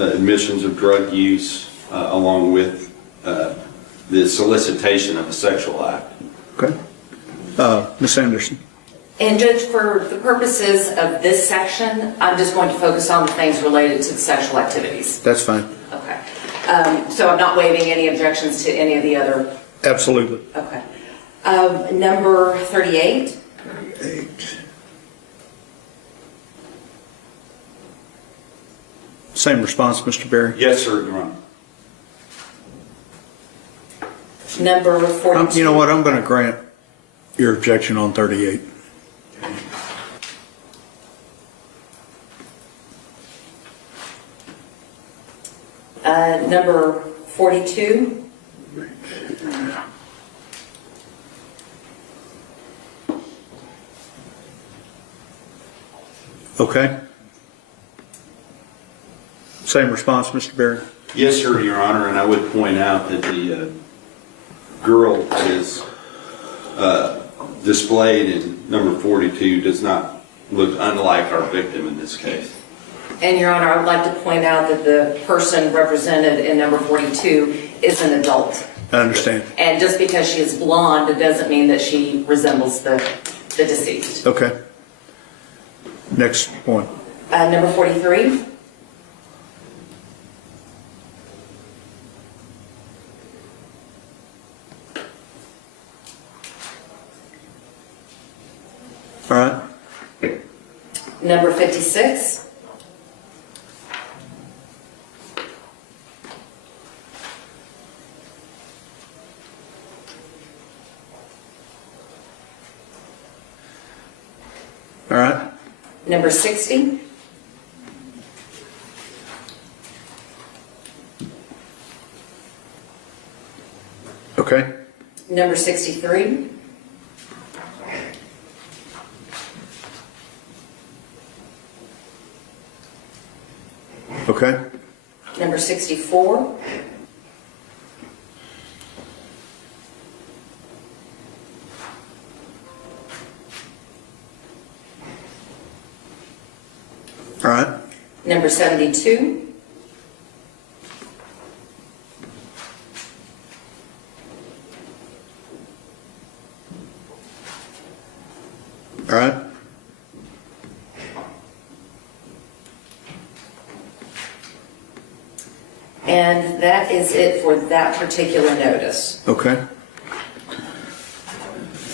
admissions of drug use along with the solicitation of a sexual act. Okay. Ms. Anderson. And Judge, for the purposes of this section, I'm just going to focus on the things related to the sexual activities. That's fine. Okay. So I'm not waiving any objections to any of the other. Absolutely. Okay. Number 38. 38. Same response, Mr. Berry? Yes, sir, Your Honor. Number 42. You know what? I'm going to grant your objection on 38. Number 42. Okay. Same response, Mr. Berry? Yes, sir, Your Honor, and I would point out that the girl that is displayed in number 42 does not look unlike our victim in this case. And Your Honor, I would like to point out that the person represented in number 42 is an adult. I understand. And just because she is blonde, it doesn't mean that she resembles the deceased. Okay. Next point. Number 43. All right. Number 56. All right. Number 60. Okay. Number 63. Okay. Number 64. All right. Number 72. All right. And that is it for that particular notice. Okay.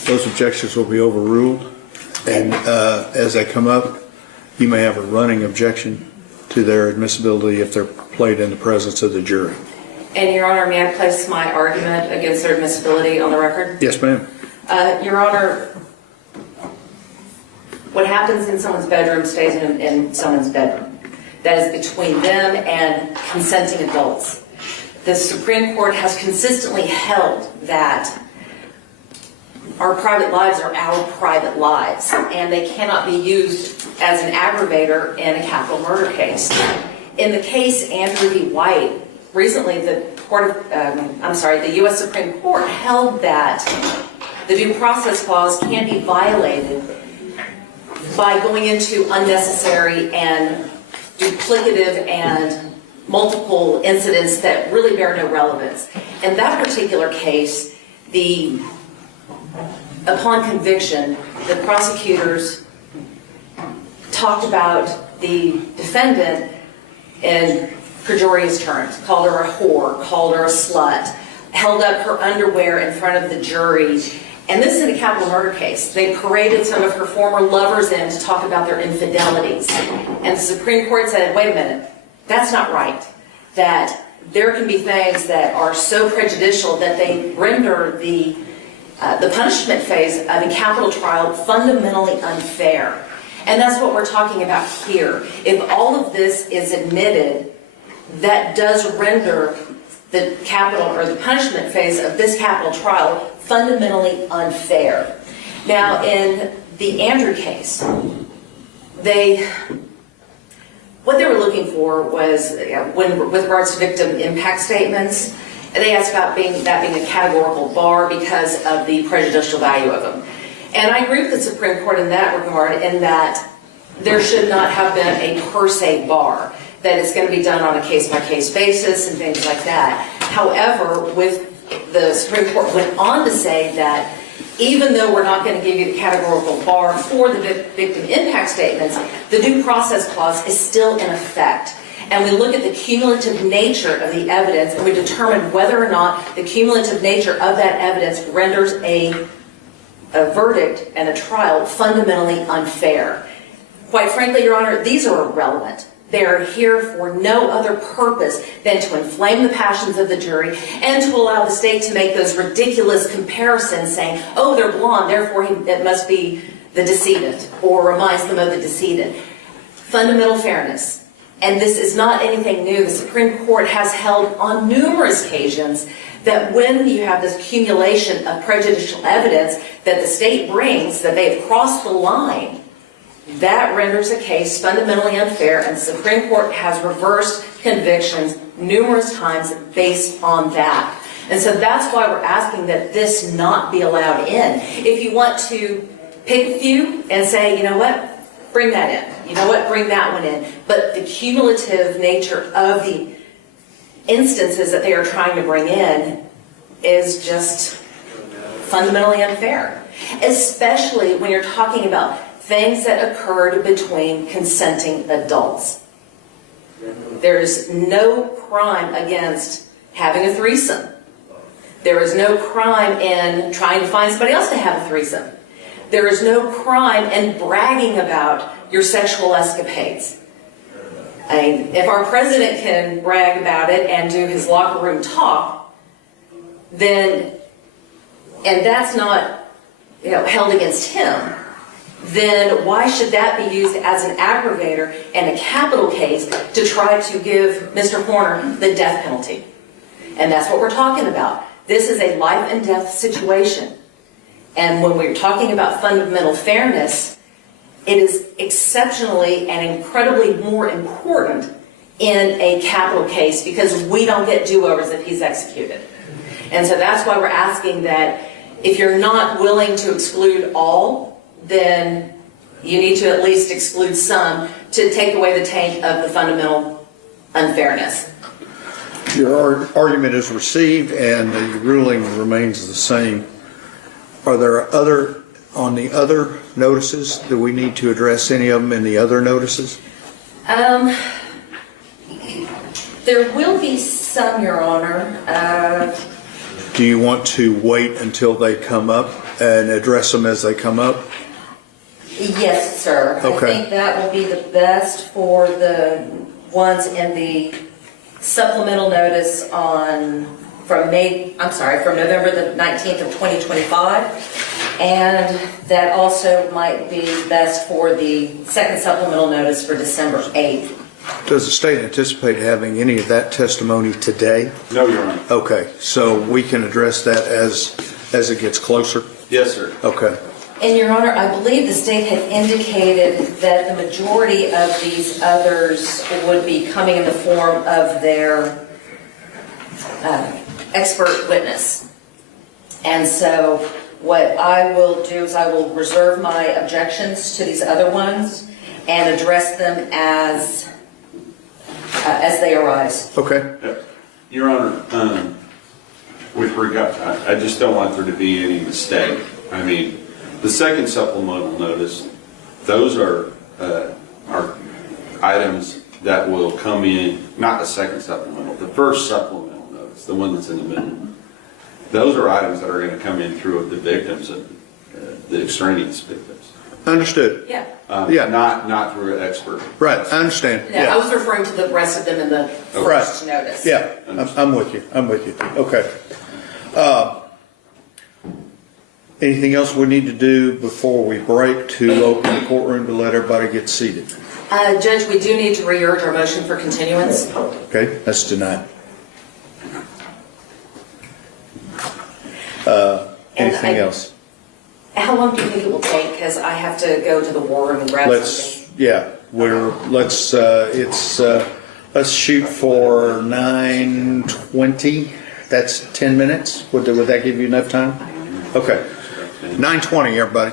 Those objections will be overruled, and as they come up, you may have a running objection to their admissibility if they're played in the presence of the jury. And Your Honor, may I place my argument against their admissibility on the record? Yes, ma'am. Your Honor, what happens in someone's bedroom stays in someone's bedroom. That is between them and consenting adults. The Supreme Court has consistently held that our private lives are our private lives, and they cannot be used as an aggravator in a capital murder case. In the case Andrew v. White, recently the U.S. Supreme Court held that the due process clause can be violated by going into unnecessary and duplicative and multiple incidents that really bear no relevance. In that particular case, upon conviction, the prosecutors talked about the defendant in pejorious terms, called her a whore, called her a slut, held up her underwear in front of the jury. And this is in a capital murder case. They paraded some of her former lovers in to talk about their infidelities. And the Supreme Court said, wait a minute, that's not right. That there can be things that are so prejudicial that they render the punishment phase of a capital trial fundamentally unfair. And that's what we're talking about here. If all of this is admitted, that does render the capital or the punishment phase of this capital trial fundamentally unfair. Now, in the Andrew case, what they were looking for was, with regards to victim impact statements, they asked about that being a categorical bar because of the prejudicial value of them. And I agree with the Supreme Court in that regard, in that there should not have been a per se bar. that it's going to be done on a case-by-case basis and things like that. However, the Supreme Court went on to say that even though we're not going to give you the categorical bar for the victim impact statements, the due process clause is still in effect. And we look at the cumulative nature of the evidence, and we determine whether or not the cumulative nature of that evidence renders a verdict and a trial fundamentally unfair. Quite frankly, Your Honor, these are irrelevant. They are here for no other purpose than to inflame the passions of the jury and to allow the state to make those ridiculous comparisons saying, oh, they're blonde, therefore it must be the decedent, or reminds them of the decedent. Fundamental fairness. And this is not anything new. The Supreme Court has held on numerous occasions that when you have this accumulation of prejudicial evidence that the state brings, that they have crossed the line, that renders a case fundamentally unfair, and the Supreme Court has reversed convictions numerous times based on that. And so that's why we're asking that this not be allowed in. If you want to pick a few and say, you know what, bring that in. You know what, bring that one in. But the cumulative nature of the instances that they are trying to bring in is just fundamentally unfair. Especially when you're talking about things that occurred between consenting adults. There is no crime against having a threesome. There is no crime in trying to find somebody else to have a threesome. There is no crime in bragging about your sexual escapades. I mean, if our president can brag about it and do his locker room talk, then, and that's not, held against him, then why should that be used as an aggravator in a capital case to try to give Mr. Horner the death penalty? And that's what we're talking about. This is a life and death situation. And when we're talking about fundamental fairness, it is exceptionally and incredibly more important in a capital case because we don't get do-overs if he's executed. And so that's why we're asking that if you're not willing to exclude all, then you need to at least exclude some to take away the taint of the fundamental unfairness. Your argument is received and the ruling remains the same. Are there on the other notices, do we need to address any of them in the other notices? There will be some, Your Honor. Do you want to wait until they come up and address them as they come up? Yes, sir. Okay. I think that will be the best for the ones in the supplemental notice from November the 19th of 2025. And that also might be best for the second supplemental notice for December 8th. Does the state anticipate having any of that testimony today? No, Your Honor. Okay, so we can address that as it gets closer? Yes, sir. Okay. And Your Honor, I believe the state had indicated that the majority of these others would be coming in the form of their expert witness. And so what I will do is I will reserve my objections to these other ones and address them as they arise. Okay. Your Honor, with regard, I just don't want there to be any mistake. I mean, the second supplemental notice, those are items that will come in, not the second supplemental, the first supplemental notice, the one that's in the middle. Those are items that are going to come in through the victims and the extraneous victims. Understood. Yeah. Yeah. Not through an expert. Right, I understand. No, I was referring to the rest of them in the first notice. Yeah, I'm with you. Okay. Anything else we need to do before we break to open the courtroom to let everybody get seated? Judge, we do need to re-urge our motion for continuance. Okay, that's denied. Anything else? How long do you think it will take? Because I have to go to the war room and grab something. Let's shoot for 9:20. That's 10 minutes. Would that give you enough time? Okay. 9:20, everybody.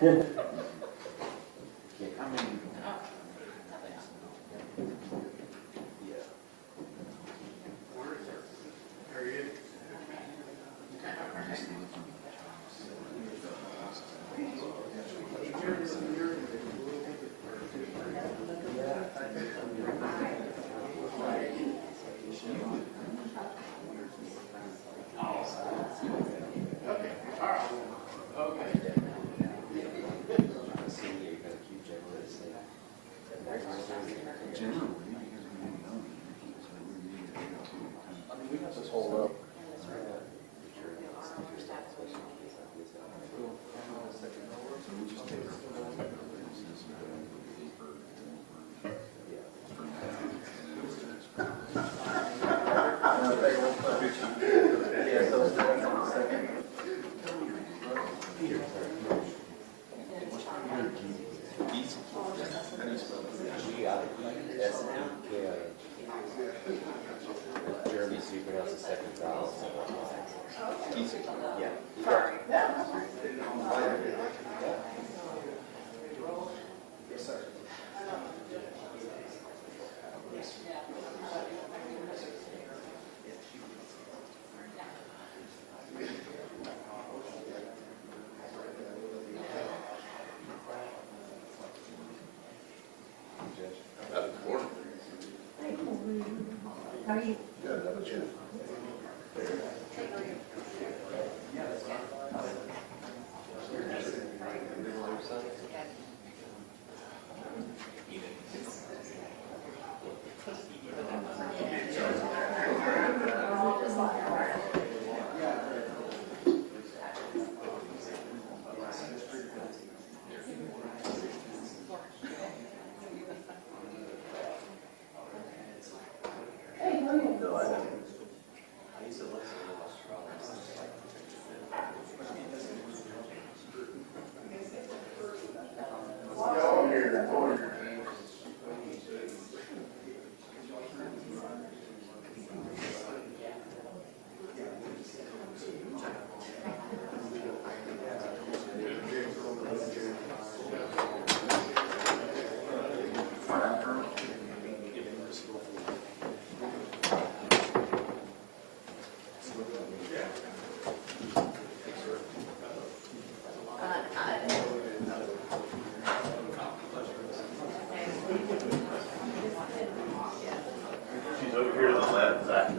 How are you? Good, how about you? She's over here to the left, back.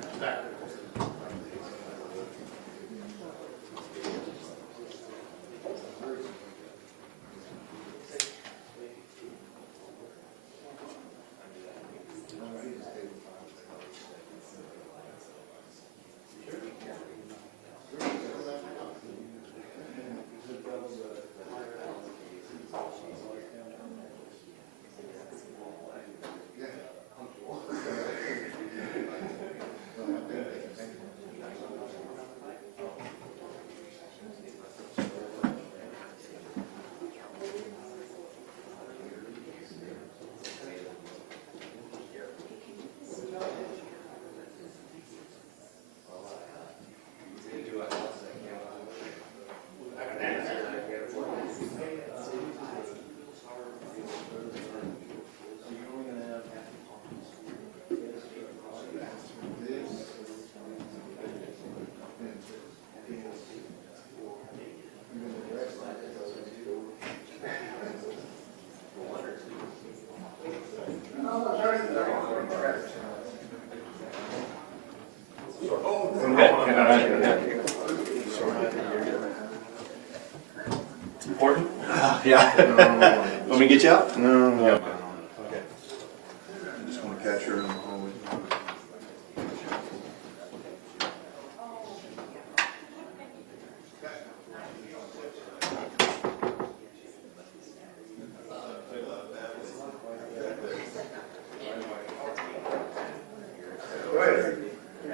Important? Yeah. Want me to get you out? No. Okay. I just want to catch her in the hallway.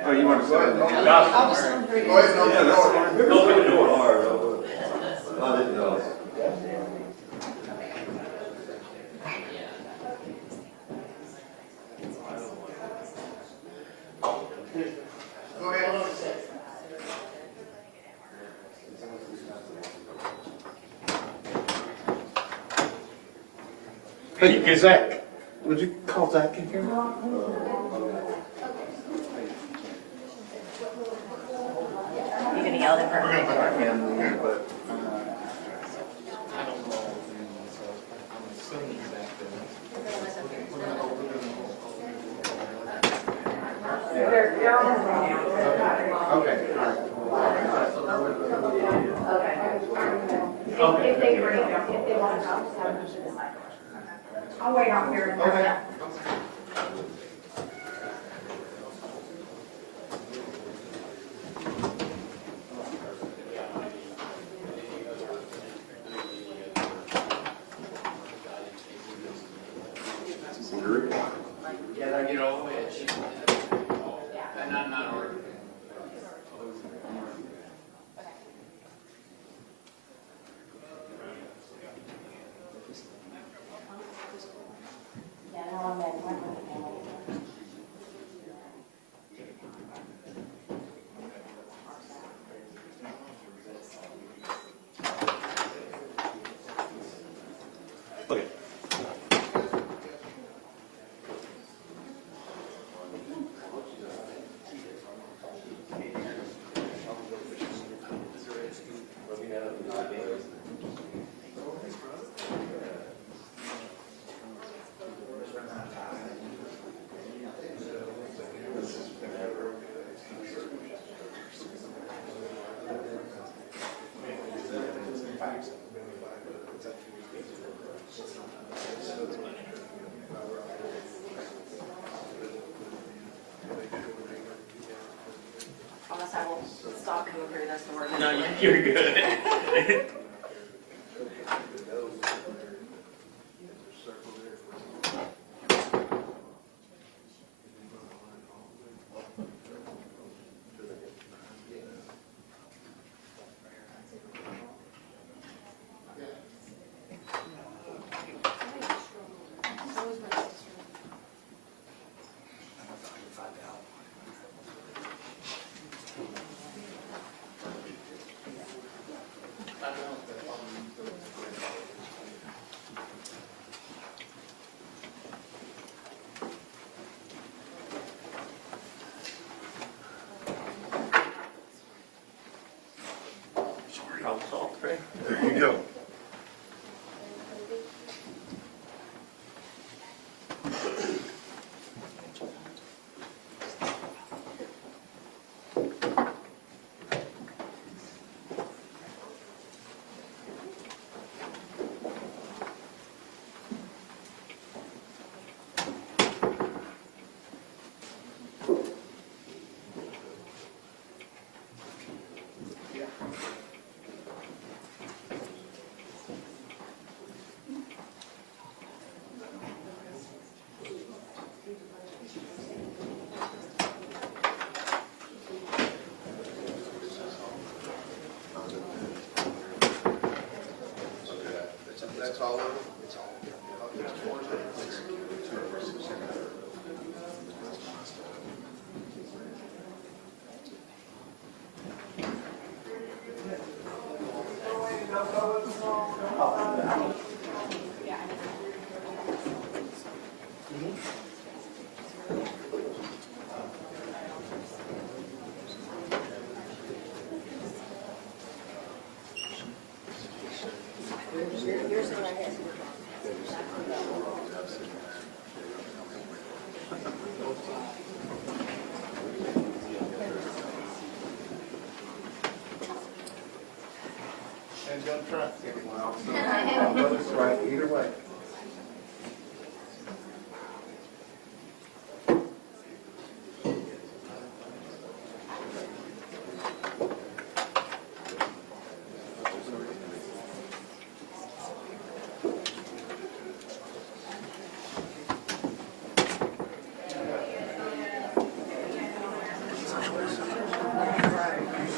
Oh, you want to sit? I'll just come through. Yeah, that's fine. Don't open the door. I didn't know. Hey, Zach, would you call Zach in here? You gonna yell at her? If they bring it up, if they want to talk, just have them to the side. I'll wait out here. Okay. Unless I will stop coming through this door. No, you're good. Problem solved, right? There you go. That's all of it? It's all. And don't trust anyone else. I'll go this right either way.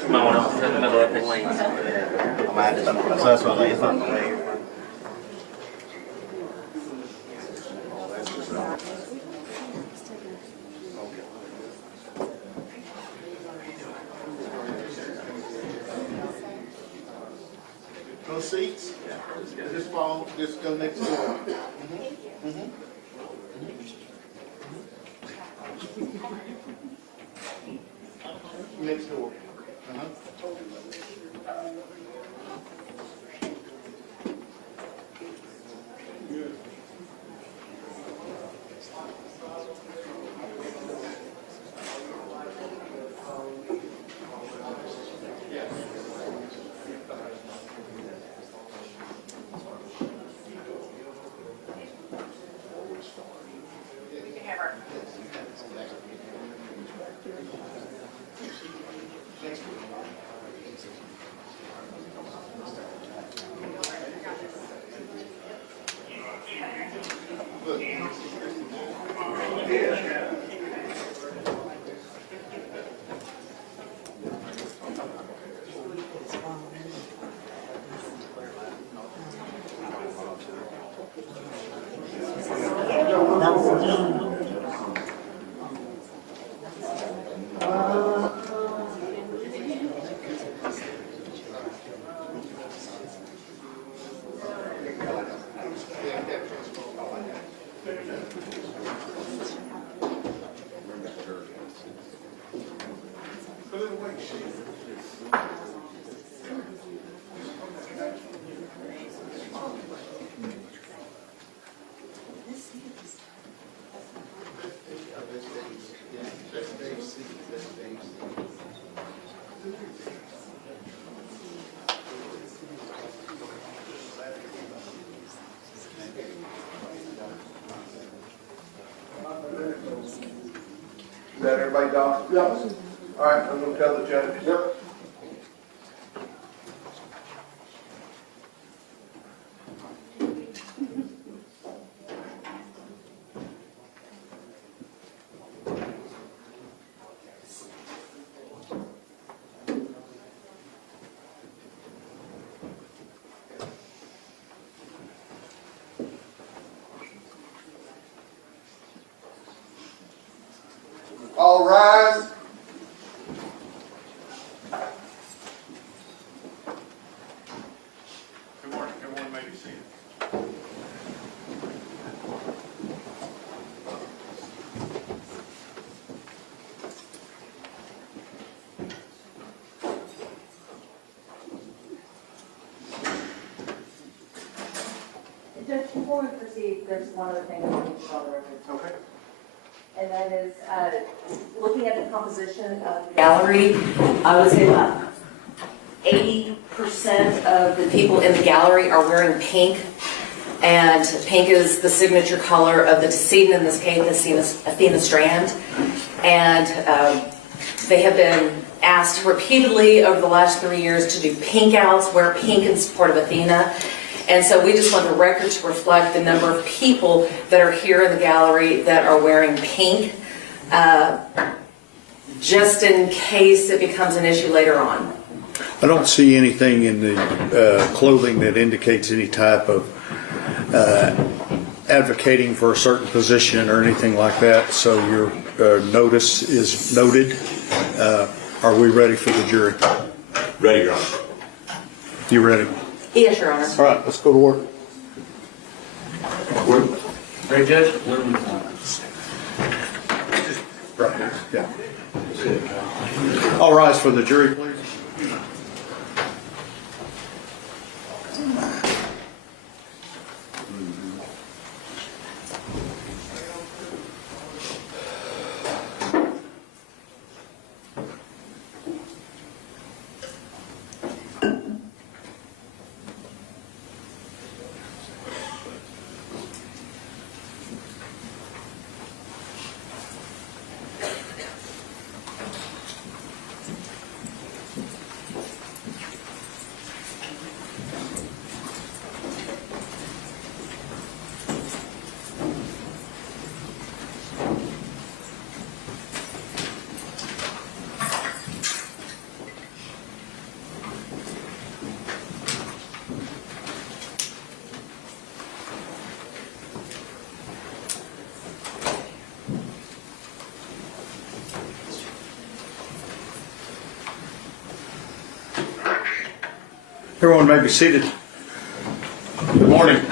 Might want to in the middle of the lane. So that's what it's not the way. No seats? Just follow, just go next door. Next door. Is that everybody, Doc? Yep. All right, I'm gonna tell the judge. Yep. All rise. Good morning. Everyone may be seated. Judge, before we proceed, there's one other thing I want to call the record. Okay. And that is, looking at the composition of the gallery, I would say about 80% of the people in the gallery are wearing pink. And pink is the signature color of the decedent, in this case, Athena Strand. And they have been asked repeatedly over the last 3 years to do pink outs, wear pink in support of Athena. And so we just want the record to reflect the number of people that are here in the gallery that are wearing pink, just in case it becomes an issue later on. I don't see anything in the clothing that indicates any type of advocating for a certain position or anything like that, so your notice is noted. Are we ready for the jury? Ready, Your Honor. You ready? Yes, Your Honor. All right, let's go to work. Ready, Judge? Right here. Yeah. All rise for the jury, please. Everyone may be seated. Good morning.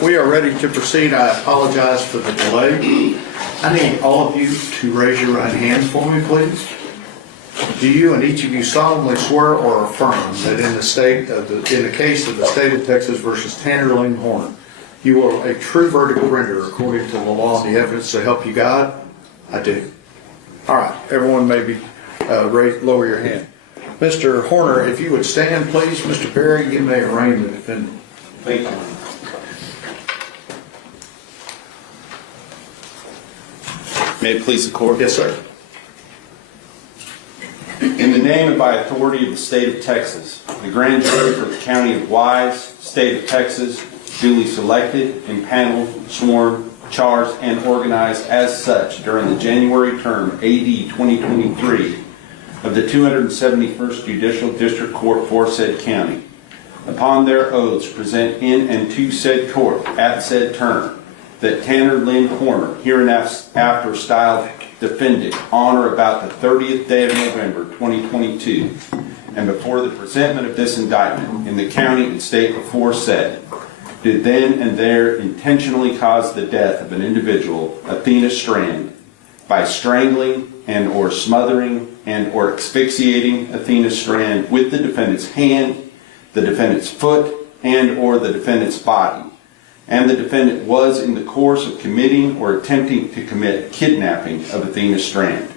We We are ready to proceed. I apologize for the delay. I need all of you to raise your right hand for me, please. Do you and each of you solemnly swear or affirm that in the case of the state of Texas versus Tanner Lynn Horner, you will a true verdict render according to the law and the evidence to help you God? I do. All right, everyone maybe lower your hand. Mr. Horner, if you would stand, please. Mr. Perry, you may arraign the defendant. Thank you. May it please the court? Yes, sir. In the name and by authority of the state of Texas, the grand jury for the county of Wise, state of Texas, duly selected, impaneled, sworn, charged, and organized as such during the January term AD 2023 of the 271st Judicial District Court for said county, upon their oaths present in and to said court at said term, that Tanner Lynn Horner, hereinafter styled defendant, on or about the 30th day of November 2022, and before the presentment of this indictment in the county and state aforesaid, did then and there intentionally cause the death of an individual, Athena Strand, by strangling and or smothering and or asphyxiating Athena Strand with the defendant's hand, the defendant's foot, and or the defendant's body. And the defendant was in the course of committing or attempting to commit kidnapping of Athena Strand,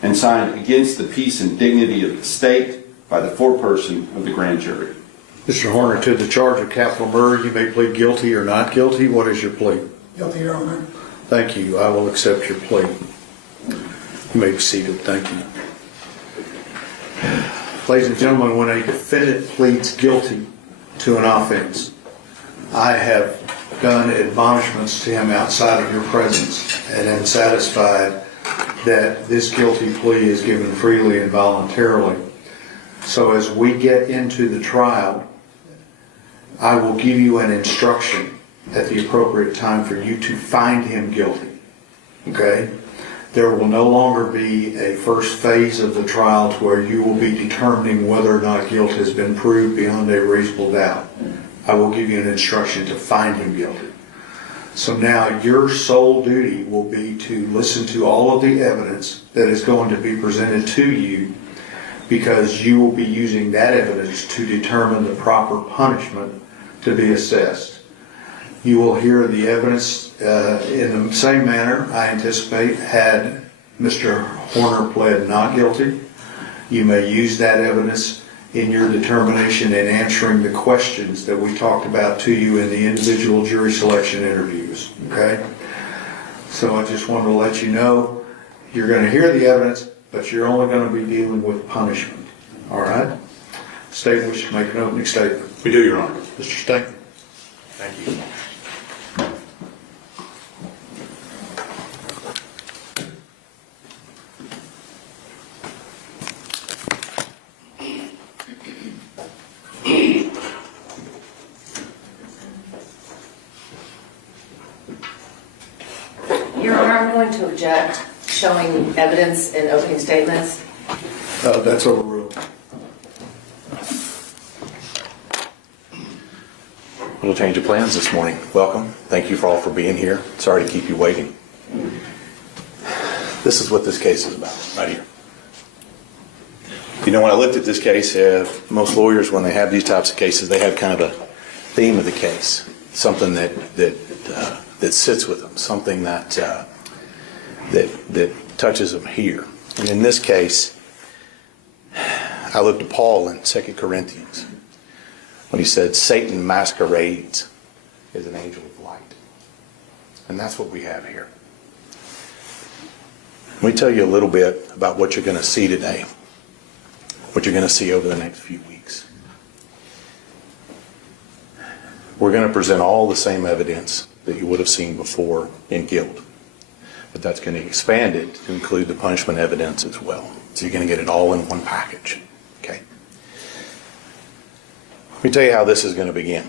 and signed against the peace and dignity of the state by the foreperson of the grand jury. Mr. Horner, to the charge of capital murder, you may plead guilty or not guilty. What is your plea? Guilty, Your Honor. Thank you. I will accept your plea. You may be seated. Thank you. Ladies and gentlemen, when a defendant pleads guilty to an offense, I have done admonishments to him outside of your presence and am satisfied that this guilty plea is given freely and voluntarily. So as we get into the trial, I will give you an instruction at the appropriate time for you to find him guilty. Okay? There will no longer be a first phase of the trial to where you will be determining whether or not guilt has been proved beyond a reasonable doubt. I will give you an instruction to find him guilty. So now your sole duty will be to listen to all of the evidence that is going to be presented to you, because you will be using that evidence to determine the proper punishment to be assessed. You will hear the evidence in the same manner, I anticipate, had Mr. Horner pled not guilty. You may use that evidence in your determination in answering the questions that we talked about to you in the individual jury selection interviews. Okay? So I just wanted to let you know you're going to hear the evidence, but you're only going to be dealing with punishment. All right? State wish to make an opening statement. We do, Your Honor. Mr. Stank. Thank you. Your Honor, I'm going to object showing evidence in opening statements. That's overruled. Little change of plans this morning. Welcome. Thank you all for being here. Sorry to keep you waiting. This is what this case is about, right here. You know, when I looked at this case, most lawyers, when they have these types of cases, they have kind of a theme of the case, something that sits with them, something that touches them here. And in this case, I looked at Paul in 2 Corinthians when he said, Satan masquerades as an angel of light. And that's what we have here. Let me tell you a little bit about what you're going to see today, what you're going to see over the next few weeks. We're going to present all the same evidence that you would have seen before in guilt, but that's going to expand it to include the punishment evidence as well. So you're going to get it all in one package. Okay. Let me tell you how this is going to begin.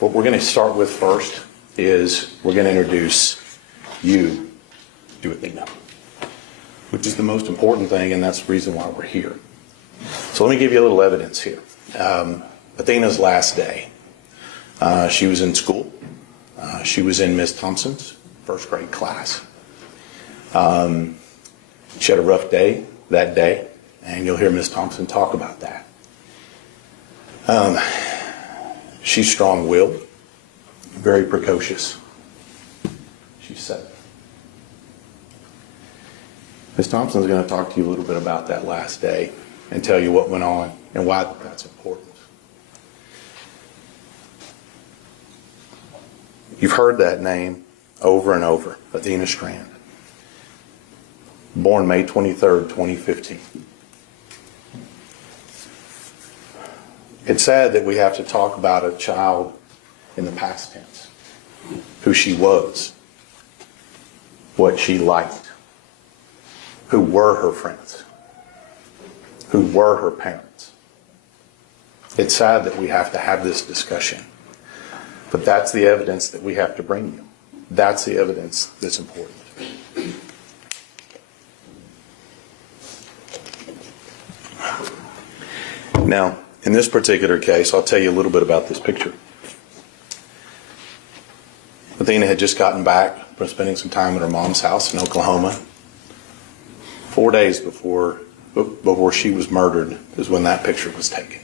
What we're going to start with first is we're going to introduce you to Athena, which is the most important thing, and that's the reason why we're here. So let me give you a little evidence here. Athena's last day. She was in school. She was in Miss Thompson's first grade class. She had a rough day that day, and you'll hear Miss Thompson talk about that. She's strong-willed, very precocious. She's 7. Miss Thompson's going to talk to you a little bit about that last day and tell you what went on and why that's important. You've heard that name over and over, Athena Strand. Born May 23rd, 2015. It's sad that we have to talk about a child in the past tense, who she was, what she liked, who were her friends, who were her parents. It's sad that we have to have this discussion, but that's the evidence that we have to bring you. That's the evidence that's important. Now, in this particular case, I'll tell you a little bit about this picture. Athena had just gotten back from spending some time at her mom's house in Oklahoma. 4 days before she was murdered is when that picture was taken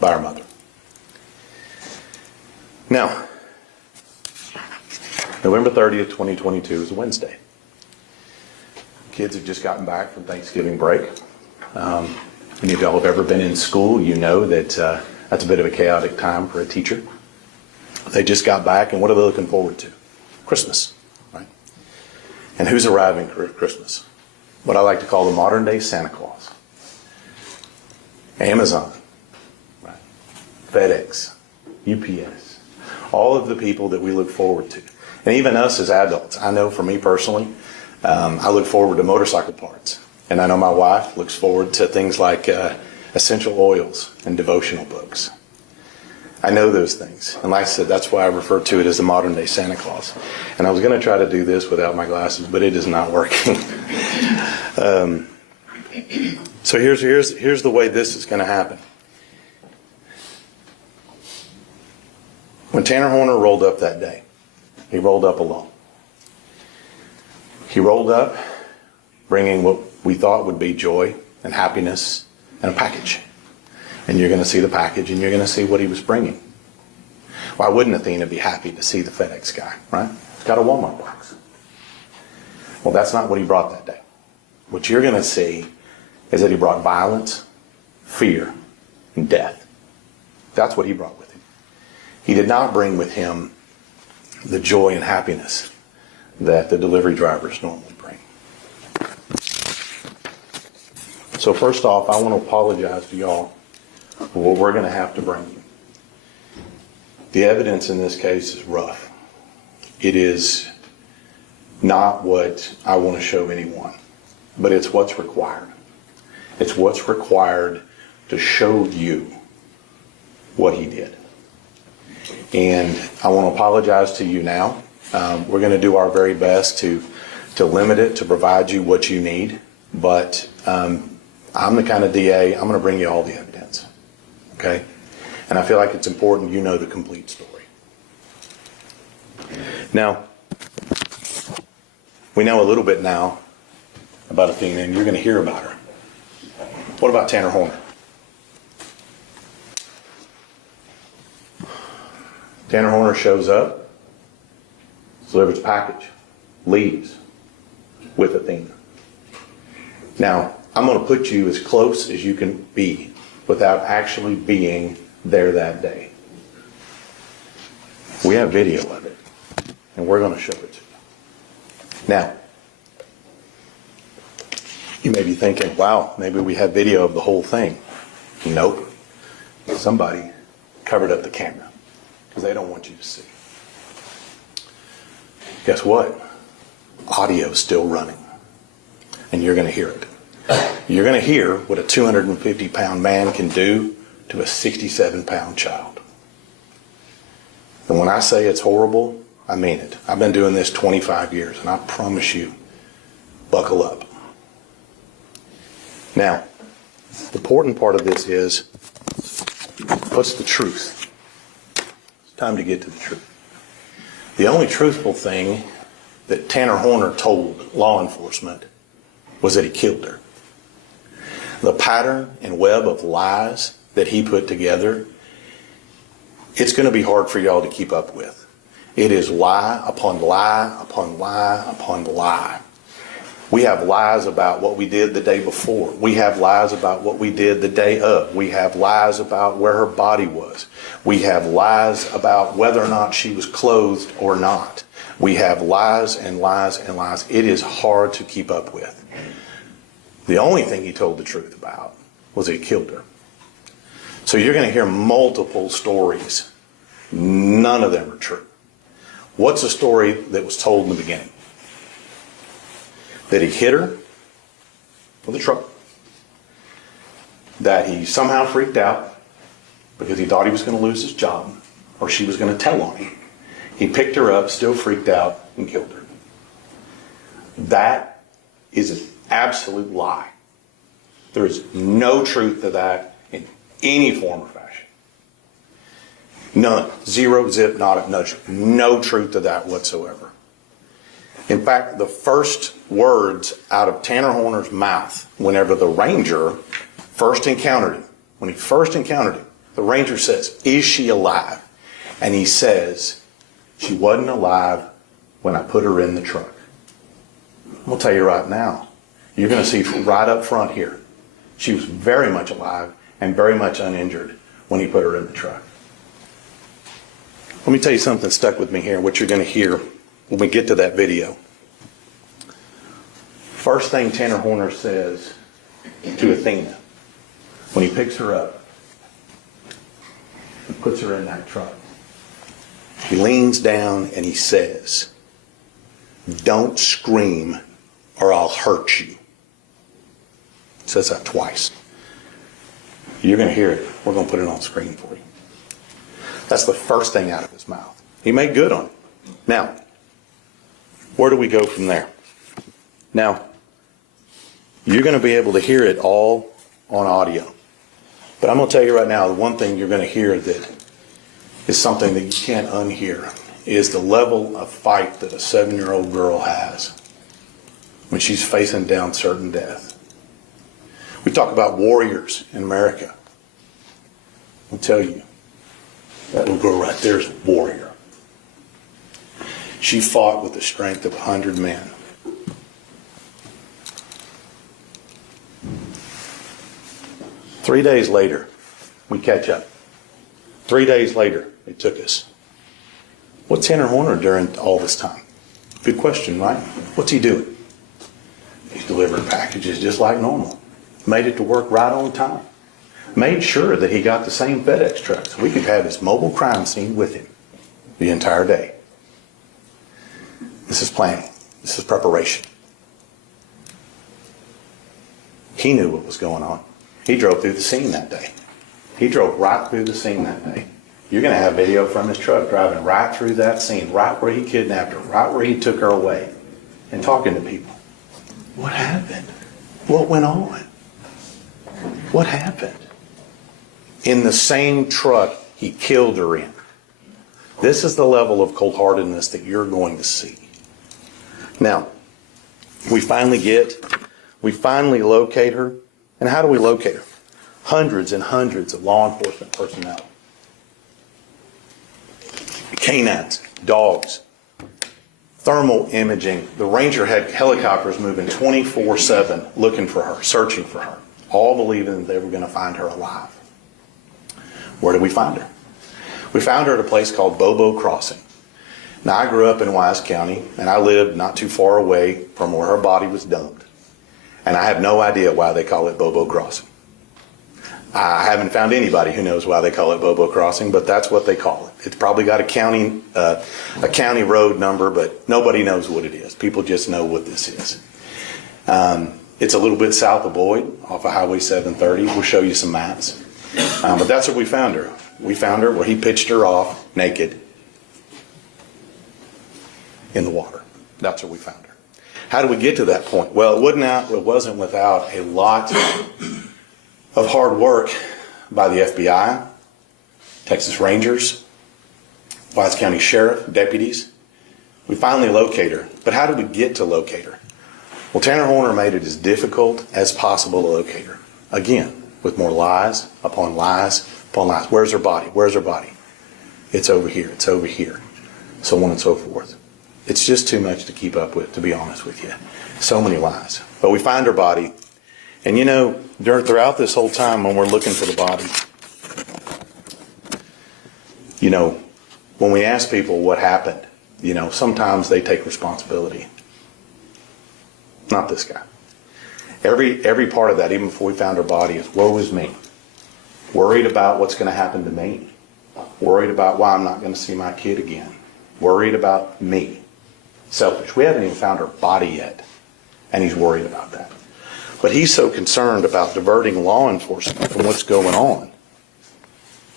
by her mother. Now, November 30th, 2022 is a Wednesday. Kids had just gotten back from Thanksgiving break. Any of y'all have ever been in school, you know that that's a bit of a chaotic time for a teacher. They just got back, and what are they looking forward to? Christmas, right? And who's arriving for Christmas? What I like to call the modern day Santa Claus. Amazon, right? FedEx, UPS, all of the people that we look forward to. And even us as adults, I know for me personally, I look forward to motorcycle parts. And I know my wife looks forward to things like essential oils and devotional books. I know those things. And like I said, that's why I refer to it as the modern day Santa Claus. And I was going to try to do this without my glasses, but it is not working. So here's the way this is going to happen. When Tanner Horner rolled up that day, he rolled up alone. He rolled up bringing what we thought would be joy and happiness and a package. And you're going to see the package and you're going to see what he was bringing. Why wouldn't Athena be happy to see the FedEx guy, right? He's got a Walmart box. Well, that's not what he brought that day. What you're going to see is that he brought violence, fear, and death. That's what he brought with him. He did not bring with him the joy and happiness that the delivery drivers normally bring. So first off, I want to apologize to y'all for what we're going to have to bring you. The evidence in this case is rough. It is not what I want to show anyone, but it's what's required. It's what's required to show you what he did. And I want to apologize to you now. We're going to do our very best to limit it, to provide you what you need, but I'm the kind of DA, I'm going to bring you all the evidence, okay? And I feel like it's important you know the complete story. Now, we know a little bit now about Athena, and you're going to hear about her. What about Tanner Horner? Tanner Horner shows up, delivers a package, leaves with Athena. Now, I'm going to put you as close as you can be without actually being there that day. We have video of it, and we're going to show it to you. Now, you may be thinking, wow, maybe we have video of the whole thing. Nope. Somebody covered up the camera because they don't want you to see. Guess what? Audio's still running, and you're going to hear it. You're going to hear what a 250-pound man can do to a 67-pound child. And when I say it's horrible, I mean it. I've been doing this 25 years, and I promise you, buckle up. Now, the important part of this is, what's the truth? It's time to get to the truth. The only truthful thing that Tanner Horner told law enforcement was that he killed her. The pattern and web of lies that he put together, it's going to be hard for y'all to keep up with. It is lie upon lie upon lie upon lie. We have lies about what we did the day before. We have lies about what we did the day of. We have lies about where her body was. We have lies about whether or not she was clothed or not. We have lies and lies and lies. It is hard to keep up with. The only thing he told the truth about was that he killed her. So you're going to hear multiple stories. None of them are true. What's the story that was told in the beginning? That he hit her with a truck. That he somehow freaked out because he thought he was going to lose his job or she was going to tell on him. He picked her up, still freaked out, and killed her. That is an absolute lie. There is no truth to that in any form or fashion. None. Zero, zip, not nudge. No truth to that whatsoever. In fact, the first words out of Tanner Horner's mouth whenever the ranger first encountered him, the ranger says, "Is she alive?" And he says, "She wasn't alive when I put her in the truck." I'm going to tell you right now, you're going to see right up front here, she was very much alive and very much uninjured when he put her in the truck. Let me tell you something that stuck with me here, what you're going to hear when we get to that video. First thing Tanner Horner says to Athena when he picks her up and puts her in that truck, he leans down and he says, "Don't scream or I'll hurt you." He says that twice. You're going to hear it. We're going to put it on screen for you. That's the first thing out of his mouth. He made good on it. Now, where do we go from there? Now, you're going to be able to hear it all on audio. But I'm going to tell you right now, the one thing you're going to hear that is something that you can't unhear is the level of fight that a 7-year-old girl has when she's facing down certain death. We talk about warriors in America. I'll tell you, that little girl right there is a warrior. She fought with the strength of 100 men. Three days later, we catch up. 3 days later, they took us. What's Tanner Horner during all this time? Good question, right? What's he doing? He's delivering packages just like normal. Made it to work right on time. Made sure that he got the same FedEx truck so we could have his mobile crime scene with him the entire day. This is planning. This is preparation. He knew what was going on. He drove through the scene that day. He drove right through the scene that day. You're going to have video from his truck driving right through that scene, right where he kidnapped her, right where he took her away, and talking to people. What happened? What went on? What happened? In the same truck he killed her in. This is the level of cold-heartedness that you're going to see. Now, we finally locate her. And how do we locate her? Hundreds and hundreds of law enforcement personnel. Canines, dogs, thermal imaging. The ranger had helicopters moving 24/7 looking for her, searching for her, all believing that they were going to find her alive. Where did we find her? We found her at a place called Bobo Crossing. Now, I grew up in Wise County, and I lived not too far away from where her body was dumped. And I have no idea why they call it Bobo Crossing. I haven't found anybody who knows why they call it Bobo Crossing, but that's what they call it. It's probably got a county road number, but nobody knows what it is. People just know what this is. It's a little bit south of Boyd, off of Highway 730. We'll show you some maps. But that's where we found her. We found her where he pitched her off naked in the water. That's where we found her. How did we get to that point? Well, it wasn't without a lot of hard work by the FBI, Texas Rangers, Wise County Sheriff, deputies, We finally locate her. But how did we get to locate her? Well, Tanner Horner made it as difficult as possible to locate her. Again, with more lies upon lies upon lies. Where's her body? Where's her body? It's over here. It's over here. So on and so forth. It's just too much to keep up with, to be honest with you. So many lies. But we find her body. And you know, throughout this whole time when we're looking for the body, you know, when we ask people what happened, you know, sometimes they take responsibility. Not this guy. Every part of that, even before we found her body, is woe is me. Worried about what's going to happen to me. Worried about why I'm not going to see my kid again. Worried about me. Selfish. We haven't even found her body yet, and he's worried about that. But he's so concerned about diverting law enforcement from what's going on.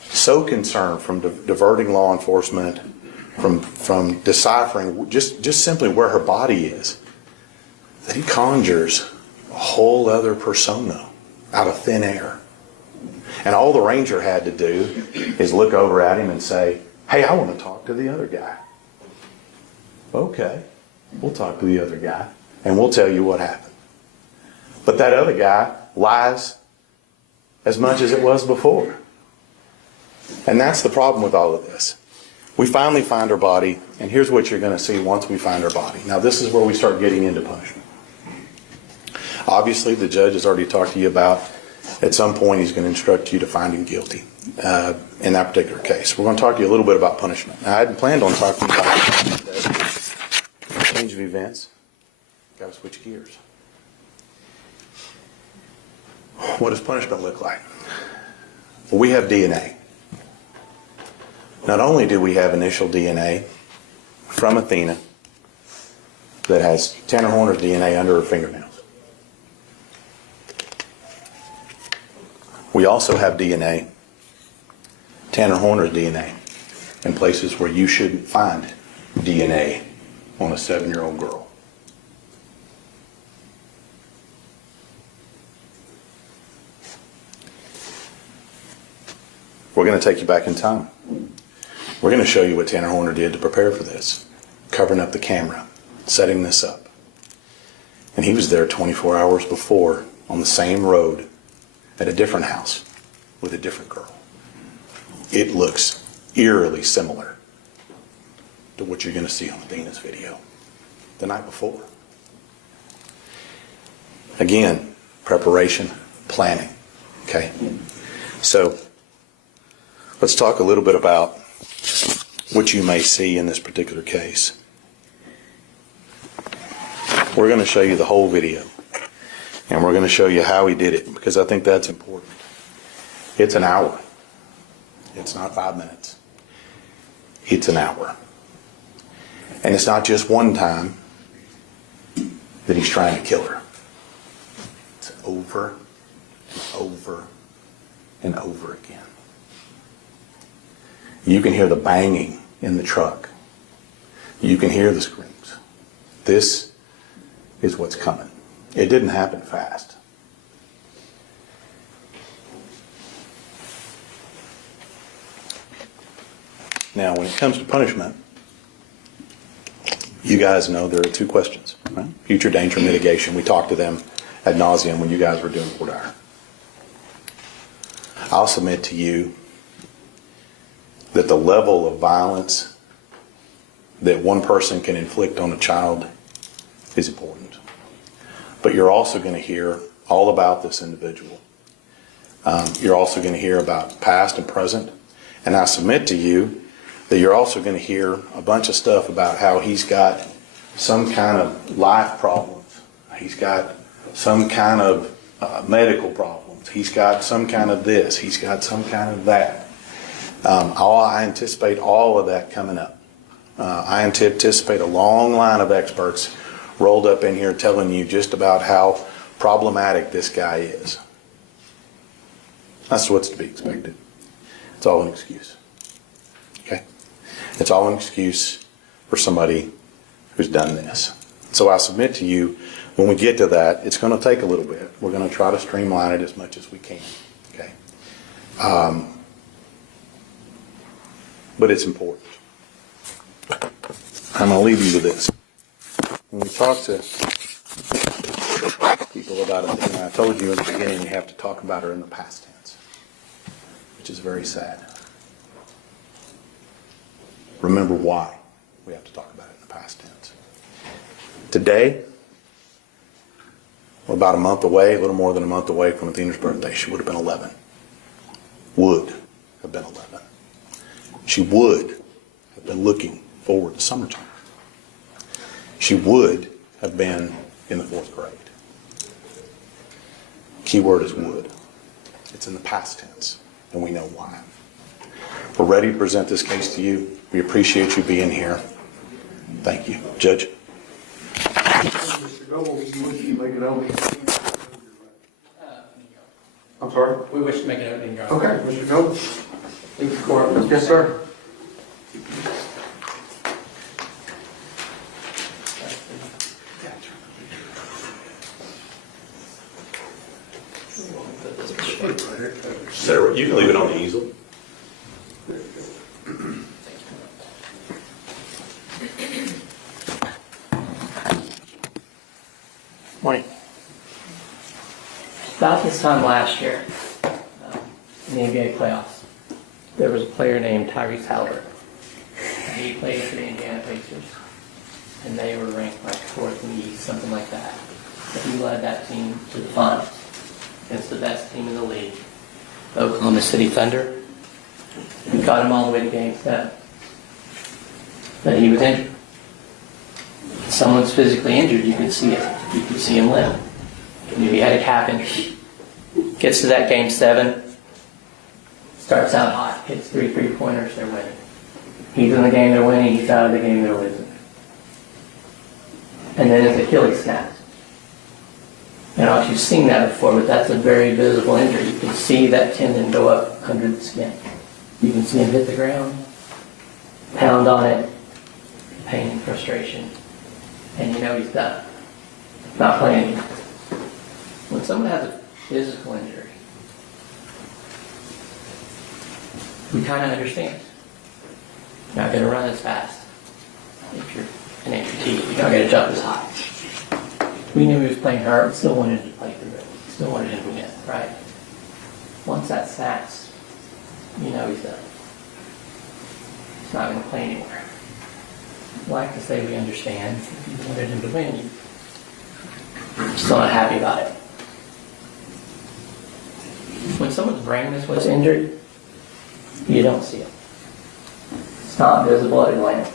So concerned from diverting law enforcement from deciphering just simply where her body is, that he conjures a whole other persona out of thin air. And all the ranger had to do is look over at him and say, hey, I want to talk to the other guy. Okay, we'll talk to the other guy and we'll tell you what happened. But that other guy lies as much as it was before. And that's the problem with all of this. We finally find her body, and here's what you're going to see once we find her body. Now, this is where we start getting into punishment. Obviously, the judge has already talked to you about, at some point, he's going to instruct you to find him guilty in that particular case. We're going to talk to you a little bit about punishment. Now, I hadn't planned on talking about change of events. Got to switch gears. What does punishment look like? Well, we have DNA. Not only do we have initial DNA from Athena that has Tanner Horner's DNA under her fingernails, we also have DNA, Tanner Horner's DNA, in places where you shouldn't find DNA on a 7-year-old girl. We're going to take you back in time. We're going to show you what Tanner Horner did to prepare for this, covering up the camera, setting this up. And he was there 24 hours before on the same road at a different house with a different girl. It looks eerily similar to what you're going to see on Athena's video the night before. Again, preparation, planning. Okay? So, let's talk a little bit about what you may see in this particular case. We're going to show you the whole video, and we're going to show you how he did it, because I think that's important. It's an hour. It's not 5 minutes. It's an hour. And it's not just one time that he's trying to kill her. It's over and over and over again. You can hear the banging in the truck. You can hear the screams. This is what's coming. It didn't happen fast. Now, when it comes to punishment, you guys know there are 2 questions, right? Future danger mitigation. We talked to them ad nauseum when you guys were doing court hour. I'll submit to you that the level of violence that one person can inflict on a child is important. But you're also going to hear all about this individual. You're also going to hear about past and present. And I submit to you that you're also going to hear a bunch of stuff about how he's got some kind of life problems. He's got some kind of medical problems. He's got some kind of this. He's got some kind of that. I anticipate all of that coming up. I anticipate a long line of experts rolled up in here telling you just about how problematic this guy is. That's what's to be expected. It's all an excuse. Okay? It's all an excuse for somebody who's done this. So I submit to you, when we get to that, it's going to take a little bit. We're going to try to streamline it as much as we can. Okay? But it's important. I'm going to leave you with this. When we talk to people about Athena, I told you in the beginning we have to talk about her in the past tense, which is very sad. Remember why we have to talk about it in the past tense. Today, we're about a month away, a little more than a month away from Athena's birthday. She would have been 11. Would have been 11. She would have been looking forward to summertime. She would have been in the 4th grade. Key word is would. It's in the past tense, and we know why. We're ready to present this case to you. We appreciate you being here. Thank you. Judge? Mr. Goble, you wish to make it open? I'm sorry? We wish to make an opening, Your Honor. Okay, Mr. Goble. Please, court. Yes, sir. Sarah, you can leave it on the easel. Morning. About this time last year, in the NBA playoffs, there was a player named Tyrese Halliburton. He played for the Indiana Pacers, and they were ranked like 4th in the East, something like that. But he led that team to the finals against the best team in the league, the Oklahoma City Thunder. He got him all the way to Game 7. But he was injured. If someone's physically injured, you can see it. You can see him limp. And if he had a calf injury, gets to that Game 7, starts out hot, hits 3 3-pointers, they're winning. He's in the game, they're winning. He's out of the game, they're losing. And then his Achilles snaps. I don't know if you've seen that before, but that's a very visible injury. You can see that tendon go up under the skin. You can see him hit the ground, pound on it, pain and frustration, and you know he's done. Not playing anymore. When someone has a physical injury, we kind of understand. You're not going to run as fast if you're an amputee. You're not going to jump as high. We knew he was playing hurt, but still wanted to play through it. Still wanted him to win, right? Once that snaps, you know he's done. He's not going to play anymore. I'd like to say we understand. If you wanted him to win, you're still not happy about it. When someone's brain is what's injured, you don't see it. It's not visible at a glance.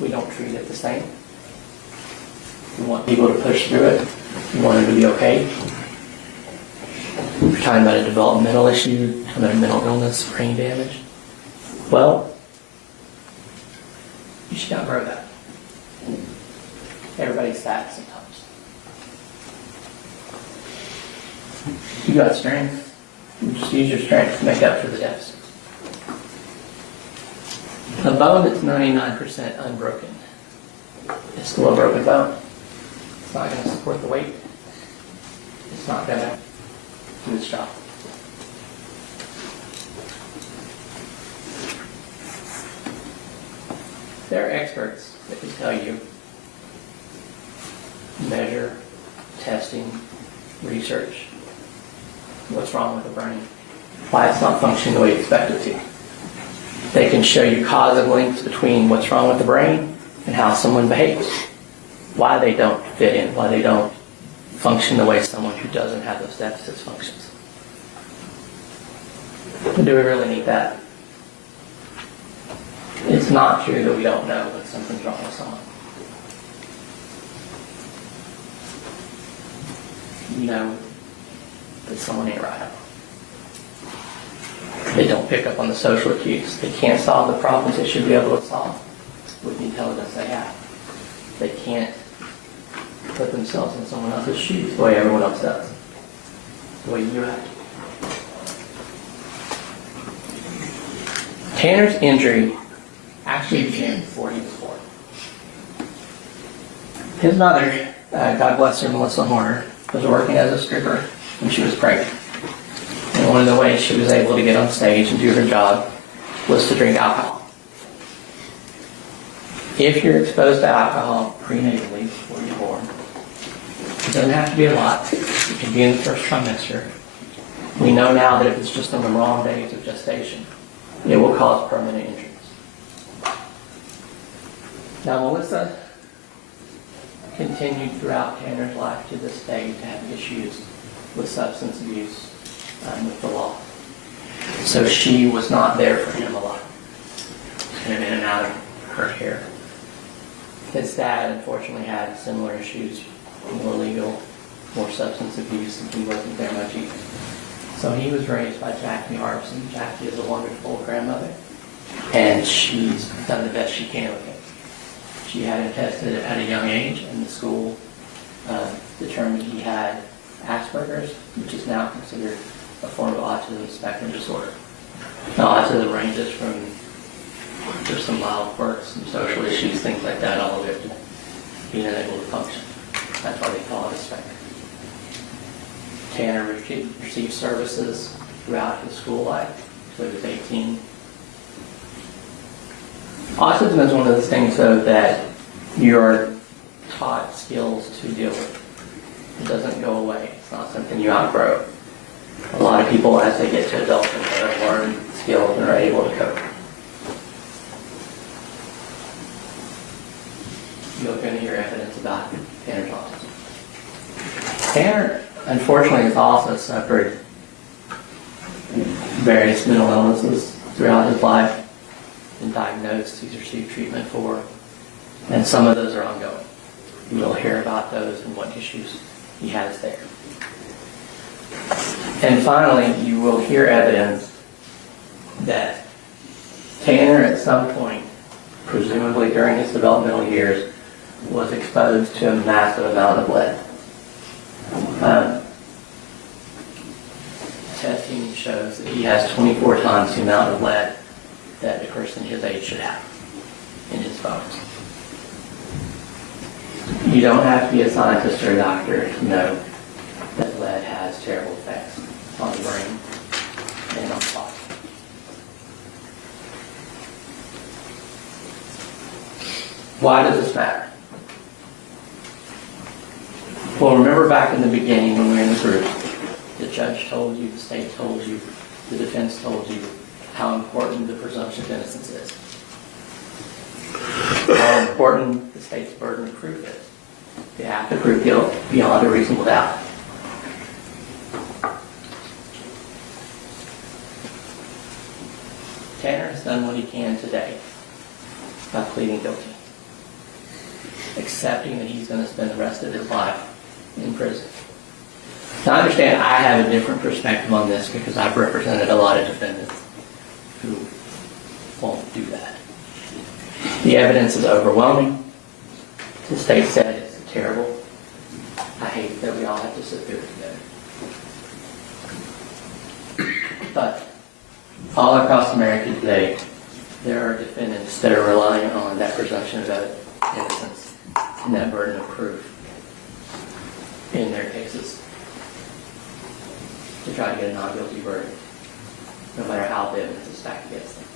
We don't treat it the same. We want people to push through it. We want them to be okay. We're talking about a developmental issue, about a mental illness, brain damage. Well, you should outgrow that. Everybody's sad sometimes. You got strength. You just use your strength to make up for the deficit. A bone that's 99% unbroken is still a broken bone. It's not going to support the weight. It's not going to do its job. There are experts that can tell you, measure, testing, research, what's wrong with the brain, why it's not functioning the way you expect it to. They can show you causal links between what's wrong with the brain and how someone behaves, why they don't fit in, why they don't function the way someone who doesn't have those deficits functions. But do we really need that? It's not true that we don't know when something's wrong with someone. You know that someone ain't right. They don't pick up on the social cues. They can't solve the problems they should be able to solve with the intelligence they have. They can't put themselves in someone else's shoes the way everyone else does. The way you have to. Tanner's injury actually began before he was born. His mother, God bless her, Lynn Horner, was working as a stripper when she was pregnant. And one of the ways she was able to get on stage and do her job was to drink alcohol. if you're exposed to alcohol prenatally before you're born, it doesn't have to be a lot. It can be in the first trimester. We know now that if it's just on the wrong days of gestation, it will cause permanent injuries. Now, Melissa continued throughout Tanner's life to this day to have issues with substance abuse with the law. So she was not there for him a lot. Kind of in and out of her care. His dad, unfortunately, had similar issues, more legal, more substance abuse, and he wasn't there much either. So he was raised by Jackie Harbison. Jackie is a wonderful grandmother, and she's done the best she can with him. She had him tested at a young age, and the school determined he had Asperger's, which is now considered a form of autism spectrum disorder. Now, autism ranges from there's some mild quirks, some social issues, things like that, all the way up to being unable to function. That's why they call it a spectrum. Tanner received services throughout his school life until he was 18. Autism is one of those things, though, that you're taught skills to deal with. It doesn't go away. It's not something you outgrow. A lot of people, as they get to adulthood, have learned skills and are able to cope. You're going to hear evidence about Tanner's autism. Tanner, unfortunately, has also suffered various mental illnesses throughout his life, been diagnosed, he's received treatment for, and some of those are ongoing. You will hear about those and what issues he has there. And finally, you will hear evidence that Tanner, at some point, presumably during his developmental years, was exposed to a massive amount of lead. Testing shows that he has 24 times the amount of lead that a person his age should have in his bones. You don't have to be a scientist or a doctor to know that lead has terrible effects on the brain and on the body. Why does this matter? Well, remember back in the beginning when we were in the group, the judge told you, the state told you, the defense told you how important the presumption of innocence is. How important the state's burden of proof is. They have to prove guilt beyond a reasonable doubt. Tanner has done what he can today by pleading guilty, accepting that he's going to spend the rest of his life in prison. Now, I understand I have a different perspective on this because I've represented a lot of defendants who won't do that. The evidence is overwhelming. The state said it's terrible. I hate that we all have to sit through it together. But all across America today, there are defendants that are relying on that presumption of innocence and that burden of proof in their cases to try to get a non-guilty verdict, no matter how the evidence is stacked against them.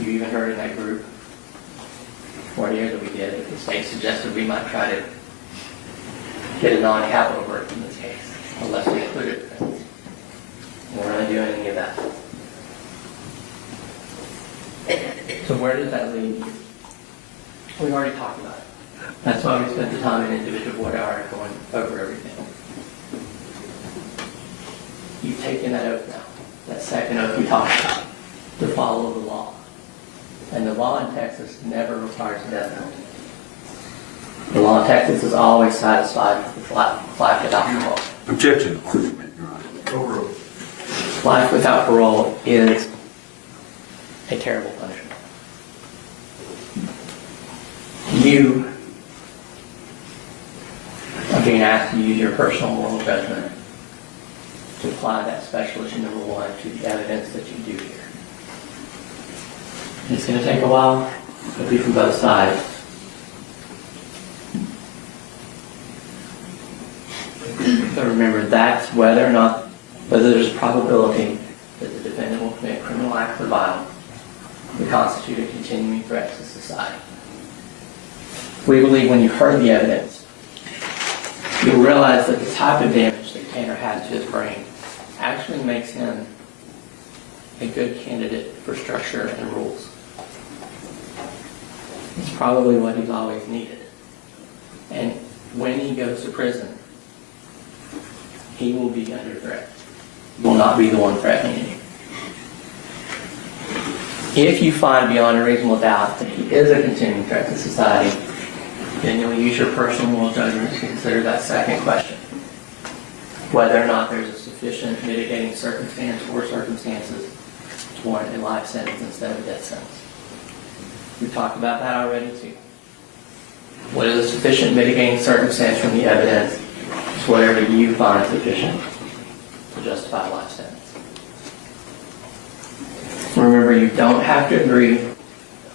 You even heard in that group 4 years that we did that the state suggested we might try to get a non-capital verdict in this case, unless we included defendants. We're not doing any of that. So where does that leave you? We've already talked about it. That's why we spent the time in individual voir dire going over everything. You've taken that oath now, that second oath we talked about, to follow the law. And the law in Texas never requires a death penalty. The law in Texas is always satisfied with life without parole. Objection, argument, Your Honor. Overruled. Life without parole is a terrible punishment. You are being asked to use your personal moral judgment to apply that special issue number 1 to the evidence that you do here. It's going to take a while. It'll be from both sides. But remember, that's whether there's a probability that the defendant will commit criminal acts of violence that constitute a continuing threat to society. We believe when you heard the evidence, you'll realize that the type of damage that Tanner had to his brain actually makes him a good candidate for structure and rules. It's probably what he's always needed. And when he goes to prison, he will be under threat. He will not be the one threatening you. If you find beyond a reasonable doubt that he is a continuing threat to society, then you'll use your personal moral judgment to consider that second question. Whether or not there's a sufficient mitigating circumstance or circumstances to warrant a life sentence instead of a death sentence. We've talked about that already too. What is a sufficient mitigating circumstance from the evidence is whatever you find sufficient to justify a life sentence. Remember, you don't have to agree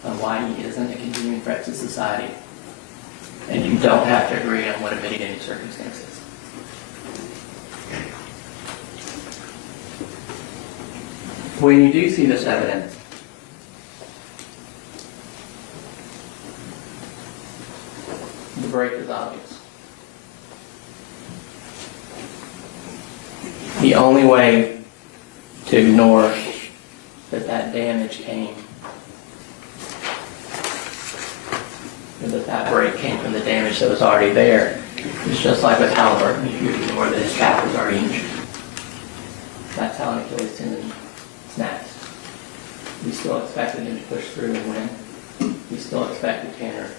on why he isn't a continuing threat to society, and you don't have to agree on what a mitigating circumstance is. When you do see this evidence, the break is obvious. The only way to ignore that damage came, and that break came from the damage that was already there, is just like with Halliburton. You ignore that his calf was already injured. That's how an Achilles tendon snaps. We still expected him to push through and win. We still expected Tanner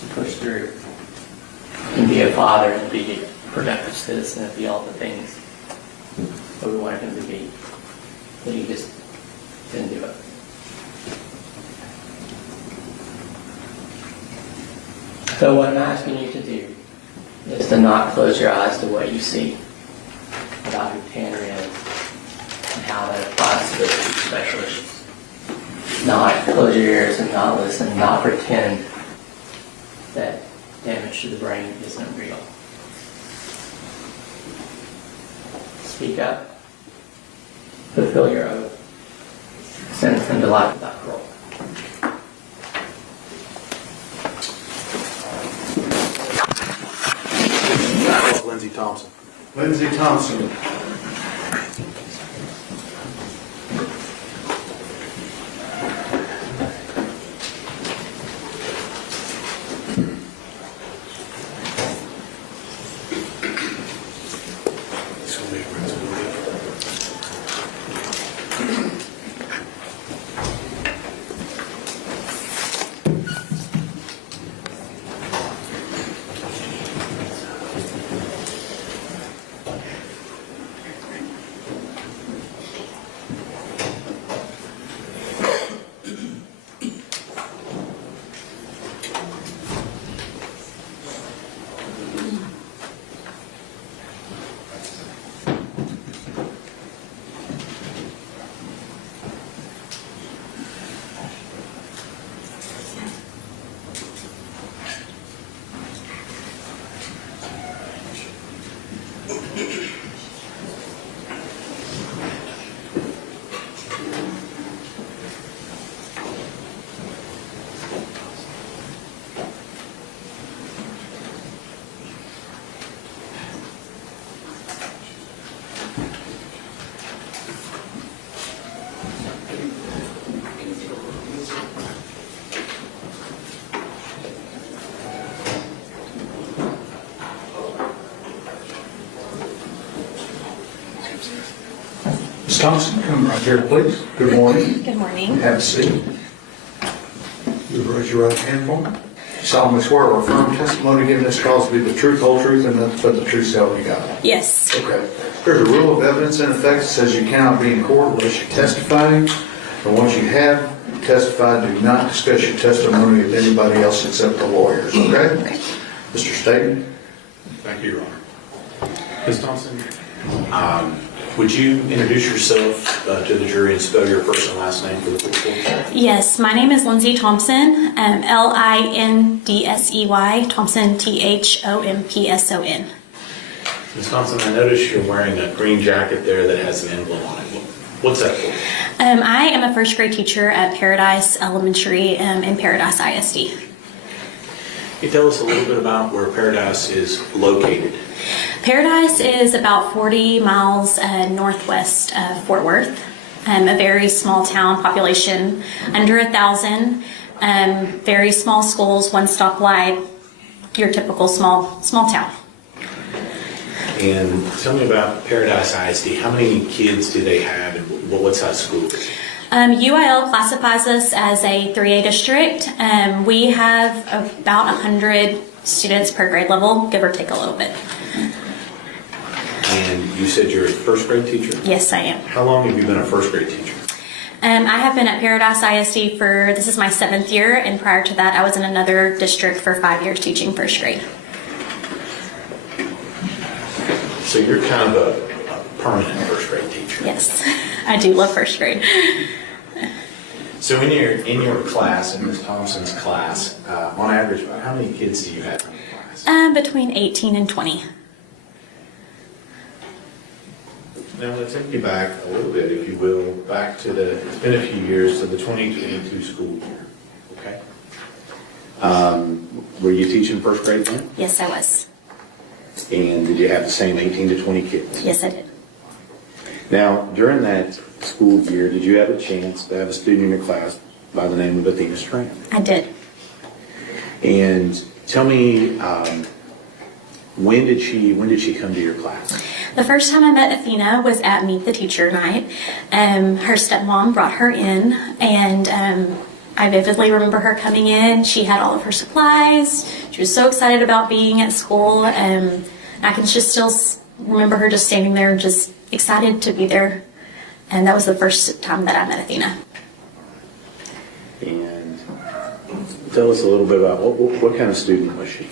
to push through and be a father and be a productive citizen and be all the things that we wanted him to be. But he just didn't do it. So what I'm asking you to do is to not close your eyes to what you see about who Tanner is and how that applies to those special issues. Not close your ears and not listen, not pretend that damage to the brain isn't real. Speak up, fulfill your oath, sentence him to life without parole. Lindsey Thompson. Lindsey Thompson. Ms. Thompson, come right here, please. Good morning. Good morning. Have a seat. You raise your right hand for me. Solemnly swear or affirm testimony given this cause to be the truth, whole truth, and nothing but the truth, so help you God. Yes. Okay. There's a rule of evidence in effect that says you cannot be in court unless you're testifying. And once you have testified, do not discuss your testimony with anybody else except the lawyers, okay? Okay. Mr. Staten? Thank you, Your Honor. Ms. Thompson, would you introduce yourself to the jury and spell your first and last name for the court? Yes, my name is Lindsey Thompson, Lindsey, Thompson, Thompson. Ms. Thompson, I notice you're wearing a green jacket there that has an emblem on it. What's that for? I am a first grade teacher at Paradise Elementary in Paradise ISD. Can you tell us a little bit about where Paradise is located? Paradise is about 40 miles northwest of Fort Worth. A very small town, population under 1,000. Very small schools, one stoplight. Your typical small town. And tell me about Paradise ISD. How many kids do they have, and what size school is it? UIL classifies us as a 3A district. We have about 100 students per grade level, give or take a little bit. And you said you're a first grade teacher? Yes, I am. How long have you been a first grade teacher? I have been at Paradise ISD this is my 7th year, and prior to that I was in another district for 5 years teaching first grade. So you're kind of a permanent first grade teacher. Yes, I do love first grade. So in your class, in Ms. Thompson's class, on average, how many kids do you have in your class? Between 18 and 20. Now let's take you back a little bit, if you will, back to it's been a few years, to the 2022 school year, okay? Were you teaching first grade then? Yes, I was. And did you have the same 18 to 20 kids? Yes, I did. Now, during that school year, did you have a chance to have a student in your class by the name of Athena Strand? I did. And tell me, when did she come to your class? The first time I met Athena was at Meet the Teacher night. Her stepmom brought her in, and I vividly remember her coming in. She had all of her supplies. She was so excited about being at school. I can just still remember her just standing there, just excited to be there. And that was the first time that I met Athena. And tell us a little bit about what kind of student was she?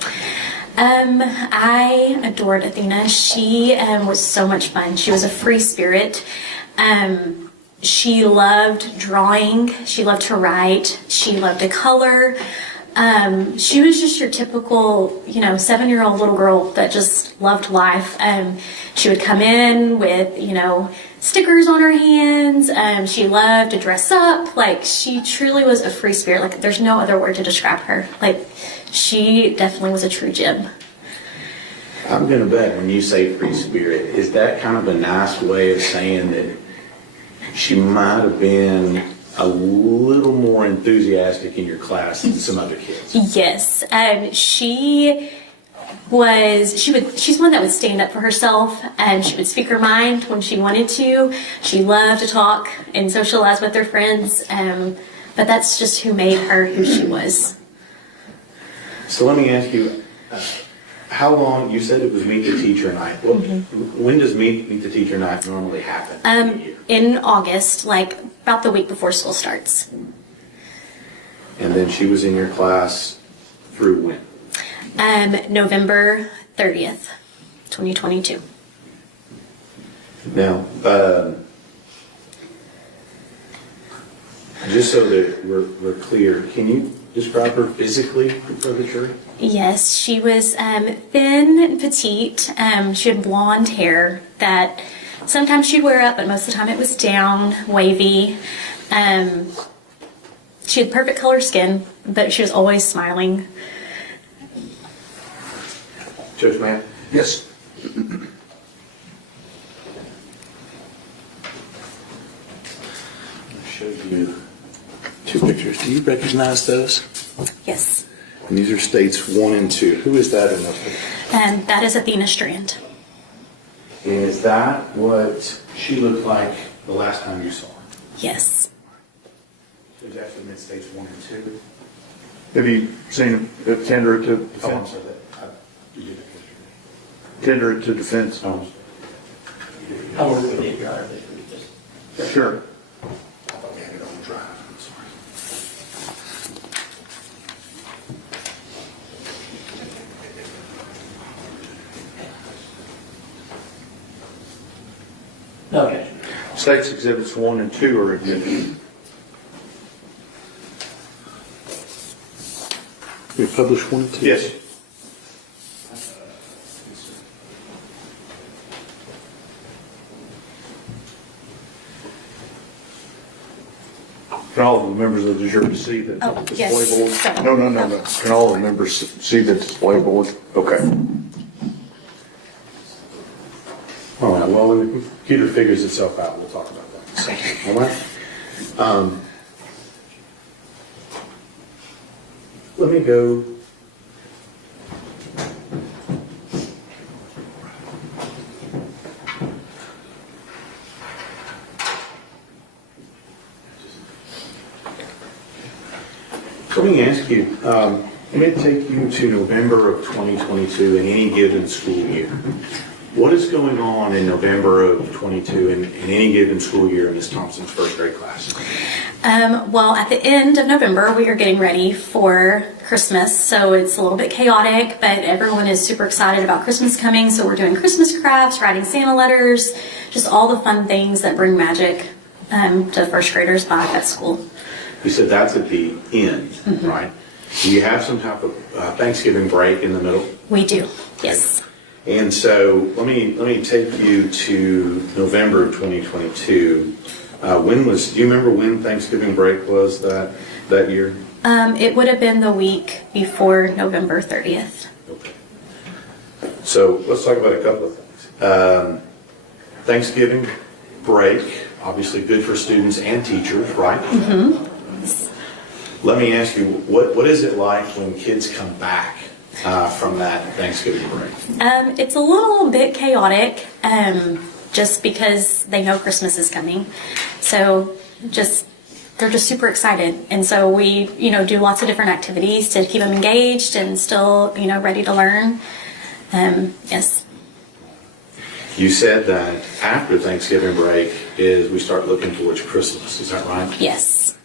I adored Athena. She was so much fun. She was a free spirit. She loved drawing. She loved to write. She loved to color. She was just your typical, 7-year-old little girl that just loved life. She would come in with, stickers on her hands. She loved to dress up. Like, she truly was a free spirit. Like, there's no other word to describe her. Like, she definitely was a true gem. I'm going to bet when you say free spirit, is that kind of a nice way of saying that she might have been a little more enthusiastic in your class than some other kids? Yes. She's one that would stand up for herself, and she would speak her mind when she wanted to. She loved to talk and socialize with her friends, but that's just who made her who she was. So let me ask you, how long, you said it was Meet the Teacher night. When does Meet the Teacher night normally happen? In August, like about the week before school starts. And then she was in your class through when? November 30th, 2022. Now, just so that we're clear, can you describe her physically for the jury? Yes, she was thin and petite. She had blonde hair that sometimes she'd wear up, but most of the time it was down, wavy. She had perfect color skin, but she was always smiling. Judge Matt? Yes. I showed you 2 pictures. Do you recognize those? Yes. And these are states 1 and 2. Who is that in those pictures? That is Athena Strand. Is that what she looked like the last time you saw her? Yes. She was actually in states 1 and 2. Have you seen it tender to Oh, I'm defense? sorry. You did a picture. Tender it to defense? Oh, How long would it be, Your Honor, if we just... Sure. I thought we had it on drive. I'm sorry. Okay. States Exhibits 1 and 2 are admitted. We published 1 and 2? Yes. Can all the members of the jury see the Oh, display yes. board? Sorry. No. Can all the members see the display board? Okay. All right, well, when the computer figures itself out, we'll talk about that. So, all right? Let me go. So let me ask you, let me take you to November of 2022 in any given school year. What is going on in November of 22 in any given school year in Ms. Thompson's first grade class? Well, at the end of November, we are getting ready for Christmas, so it's a little bit chaotic, but everyone is super excited about Christmas coming, so we're doing Christmas crafts, writing Santa letters, just all the fun things that bring magic to first graders back at school. You said that's at the end, right? Do you have some type of Thanksgiving break in the middle? We do, yes. And so let me take you to November of 2022. Do you remember when Thanksgiving break was that year? It would have been the week before November 30th. Okay. So let's talk about a couple of things. Thanksgiving break, obviously good for students and teachers, right? Mm-hmm. Let me ask you, what is it like when kids come back from that Thanksgiving break? It's a little bit chaotic, just because they know Christmas is coming. So they're just super excited. And so we, do lots of different activities to keep them engaged and still, ready to learn. Yes. You said that after Thanksgiving break is we start looking towards Christmas. Is that right? Yes.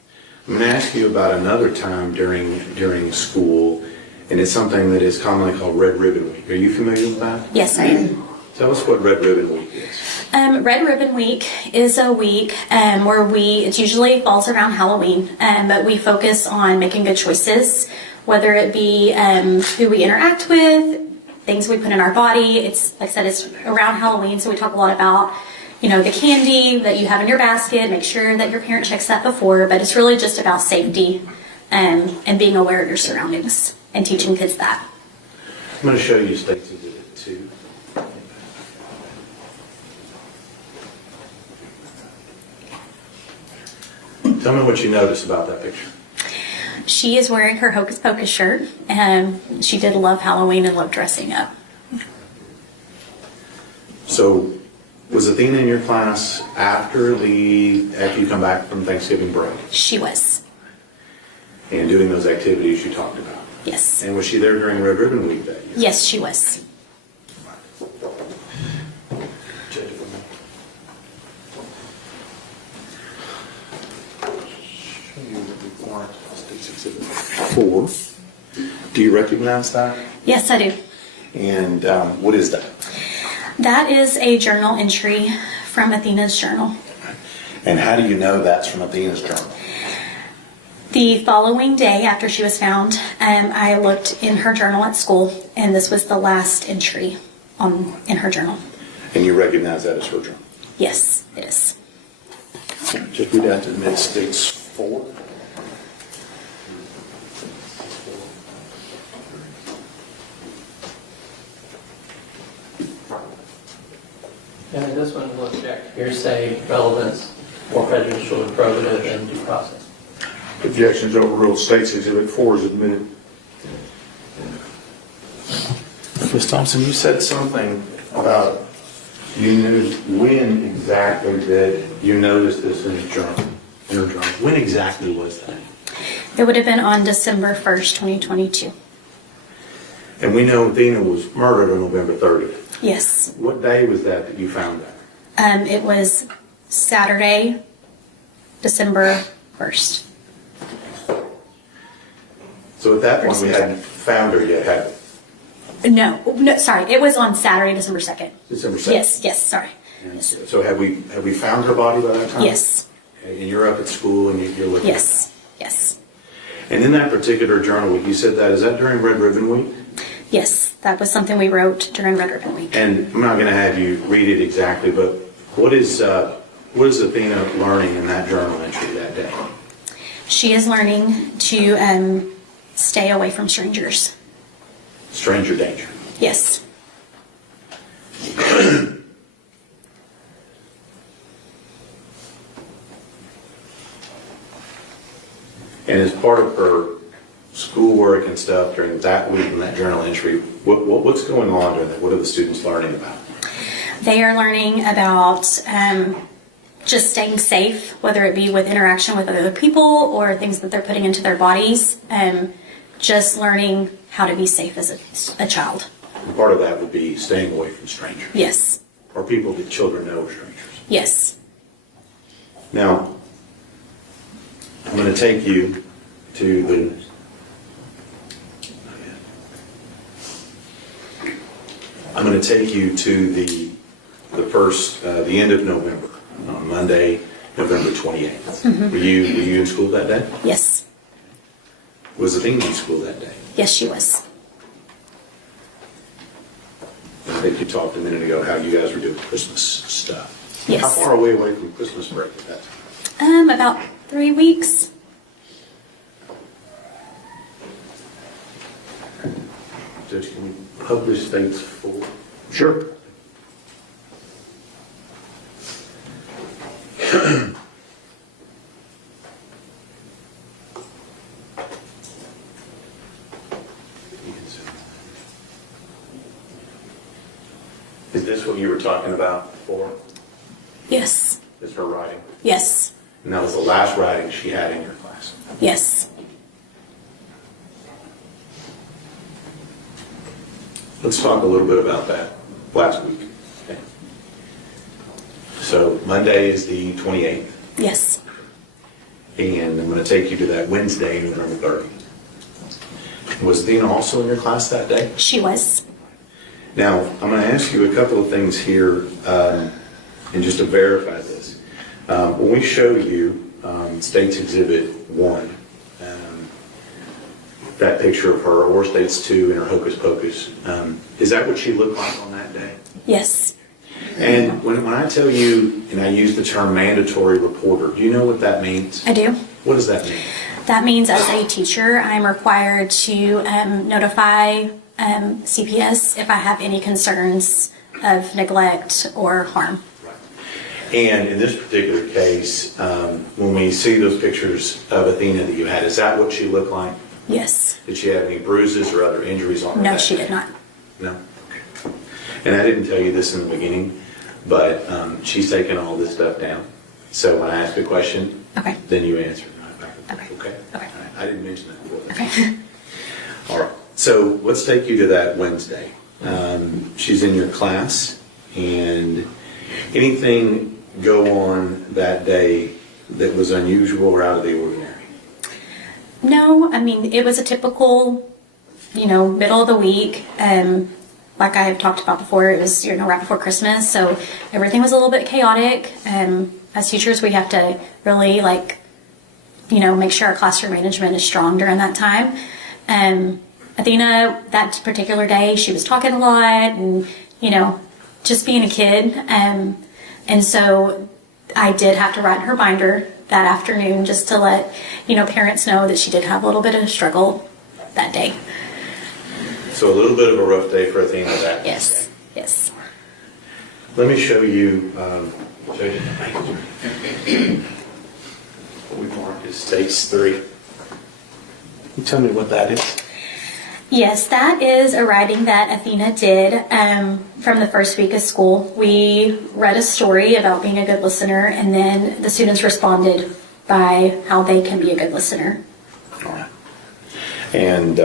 I'm going to ask you about another time during school, and it's something that is commonly called Red Ribbon Week. Are you familiar with that? Yes, I am. Tell us what Red Ribbon Week is. Red Ribbon Week is a week where it usually falls around Halloween, but we focus on making good choices, whether it be who we interact with, things we put in our body. It's, like I said, it's around Halloween, so we talk a lot about the candy that you have in your basket, make sure that your parent checks that before, but it's really just about safety and being aware of your surroundings and teaching kids that. I'm going to show you states who did it too. Tell me what you notice about that picture. She is wearing her Hocus Pocus shirt, and she did love Halloween and love dressing up. So, was Athena in your class after you come back from Thanksgiving break? She was. And doing those activities you talked about? Yes. And was she there during Red Ribbon Week that year? Yes, she was. Exhibit 4. Do you recognize that? Yes, I do. And what is that? That is a journal entry from Athena's journal. And how do you know that's from Athena's journal? The following day after she was found, I looked in her journal at school, and this was the last entry in her journal. And you recognize that as her journal? Yes, it is. Just read out to the Mid-States 4. And this one will object hearsay, relevance, or prejudicial and probative and due process. Objections overruled. States Exhibit 4 is admitted. Ms. Thompson, you said something about you knew when exactly that you noticed this in her journal. When exactly was that? It would have been on December 1st, 2022. And we know Athena was murdered on November 30th. Yes. What day was that you found that? It was Saturday, December 1st. So at that point, we hadn't found her yet, had we? No, sorry. It was on Saturday, December 2nd. December 2nd? Yes, sorry. And so have we found her body by that time? Yes. And you're up at school and you're looking? Yes, yes. And in that particular journal week, you said that, is that during Red Ribbon Week? Yes, that was something we wrote during Red Ribbon Week. And I'm not going to have you read it exactly, but what is Athena learning in that journal entry that day? She is learning to stay away from strangers. Stranger danger. Yes. And as part of her schoolwork and stuff during that week and that journal entry, what's going on during that? What are the students learning about? They are learning about just staying safe, whether it be with interaction with other people or things that they're putting into their bodies. Just learning how to be safe as a child. And part of that would be staying away from strangers. Yes. Or people that children know are strangers. Yes. Now, I'm going to take you to the end of November, on Monday, November 28th. Were you in school that day? Yes. Was Athena in school that day? Yes, she was. I think you talked a minute ago how you guys were doing Christmas stuff. Yes. How far away from Christmas break is that? About 3 weeks. Judge, can we publish dates for? Sure. Is this what you were talking about before? Yes. Is her writing? Yes. And that was the last writing she had in your class? Yes. Let's talk a little bit about that last week. Okay. So Monday is the 28th, Yes. and I'm going to take you to that Wednesday, November 30th. Was Athena also in your class that day? She was. Now, I'm going to ask you a couple of things here, and just to verify this. When we show you State's Exhibit 1, that picture of her, or States 2 in her Hocus Pocus, is that what she looked like on that day? Yes. And when I tell you, and I use the term mandatory reporter, do you know what that means? I do. What does that mean? That means as a teacher, I'm required to notify CPS if I have any concerns of neglect or harm. And in this particular case, when we see those pictures of Athena that you had, is that what she looked like? Yes. Did she have any bruises or other injuries on her? No, back? she did not. No? Okay. And I didn't tell you this in the beginning, but she's taken all this stuff down. So when I ask a question, Okay. then you answer. Okay. Okay? Okay. All right. I didn't mention that before. Okay. All right. So let's take you to that Wednesday. She's in your class, and anything go on that day that was unusual or out of the ordinary? No, I mean, it was a typical, middle of the week. Like I have talked about before, it was, right before Christmas. So everything was a little bit chaotic. As teachers, we have to really make sure our classroom management is strong during that time. Athena, that particular day, she was talking a lot and, just being a kid. And so I did have to write her binder that afternoon just to let, parents know that she did have a little bit of a struggle that day. So a little bit of a rough day for Athena that day. Yes, yes. Let me show you, what we marked as States 3. Can you tell me what that is? Yes, that is a writing that Athena did from the first week of school. We read a story about being a good listener, and then the students responded by how they can be a good listener. All right. And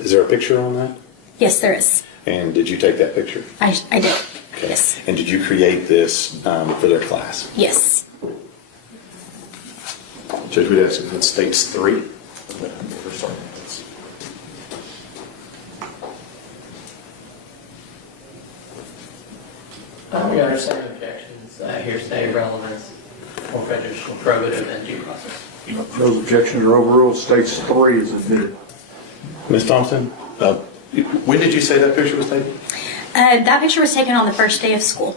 is there a picture on that? Yes, there is. And did you take that picture? I did. Okay. Yes. And did you create this for their class? Yes. Judge, we'd ask if it's States 3. We understand objections, hearsay, relevance, more prejudicial, probative, and due process. Those objections are overruled. States 3 is admitted. Ms. Thompson, when did you say that picture was taken? That picture was taken on the first day of school.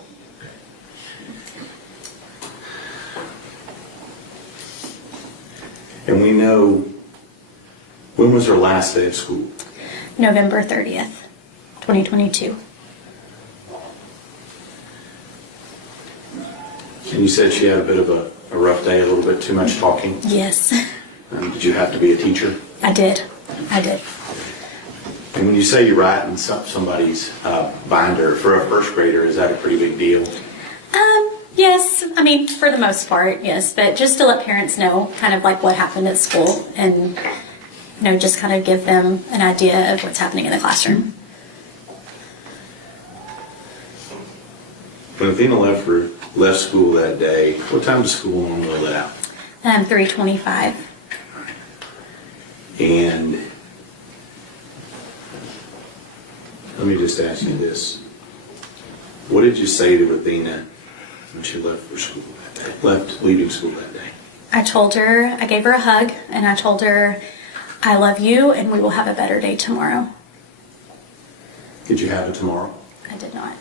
we know, when was her last day of school? November 30th, 2022. And you said she had a bit of a rough day, a little bit too much talking. Yes, Did you have to be a teacher? I did. I did. And when you say you write in somebody's binder for a first grader, is that a pretty big deal? Yes, I mean, for the most part, yes, but just to let parents know kind of like what happened at school and, just kind of give them an idea of what's happening in the classroom. When Athena left school that day, what time does school normally let out? 3:25. And let me just ask you this. What did you say to Athena when she left for school that day, leaving school that day? I gave her a hug and I told her, I love you and we will have a better day tomorrow. Did you have it tomorrow? I did not.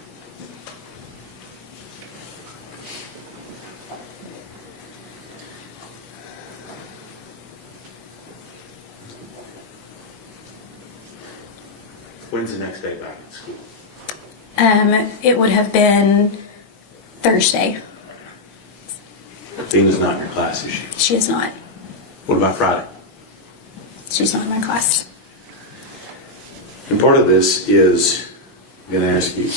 When's the next day back at school? It would have been Thursday. Athena's not in your class, is she? She is not. What about Friday? She's not in my class. And part of this is, I'm going to ask you,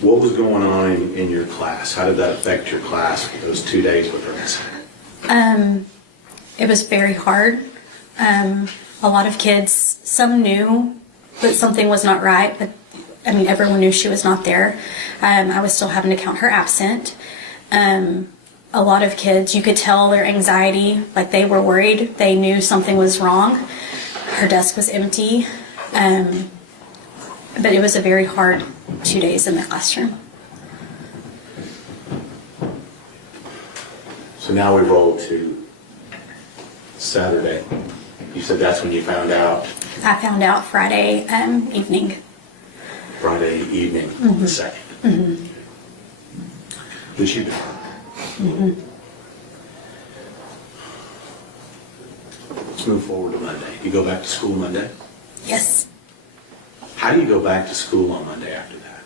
what was going on in your class? How did that affect your class for those 2 days with her missing? It was very hard. A lot of kids, some knew that something was not right, but everyone knew she was not there. I was still having to count her absent. A lot of kids, you could tell their anxiety, like they were worried. They knew something was wrong. Her desk was empty. But it was a very hard 2 days in the classroom. So now we roll to Saturday. You said that's when you found out? I found out Friday evening. Friday evening, the 2nd. Mm-hmm. That she been. Mm-hmm. Let's move forward to Monday. You go back to school Monday? Yes. How do you go back to school on Monday after that?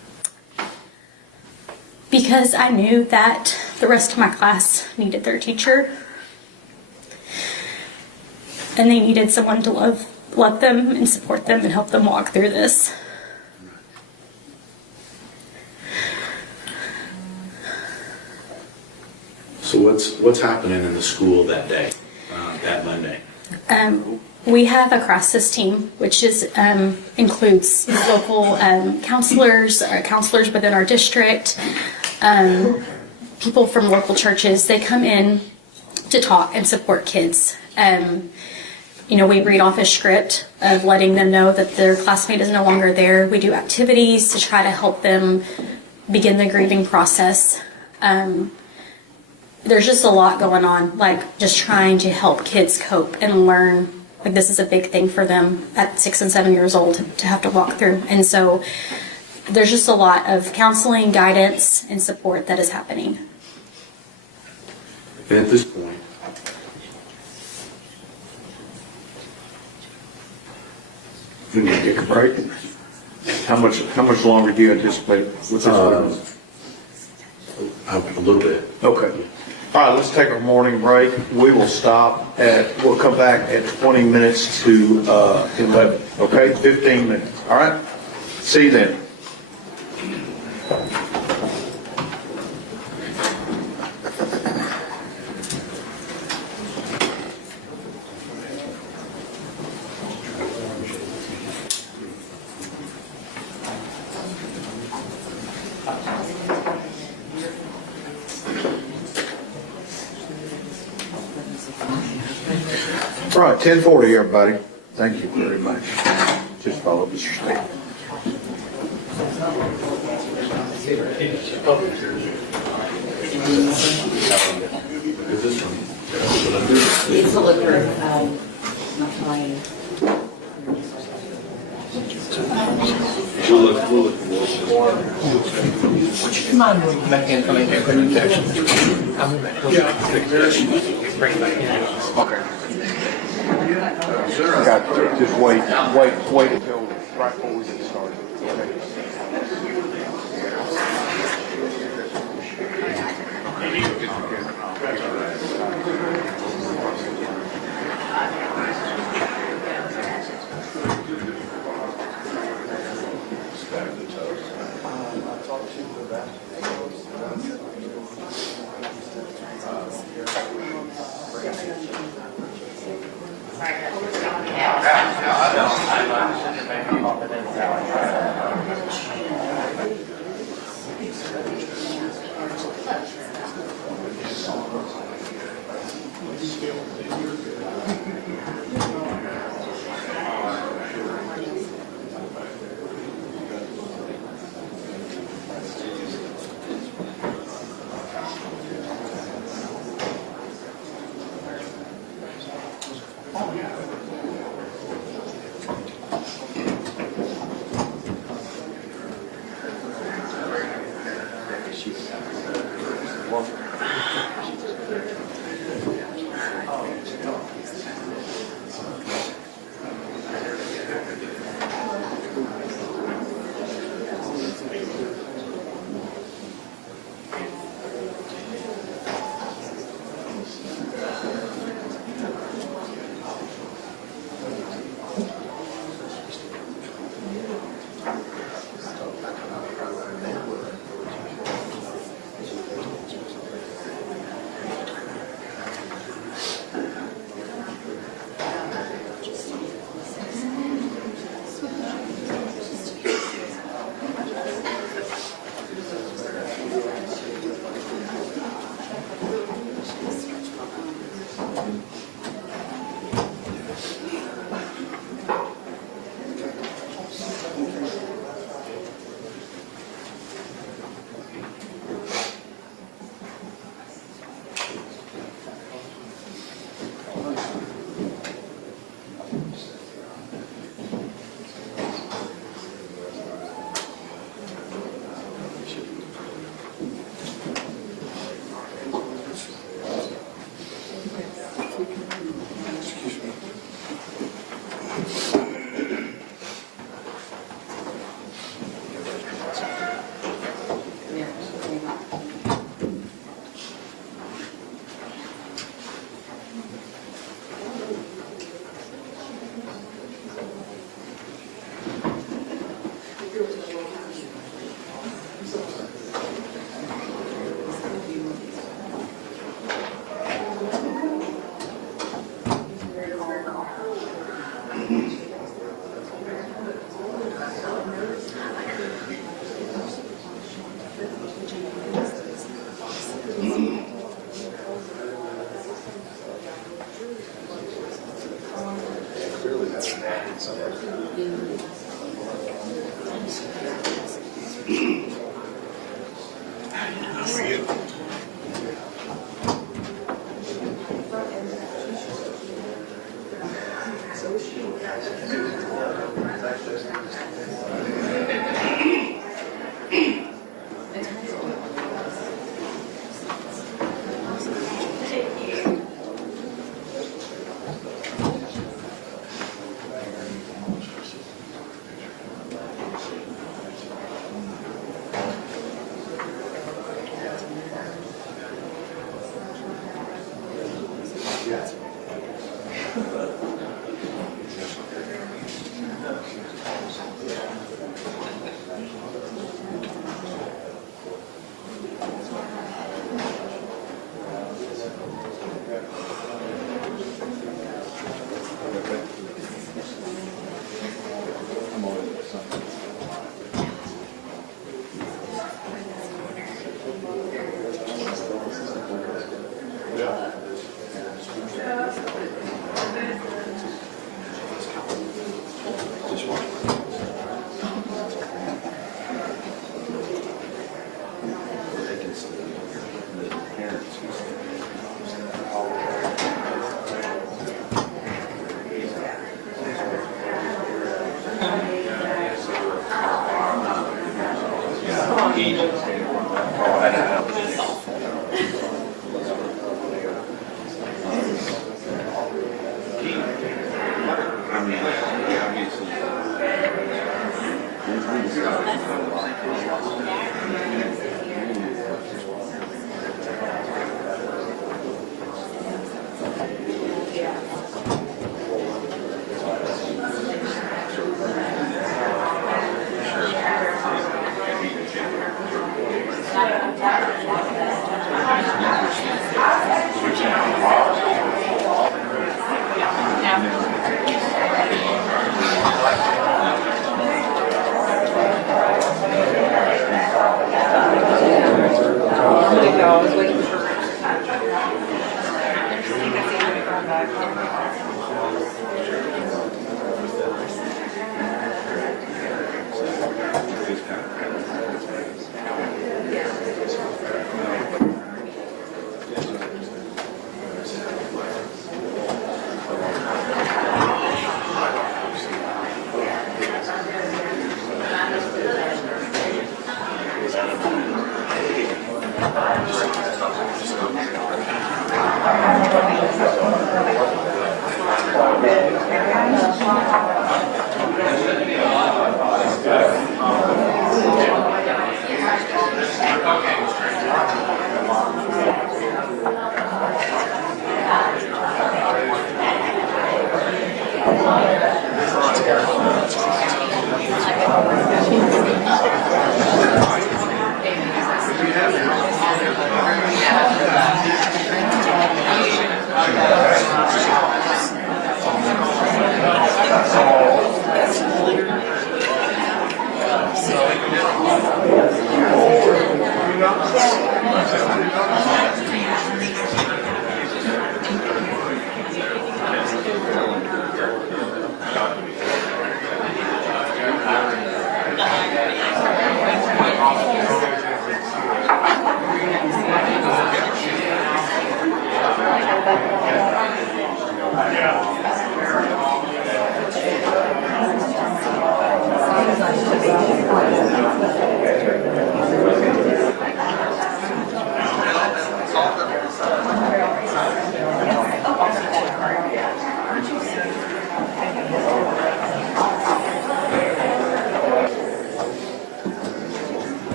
Because I knew that the rest of my class needed their teacher. And they needed someone to love them and support them and help them walk through this. So what's happening in the school that day, that Monday? We have a crisis team, which includes local counselors within our district, people from local churches. They come in to talk and support kids. We read off a script of letting them know that their classmate is no longer there. We do activities to try to help them begin the grieving process. There's just a lot going on, like just trying to help kids cope and learn. Like this is a big thing for them at 6 and 7 years old to have to walk through. And so there's just a lot of counseling, guidance, and support that is happening. And at this point, We need to take a break. How much longer do you anticipate with this? a little bit. Okay. All right, let's take our morning break. We will we'll come back at 20 minutes to 11, okay? 15 minutes, all right? See you then. All right, 10:40, everybody. Thank you very much. Just follow Mr. State. It's a liquor, not mine. We'll look. Would you mind moving back in? Coming back in section. I'll move back. Bring it back in. Okay. Just wait until right before we get started. Okay.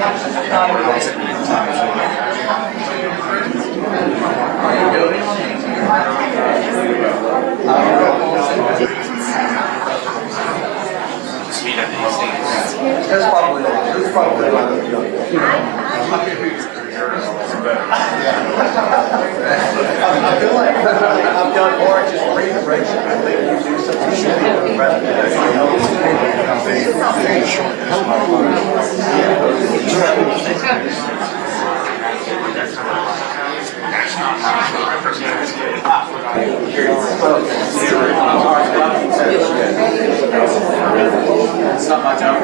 I've done more just reiteration. I think you do something shitty rather It's not my job.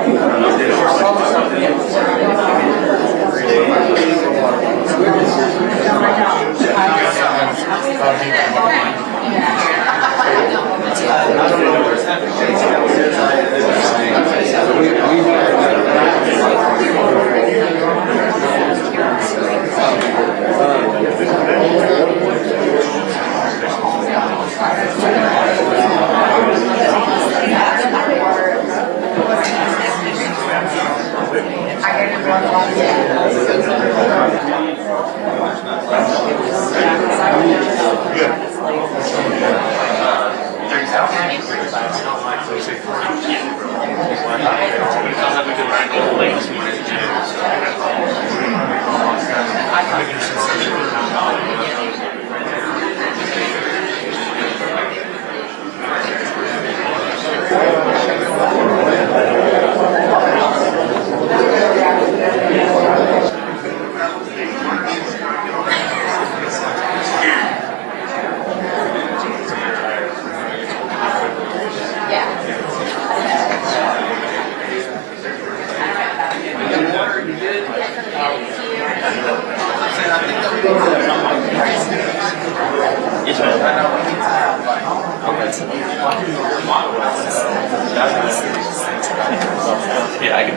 Yeah, I can.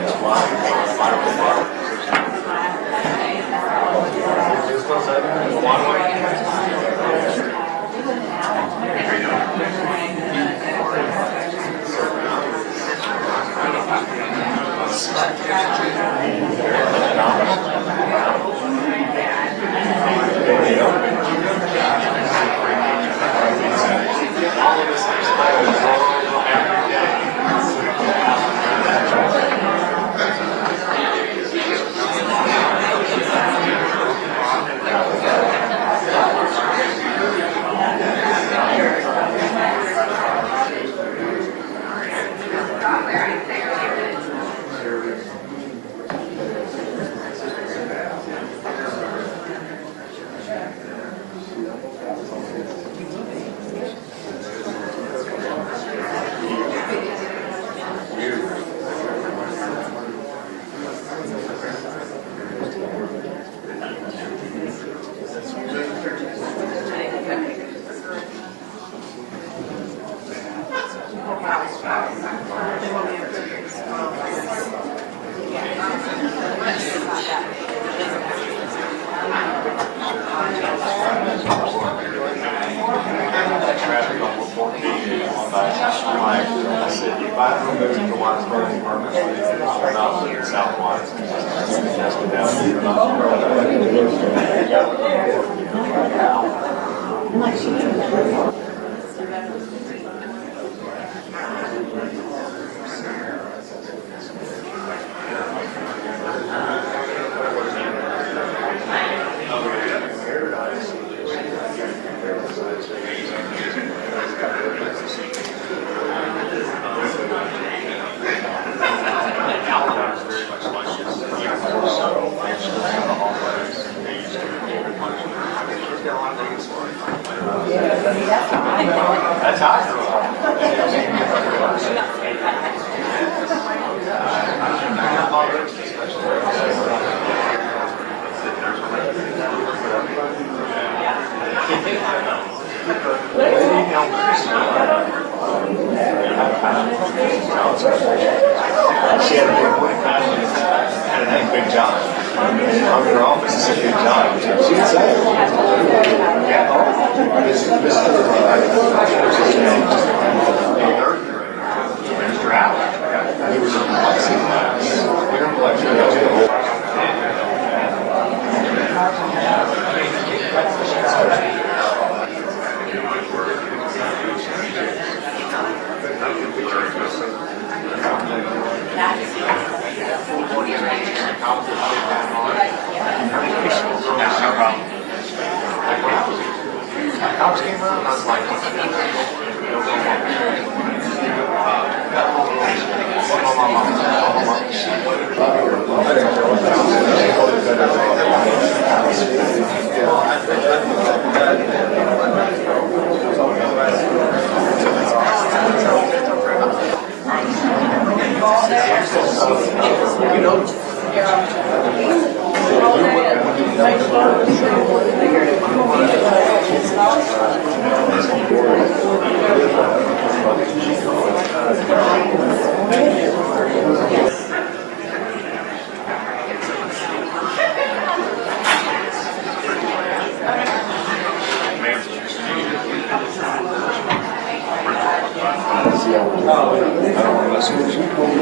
cops came around, I was like,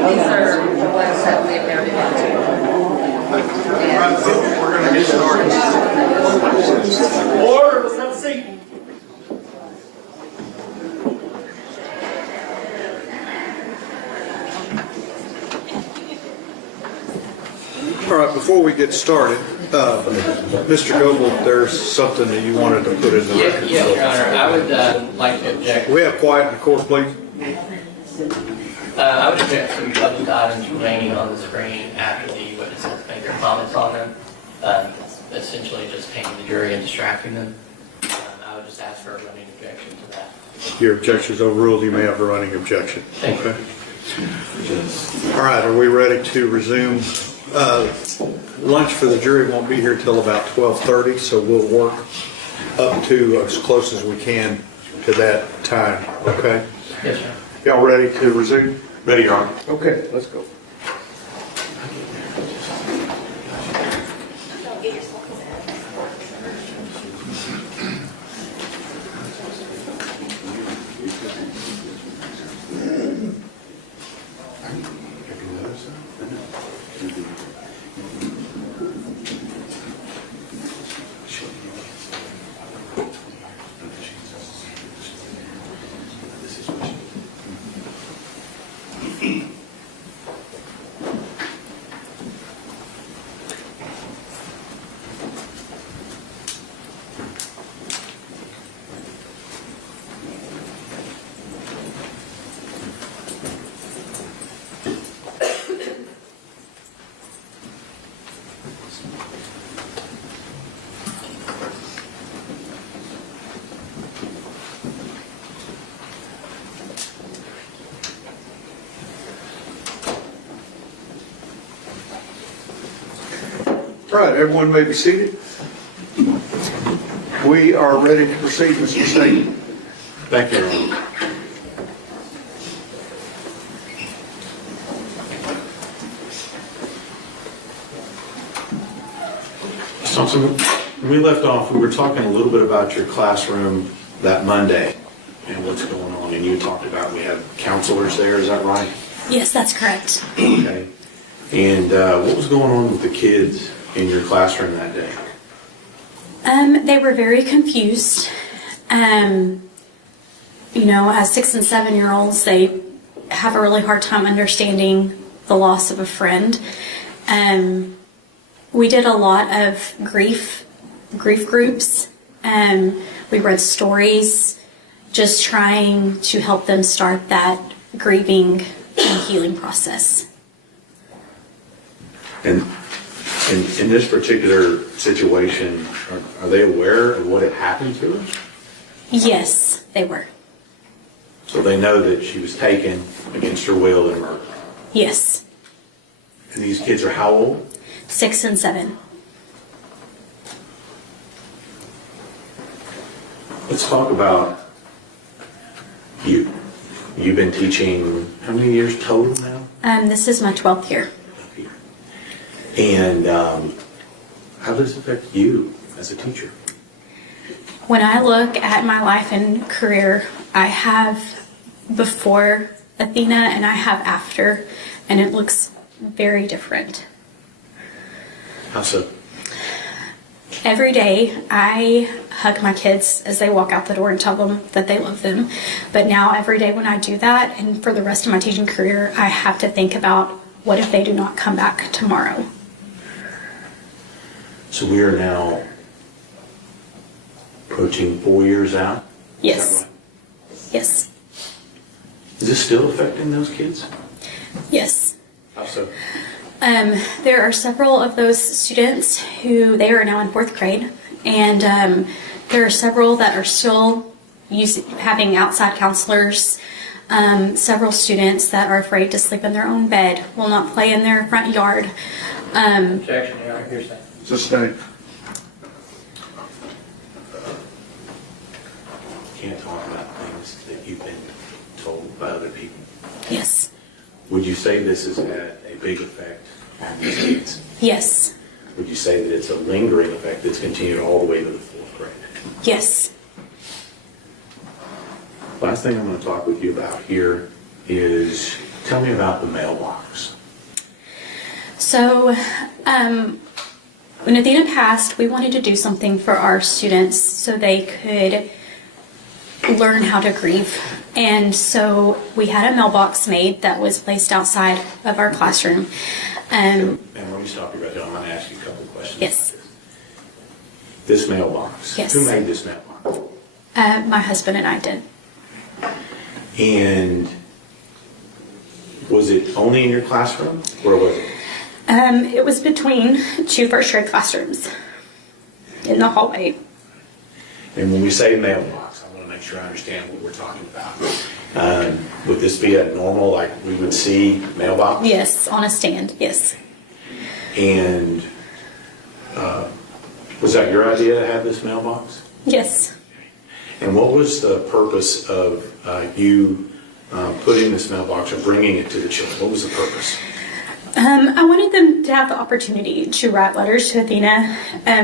These are the ones that live there too. We're gonna get started. Order, let's have a seat. All right, before we get started, Mr. Goble, there's something that you wanted to put in the record. Yes, Your Honor, I would like to object. We have quiet in the court, please. I would object to public items remaining on the screen after the witnesses make their comments on them. Essentially just painting the jury and distracting them. I would just ask for a running objection to that. Your objection is overruled. You may have a running objection. Thank you. Okay. All right, are we ready to resume? Lunch for the jury won't be here till about 12:30, so we'll work up to as close as we can to that time, okay? Yes, sir. Y'all ready to resume? Ready, Your Honor. Okay, let's go. All right, everyone may be seated. We are ready to proceed, Mr. State. Thank you, Your Honor. So when we left off, we were talking a little bit about your classroom that Monday and what's going on. And you talked about we have counselors there, is that right? Yes, that's correct. Okay. And what was going on with the kids in your classroom that day? They were very confused. You know, as 6 and 7 year olds, they have a really hard time understanding the loss of a friend. We did a lot of grief groups. We read stories, just trying to help them start that grieving and healing process. And in this particular situation, are they aware of what had happened to her? Yes, they were. So they know that she was taken against her will and murdered. Yes, And these kids are how old? 6 and 7. Let's talk about you. You've been teaching how many years total now? This is my 12th year. And how does it affect you as a teacher? When I look at my life and career, I have before Athena and I have after, and it looks very different. How so? Every day I hug my kids as they walk out the door and tell them that they love them. But now every day when I do that, and for the rest of my teaching career, I have to think about what if they do not come back tomorrow. So we are now approaching 4 years out? Yes. Is that right? Yes. Is this still affecting those kids? Yes. How so? There are several of those students who they are now in 4th grade, and there are several that are still having outside counselors. Several students that are afraid to sleep in their own bed, will not play in their front yard. Objection, Your Honor, hearsay. Sustained. Can't talk about things that you've been told by other people. Yes. Would you say this has had a big effect on these kids? Yes. Would you say that it's a lingering effect that's continued all the way to the 4th grade? Yes. Last thing I'm going to talk with you about here is tell me about the mailbox. So, when Athena passed, we wanted to do something for our students so they could learn how to grieve. And so we had a mailbox made that was placed outside of our classroom. And let me stop you right there. I'm going to ask you a couple of questions. Yes. About this mailbox. Yes. Who made this mailbox? My husband and I did. And was it only in your classroom? Where was it? It was between 2 first grade classrooms in the hallway. And when we say mailbox, I want to make sure I understand what we're talking about. Would this be a normal, like we would see mailbox? Yes, on a stand, yes. And was that your idea to have this mailbox? Yes. And what was the purpose of you putting this mailbox or bringing it to the children? What was the purpose? I wanted them to have the opportunity to write letters to Athena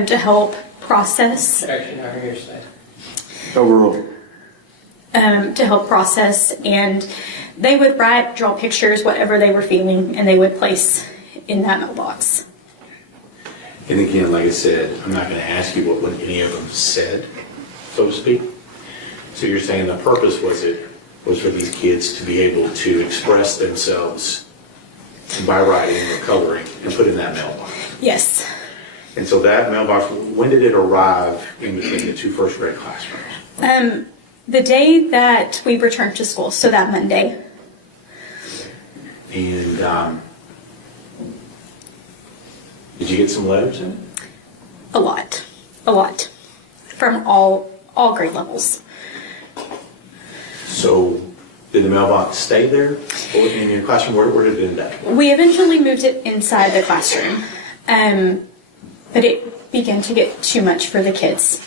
to help process. Objection, Your Honor, hearsay. Overruled. To help process, and they would write, draw pictures, whatever they were feeling, and they would place in that mailbox. And again, like I said, I'm not going to ask you what any of them said, so to speak. So you're saying the purpose was for these kids to be able to express themselves by writing or coloring and put in that mailbox. Yes. And so that mailbox, when did it arrive in between the 2 first grade classrooms? The day that we returned to school, so that Monday. And did you get some letters in it? A lot. From all grade levels. So did the mailbox stay there or in your classroom? Where did it end up? We eventually moved it inside the classroom, but it began to get too much for the kids.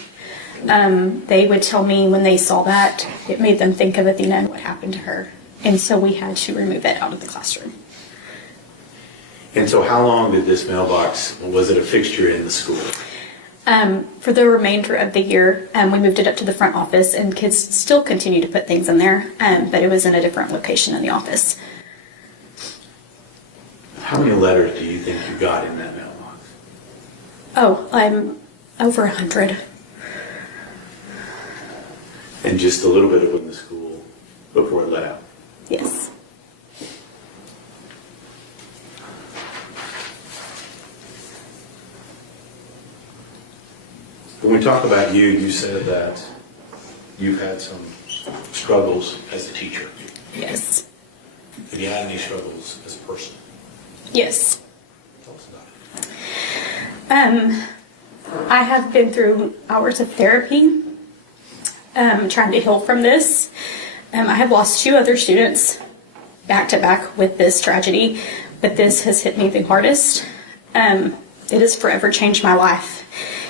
They would tell me when they saw that, it made them think of Athena and what happened to her. And so we had to remove it out of the classroom. And so how long did this mailbox, was it a fixture in the school? For the remainder of the year, we moved it up to the front office, and kids still continue to put things in there, but it was in a different location in the office. How many letters do you think you got in that mailbox? Oh, over 100. And just a little bit of it in the school before it let out? Yes. When we talk about you, you said that you've had some struggles as a teacher. Yes. Have you had any struggles as a person? Yes. Tell us about it. I have been through hours of therapy, trying to heal from this. I have lost 2 other students back to back with this tragedy, but this has hit me the hardest. It has forever changed my life,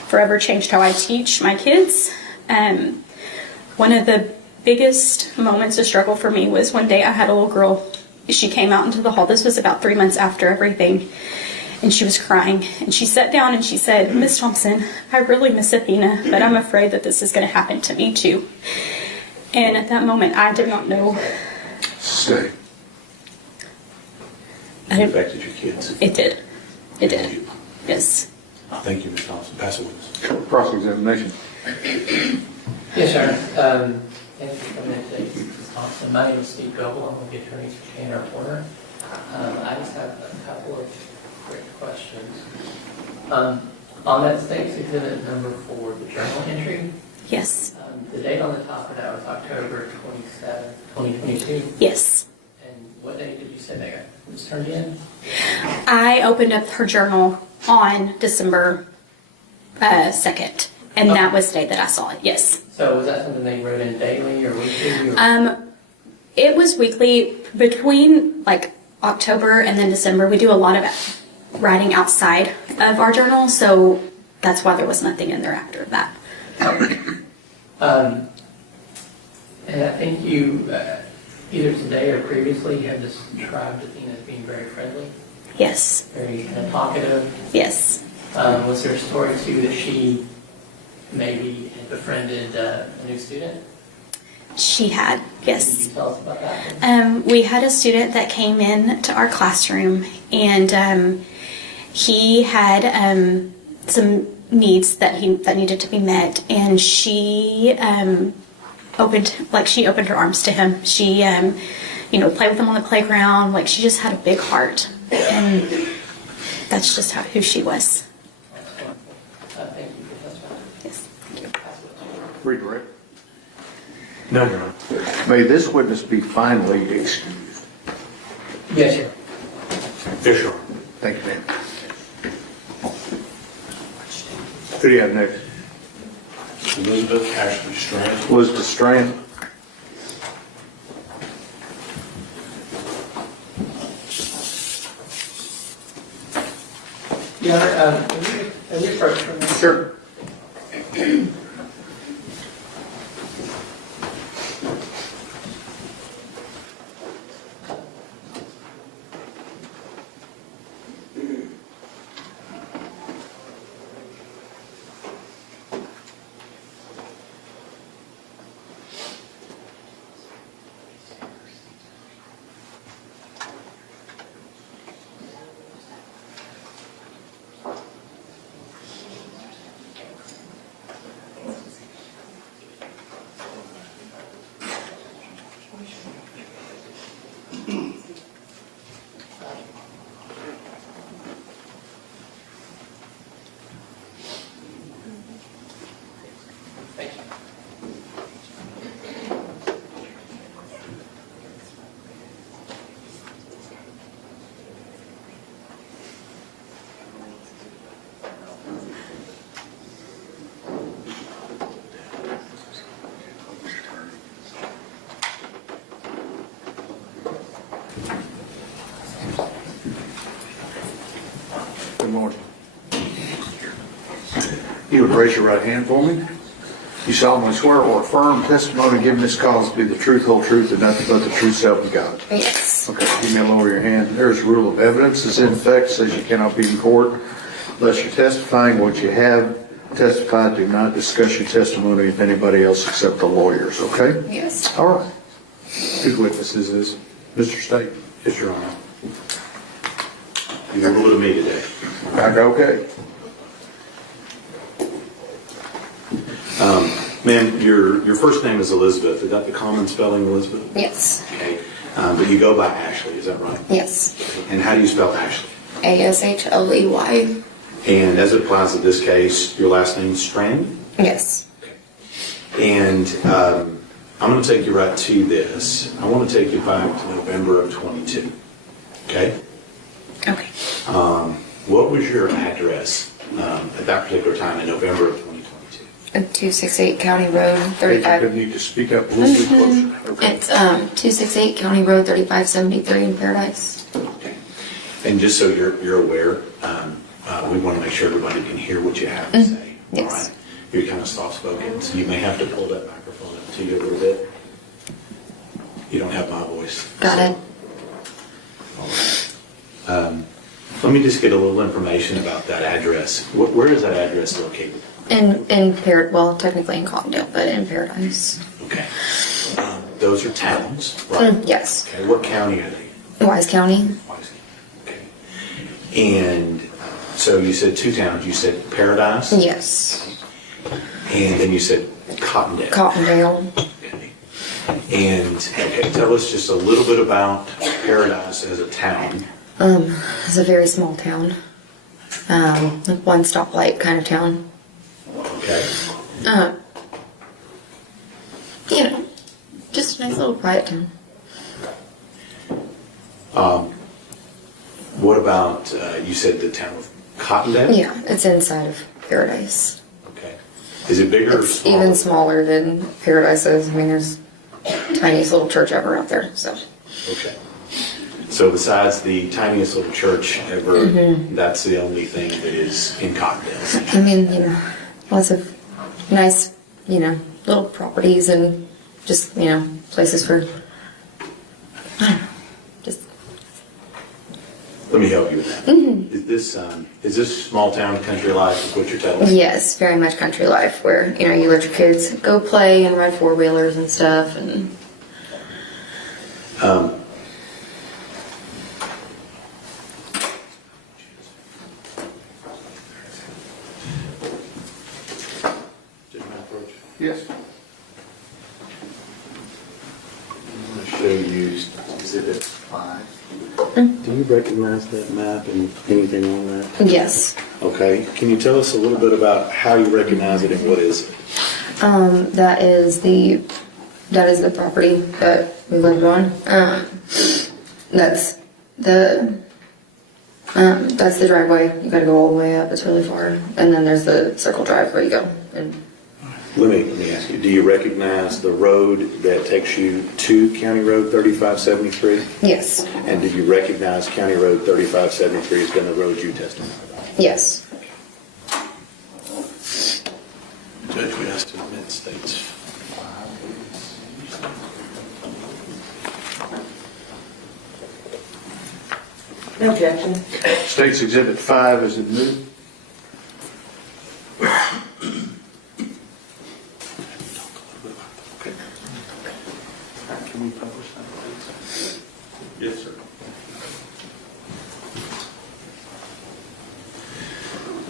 forever changed how I teach my kids. One of the biggest moments of struggle for me was one day I had a little girl. She came out into the hall. This was about 3 months after everything. And she was crying. And she sat down and she said, "Miss Thompson, I really miss Athena, but I'm afraid that this is going to happen to me too." And at that moment, I did not know. Stay. I didn't, It affected your kids. it did. It did. Yes. Thank you, Ms. Thompson. Pass the witness. Cross-examination. Yes, sir. Thank you for coming in today, Ms. Thompson. My name is Steve Goebel. I'm with the attorneys for Tarrant County. I just have a couple of quick questions. On that state's exhibit number 4, the journal entry, Yes. The date on the top of that was October 27th, 2022. Yes. And what date did you say that was turned in? I opened up her journal on December 2nd, and that was the day that I saw it. Yes. So was that something they wrote in daily or weekly? Or? It was weekly between like October and then December. We do a lot of writing outside of our journal, so that's why there was nothing in there after that. And I think you, either today or previously, have described Athena as being very friendly, Yes. very kind of talkative. Yes. Was there a story too that she maybe had befriended a new student? She had, Can yes. you tell us about that? We had a student that came in to our classroom, and he had some needs that needed to be met, and she opened her arms to him. She played with him on the playground. Like, she just had a big heart, and that's just who she was. Thank you for testifying. Yes. Redirect. No, Your Honor. May this witness be finally excused. Yes, sir. Yes, Your Honor. Thank you, ma'am. Who do you have next? Elizabeth Ashley Strand. Elizabeth Strand. Your Honor, have you approached from me? Sure. Thank you. Good morning. You would raise your right hand for me. You solemnly swear or affirm testimony given this cause to be the truth, whole truth, and nothing but the truth, self and God. Yes. Okay, give me a lower your hand. There's a rule of evidence that's in effect, says you cannot be in court unless you're testifying what you have testified. Do not discuss your testimony with anybody else except the lawyers, okay? Yes. All right. Whose witnesses is Mr. State? Yes, Your Honor. You have a little bit of me today. Okay. Ma'am, your first name is Elizabeth. Is that the common spelling, Elizabeth? Yes. Okay. But you go by Ashley, is that right? Yes. And how do you spell Ashley? ASHLEY. And as it applies to this case, your last name is Strand? Yes. And I'm going to take you right to this. I want to take you back to November of 22. Okay? Okay. What was your address at that particular time in November of 2022? 268 County Road You 35. need to speak up a little bit closer. Okay. It's 268 County Road 3573 in Paradise. Okay. And just so you're aware, we want to make sure everybody can hear what you have to say. Yes. All right? You're kind of soft-spoken, so you may have to pull that microphone up to you a little bit. You don't have my voice. Got it. All right. Let me just get a little information about that address. Where is that address located? In well, technically in Cottondale, but in Paradise. Okay. Those are towns, right? Yes. Okay. What county are they? Wise County. Wise. Okay. And so you said two towns. You said Paradise? Yes. And then you said Cottondale. Cottondale. Okay. And okay, tell us just a little bit about Paradise as a town. It's a very small town. One stoplight kind of town. Okay. Nice little quiet town. What about, you said the town of Cottondale? Yeah, it's inside of Paradise. Okay. Is it bigger or It's smaller? even smaller than Paradise is. I mean, there's tiniest little church ever out there, so. Okay. So besides the tiniest little church ever, that's the only thing that is in Cottondale? I mean, lots of nice, little properties and just, places for, I don't know, just. Let me help you with that. Is this small town country life is what you're telling me? Yes, very much country life where, you let your kids go play and ride four-wheelers and stuff and. Yes. I'm going to show you Exhibit 5. Do you recognize that map and anything on that? Yes. Okay. Can you tell us a little bit about how you recognize it and what is it? That is the property that we lived on. That's the driveway. You gotta go all the way up. It's really far. And then there's the circle drive where you go. And Let me ask you, do you recognize the road that takes you to County Road 3573? yes. And do you recognize County Road 3573 has been the road you testified about? Yes. Judge, we asked to admit states. No objection. State's Exhibit 5 is admitted. Can we publish that, please? Yes, sir.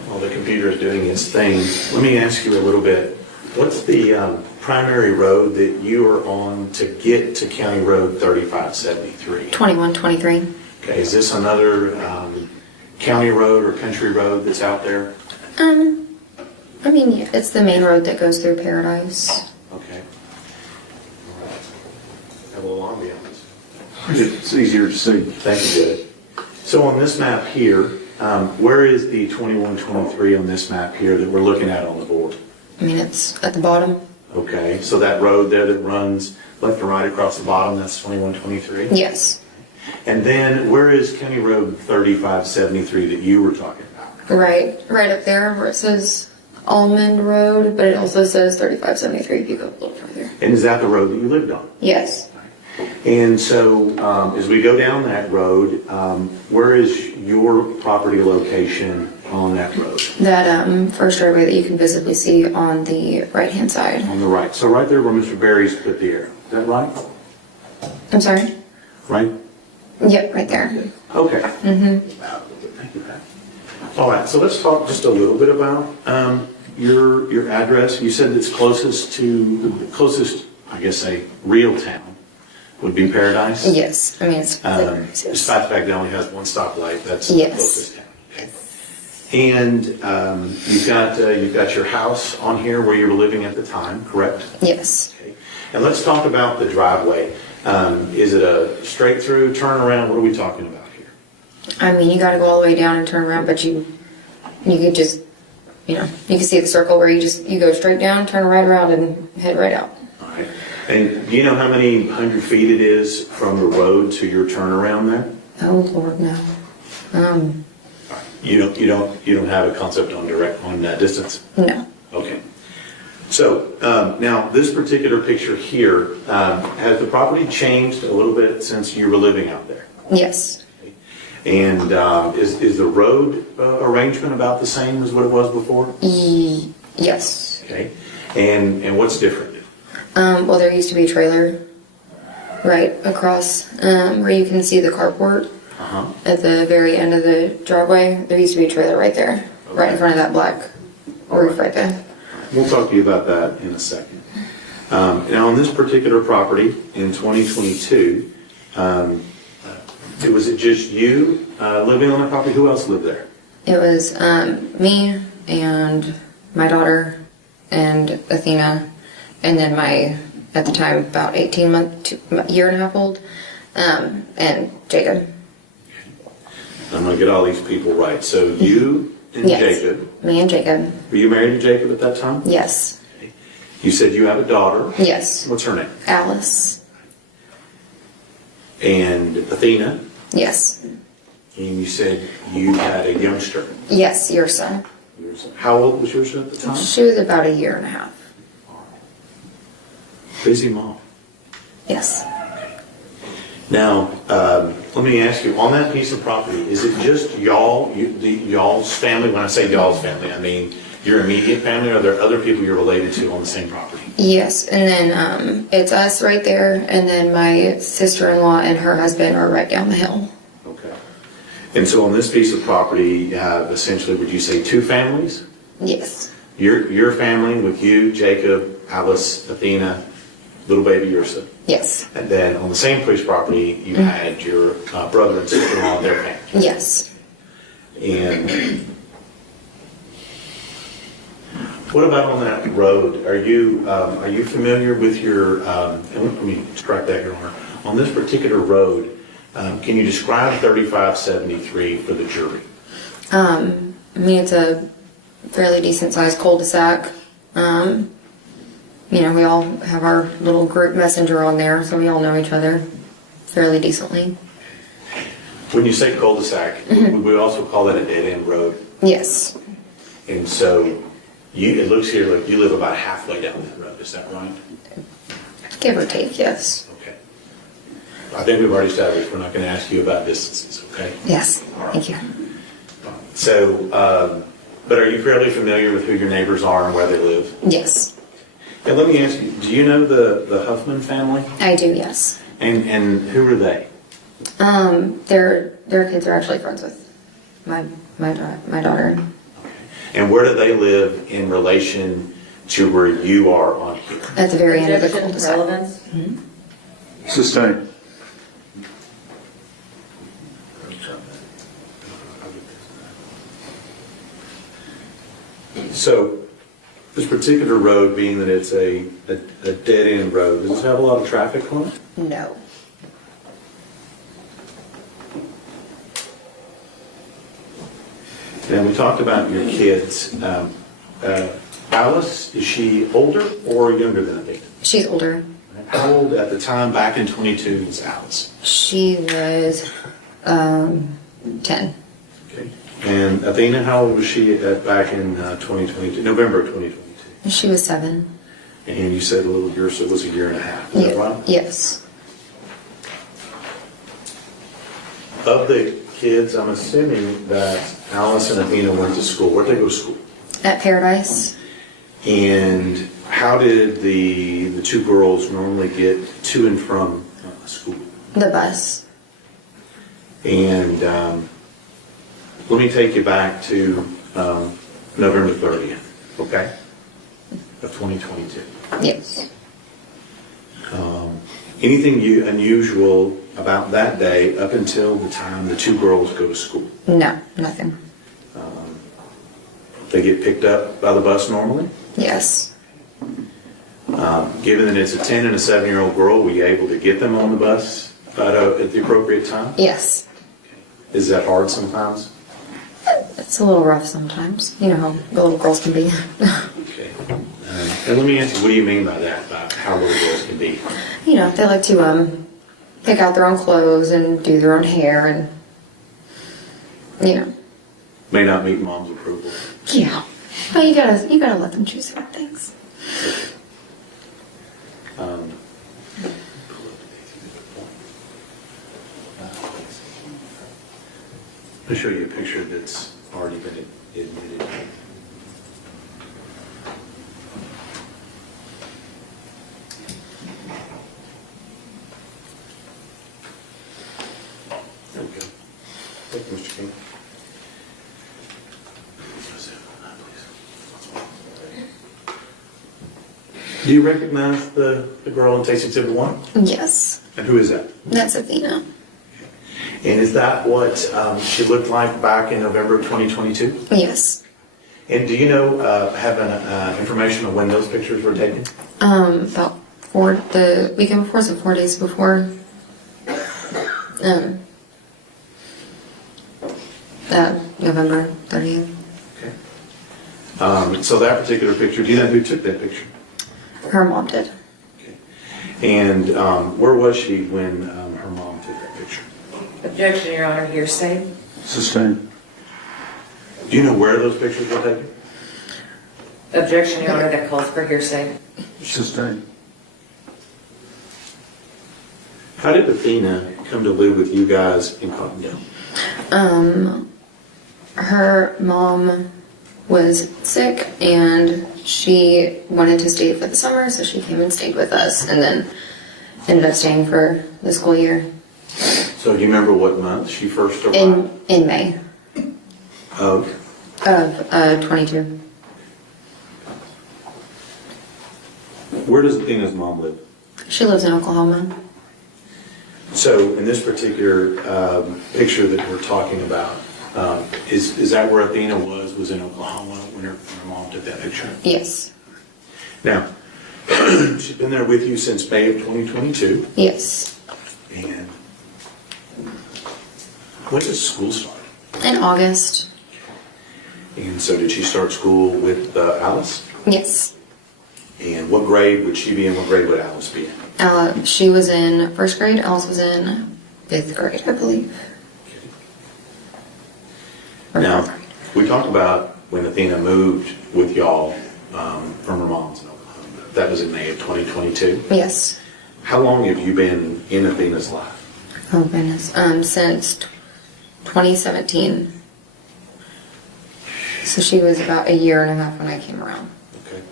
While the computer is doing its thing, let me ask you a little bit. What's the primary road that you are on to get to County Road 3573? 2123. Okay, is this another county road or country road that's out there? I mean, yeah, it's the main road that goes through Paradise. Okay. All right. Have a little ambiance. It's easier to see. Thank you, Judge. So on this map here, where is the 2123 on this map here that we're looking at on the board? I mean, it's at the bottom. Okay, so that road there that runs left and right across the bottom, that's 2123? Yes. And then where is County Road 3573 that you were talking about? Right up there where it says Almond Road, but it also says 3573 if you go a little further. And is that the road that you lived on? Yes. And so as we go down that road, where is your property location on that road? That first driveway that you can visibly see on the right-hand side. On the right. So right there where Mr. Berry's put the arrow. Is that right? I'm sorry? Right? Yep, right there. Okay. Thank you, Pat. All right, so let's talk just a little bit about your address. You said it's closest, I guess, a real town would be Paradise? Yes. I mean, it's yes. Despite the fact that it only has one stoplight, that's the Yes. closest town. Okay. And you've got your house on here where you were living at the time, correct? Yes. Okay. And let's talk about the driveway. Is it a straight through turnaround? What are we talking about here? I mean, you got to go all the way down and turn around, but you could just, you can see the circle where you go straight down, turn right around, and head right out. All right. And do you know how many hundred feet it is from the road to your turnaround there? Oh Lord, no. You don't have a concept on that distance? No. Okay. So now this particular picture here, has the property changed a little bit since you were living out there? Yes. And is the road arrangement about the same as what it was before? Yes. Okay. And what's different? Well, there used to be a trailer right across where you can see the carport. At the very end of the driveway, there used to be a trailer right there, right in front of that black roof right there. We'll talk to you about that in a second. Now, on this particular property in 2022, was it just you living on the property? Who else lived there? It was me and my daughter and Athena, and then my at the time about 18 months, a year and a half old, and Jacob. I'm gonna get all these people right. So you and Yes. Jacob, Me and Jacob. were you married to Jacob at that time? Yes. You said you have a daughter. Yes. What's her name? Alice. And Athena. Yes. And you said you had a youngster. Yes, your son. How old was yours at the time? She was about a year and a half. Busy mom. Yes. Now, let me ask you, on that piece of property, is it just y'all, y'all's family? When I say y'all's family, I mean your immediate family, or are there other people you're related to on the same property? Yes, and then it's us right there, and then my sister-in-law and her husband are right down the hill. Okay. And so on this piece of property, you have essentially, would you say, two families? Yes. Your family with you, Jacob, Alice, Athena, little baby Ursa. Yes. And then on the same piece of property, you had your brother and sister-in-law and their family. Yes. And what about on that road? Are you familiar with your? And let me correct that, Your Honor. On this particular road, can you describe 3573 for the jury? I mean, it's a fairly decent-sized cul-de-sac. You know, we all have our little group messenger on there, so we all know each other fairly decently. When you say cul-de-sac, would we also call that a dead-end road? Yes. And so it looks here like you live about halfway down that road. Is that right? Give or take, yes. Okay. I think we've already established we're not going to ask you about distances, okay? Yes. Thank you. So, but are you fairly familiar with who your neighbors are and where they live? Yes. And let me ask you, do you know the Huffman family? I do, yes. And who are they? Their kids are actually friends with my daughter. And where do they live in relation to where you are on here? At the very end of the Objection, cul-de-sac. relevance? Sustained. So, this particular road, being that it's a dead-end road, does it have a lot of traffic on it? No. And we talked about your kids. Alice, is she older or younger than Athena? She's older. How old at the time, back in 22, was Alice? She was 10. Okay. And Athena, how old was she back in 2022, November 2022? She was 7. And you said little Ursa was a year and a half, is that right? Yes. Of the kids, I'm assuming that Alice and Athena went to school. Where'd they go to school? At Paradise. And how did the two girls normally get to and from school? The bus. And let me take you back to November 30th, okay, of 2022. Yes. Anything unusual about that day up until the time the two girls go to school? No, nothing. They get picked up by the bus normally? Yes. Given that it's a 10 and a 7-year-old girl, were you able to get them on the bus at the appropriate time? Yes. Is that hard sometimes? It's a little rough sometimes. You know how the little girls can be. Okay. And let me ask you, what do you mean by that, about how little girls can be? You know, they like to pick out their own clothes and do their own hair and, you know. May not meet mom's approval. Yeah. But you gotta let them choose their own things. I'll show you a picture that's already been admitted. There we go. Thank you, Mr. King. Do you recognize the girl in Taste Exhibit 1? Yes. And who is that? That's Athena. And is that what she looked like back in November of 2022? Yes. And do you know, have information on when those pictures were taken? About the weekend before, so 4 days before. November 30th. Okay. So that particular picture, do you know who took that picture? Her mom did. Okay. And where was she when her mom took that picture? Objection, Your Honor, hearsay. Sustained. Do you know where those pictures were taken? Objection, Your Honor, that calls for hearsay. Sustained. How did Athena come to live with you guys in Cottondale? Her mom was sick and she wanted to stay for the summer, so she came and stayed with us and then ended up staying for the school year. So do you remember what month she first arrived? In May Of? of 22. Where does Athena's mom live? She lives in Oklahoma. So in this particular picture that we're talking about, is that where Athena was in Oklahoma when her mom took that picture? Yes. Now, she's been there with you since May of 2022. Yes. And when does school start? In August. And so did she start school with Alice? Yes. And what grade would she be in? What grade would Alice be in? She was in 1st grade. Alice was in 5th grade, I believe. Or Now, 4th grade. we talked about when Athena moved with y'all from her mom's in Oklahoma. That was in May of 2022. Yes. How long have you been in Athena's life? Oh goodness. Since 2017. So she was about a year and a half when I came around. Okay.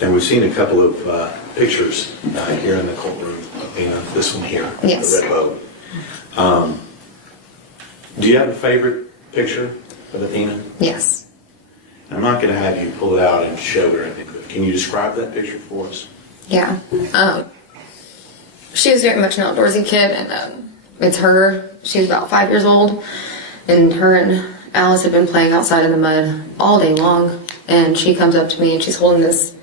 Now we've seen a couple of pictures here in the courtroom. Athena, this one here, Yes. the red bow. Do you have a favorite picture of Athena? Yes. I'm not going to have you pull it out and show her anything. Can you describe that picture for us? Yeah. She was very much an outdoorsy kid, and it's her. She was about 5 years old, and her and Alice had been playing outside in the mud all day long, and she comes up to me and she's holding this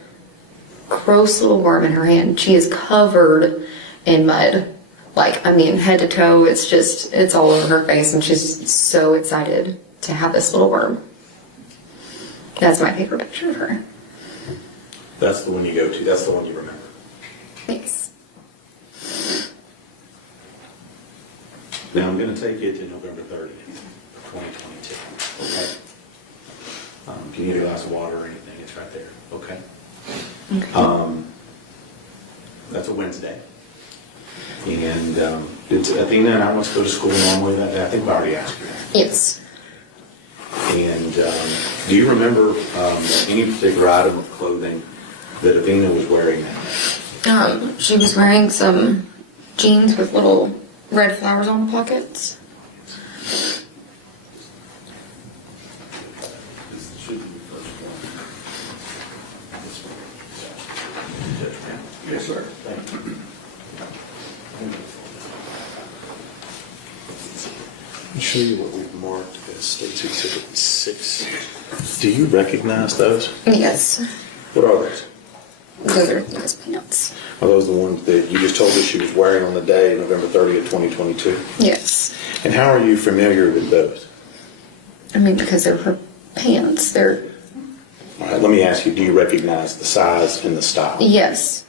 gross little worm in her hand. She is covered in mud. Like, I mean, head to toe, it's all over her face, and she's so excited to have this little worm. That's my favorite picture of her. That's the one you go to. That's the one you remember. Thanks. Now I'm going to take you to November 30th, 2022. Okay. If you need a glass of water or anything, it's right there. Okay. Okay. That's a Wednesday. And did Athena and I want to go to school normally that day? I think I already asked you that. Yes. And do you remember any particular item of clothing that Athena was wearing that day? She was wearing some jeans with little red flowers on the pockets. This should be the first one. Yes, sir. Thank you. Let me show you what we've marked as State's Exhibit 6. Do you recognize those? Yes. What are those? Those are those peanuts. Are those the ones that you just told us she was wearing on the day, November 30th, 2022? Yes. And how are you familiar with those? I mean, because they're her pants. They're... All right, let me ask you, do you recognize the size and the style? Yes.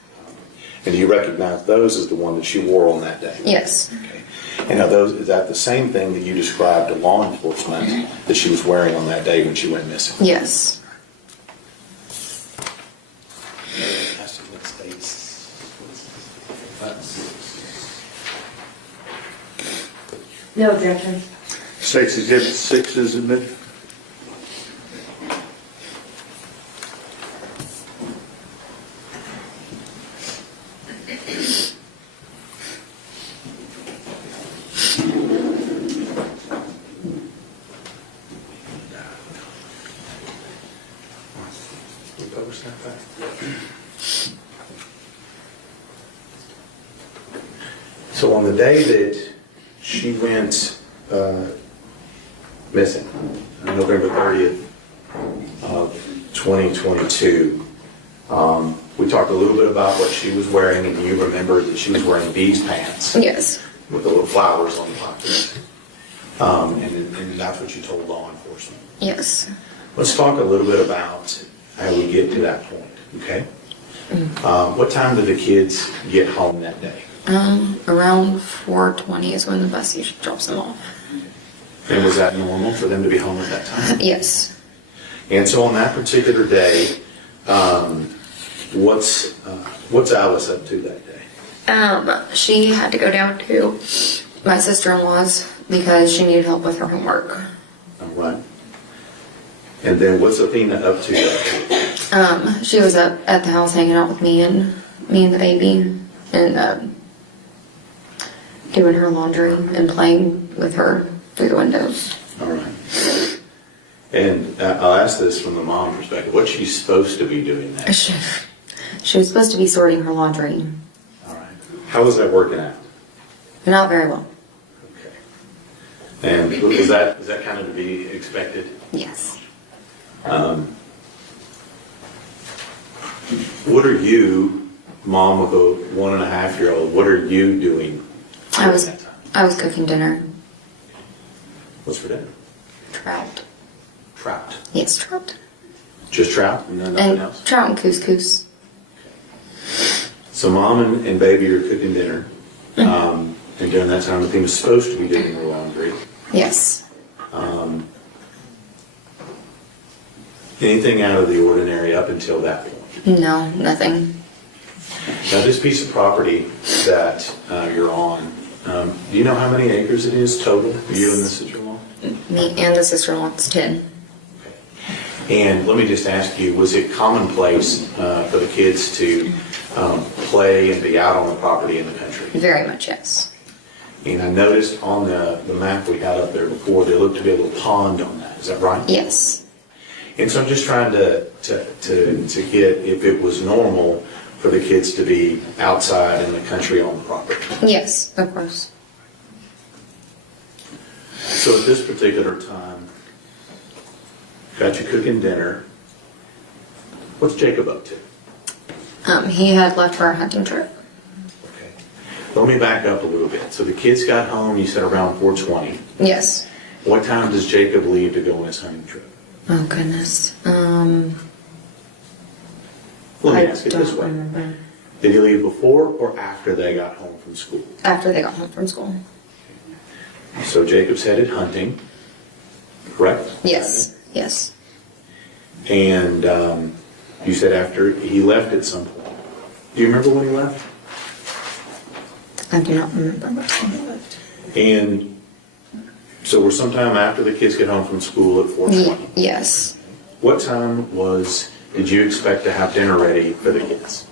And do you recognize those as the one that she wore on that day? Yes. Okay. And are those, is that the same thing that you described to law enforcement that she was wearing on that day when she went missing? Yes. No objection. State's Exhibit 6 is admitted. So on the day that she went missing, November 30th of 2022. We talked a little bit about what she was wearing, and you remembered that she was wearing these pants Yes. with the little flowers on the pockets. And that's what you told law enforcement. Yes. Let's talk a little bit about how we get to that point, okay? What time did the kids get home that day? Around 4:20 is when the bus usually drops them off. And was that normal for them to be home at that time? Yes. And so on that particular day, what's Alice up to that day? She had to go down to my sister-in-law's because she needed help with her homework. All right. And then what's Athena up to that day? She was up at the house hanging out with me and the baby and doing her laundry and playing with her through the windows. All right. And I'll ask this from the mom perspective. What's she supposed to be doing there? She was supposed to be sorting her laundry. All right. How was that working out? Not very well. Okay. And is that kind of to be expected? Yes. What are you, mom with a 1.5-year-old, what are you doing? I was at that time? cooking dinner. What's for dinner? Trout. Trout. Yes, trout. Just trout and nothing And else? trout and couscous. So mom and baby are cooking dinner. And during that time, Athena's supposed to be doing her laundry. Yes. Anything out of the ordinary up until that point? No, nothing. Now, this piece of property that you're on, do you know how many acres it is total, you and the sister-in-law? Me and the sister-in-law, it's 10. And let me just ask you, was it commonplace for the kids to play and be out on the property in the country? Very much, yes. And I noticed on the map we had up there before, there looked to be a little pond on that. Is that right? Yes. And so I'm just trying to get if it was normal for the kids to be outside in the country on the property. Yes, of course. So at this particular time, got you cooking dinner. What's Jacob up to? He had left for a hunting trip. Okay. Let me back up a little bit. So the kids got home, you said around 4:20. Yes. What time does Jacob leave to go on his hunting trip? Oh, goodness. Let me I ask it this don't way. remember. Did he leave before or after they got home from school? After they got home from school. So Jacob's headed hunting, correct? Yes. Yes. And you said after he left at some point. Do you remember when he left? I do not remember what time he left. And so we're sometime after the kids get home from school at 4:20. Yes. What time did you expect to have dinner ready for the kids?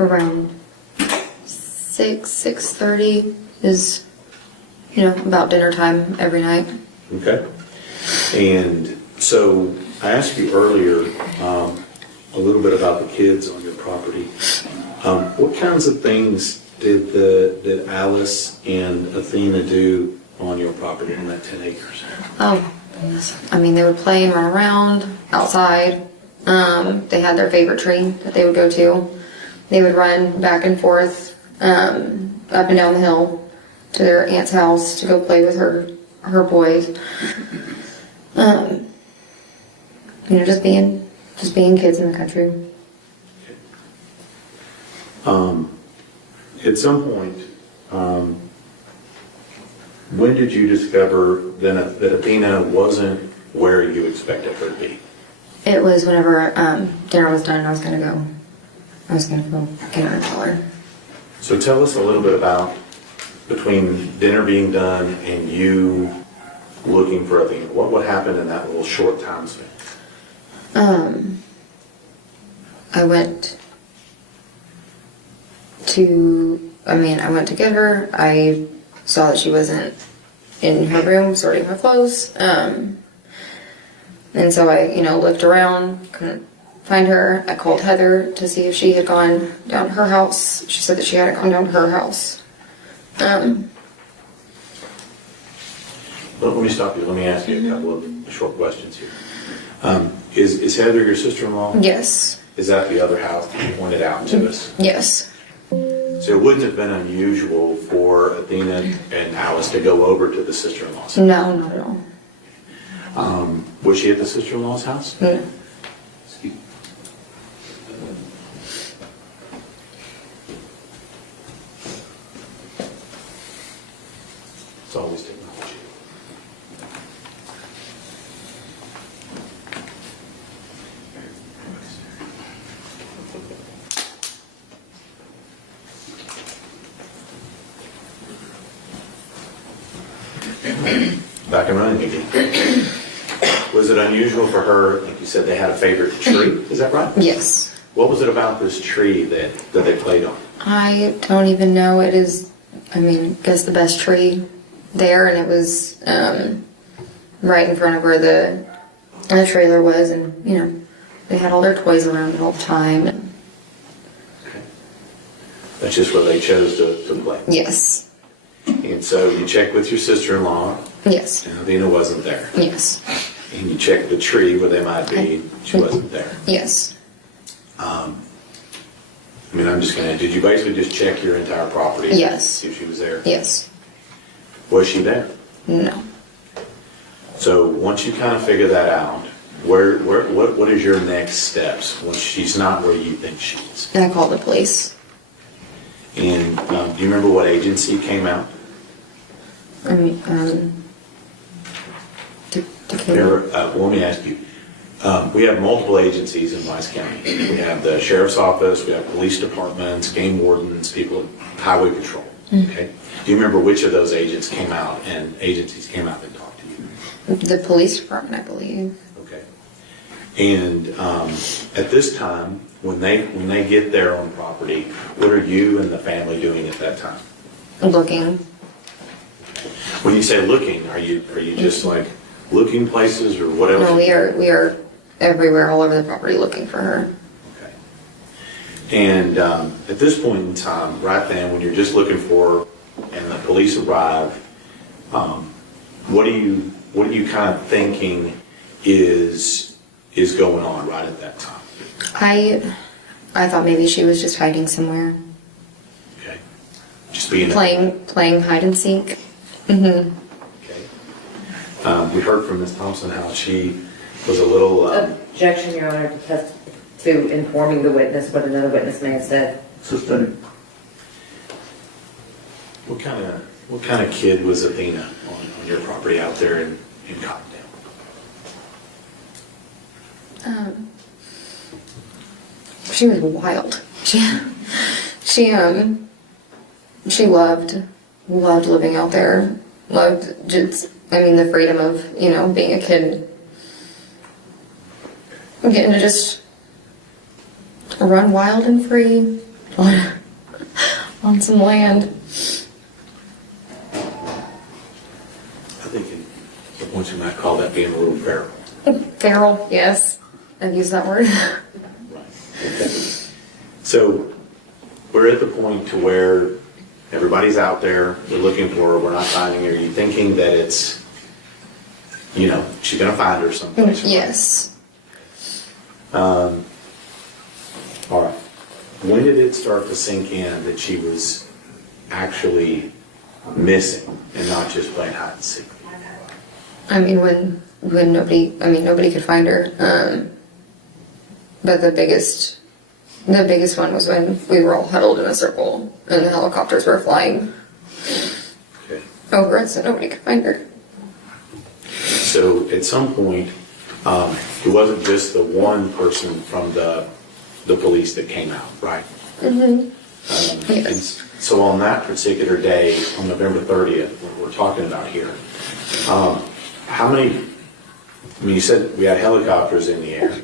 Around 6:30 is, about dinner time every night. Okay. And so I asked you earlier a little bit about the kids on your property. What kinds of things did Alice and Athena do on your property on that 10 acres? Oh, goodness. I mean, they would play and run around outside. They had their favorite tree that they would go to. They would run back and forth up and down the hill to their aunt's house to go play with her boys. Just being kids in the country. At some point, when did you discover that Athena wasn't where you expected her to be? It was whenever dinner was done and I was gonna go get her and tell her. So tell us a little bit about between dinner being done and you looking for Athena. What happened in that little short time span? I went to get her. I saw that she wasn't in her room sorting her clothes. And so I, looked around, couldn't find her. I called Heather to see if she had gone down to her house. She said that she hadn't gone down to her house. Let me stop you. Let me ask you a couple of short questions here. Is Heather your sister-in-law? Yes. Is that the other house that you pointed out to us? Yes. So it wouldn't have been unusual for Athena and Alice to go over to the sister-in-law's. No, not at all. Was she at the sister-in-law's house? No. It's always technology. Back and running again. Was it unusual for her, like you said, they had a favorite tree, is that right? Yes. What was it about this tree that they played on? I don't even know. It is, I mean, I guess the best tree there, and it was right in front of where the trailer was, and you know, they had all their toys around it all the time. And Okay. That's just where they chose to play. yes, And so you checked with your sister-in-law, yes, and Athena wasn't there. yes, And you checked the tree where they might be, she wasn't there. yes, I mean, I'm just gonna, did you basically just check your entire property? Yes. See if she was there? yes, Was she there? no. So once you kind of figure that out, what is your next steps when she's not where you think she is? And I called the police. And do you remember what agency came out? I mean, Let me ask you. We have multiple agencies in Wise County. We have the sheriff's office, we have police departments, game wardens, people, highway patrol. Okay. Do you remember which of those agencies came out and talked to you? the police department, I believe. Okay. And at this time, when they get there on property, what are you and the family doing at that time? Looking. When you say looking, are you just like looking places or whatever? No, we are everywhere, all over the property, looking for her. Okay. And at this point in time, right then, when you're just looking for her and the police arrive, what are you kind of thinking is going on right at that time? I thought maybe she was just hiding somewhere, Okay. Just being playing hide and seek. Mm-hmm. Okay. We heard from Ms. Thompson how she was a little. Objection, Your Honor, to informing the witness what another witness may have said. Sustained. What kind of kid was Athena on your property out there in Cottondale? She was wild. She loved living out there. Loved just, the freedom of, being a kid. Getting to just run wild and free on some land. I think at some points you might call that being a little feral. Feral, yes. I've used that word. Okay. So we're at the point to where everybody's out there, we're looking for her, we're not finding her. Are you thinking that it's, she's going to find her someplace? Right? Yes. All right. When did it start to sink in that she was actually missing and not just playing hide and seek? When nobody could find her. But the biggest one was when we were all huddled in a circle and the helicopters were flying over us and nobody could find her. So at some point, it wasn't just the one person from the police that came out, right? Mm-hmm. And Yes. so on that particular day, on November 30th, what we're talking about here, how many, you said we had helicopters in the air.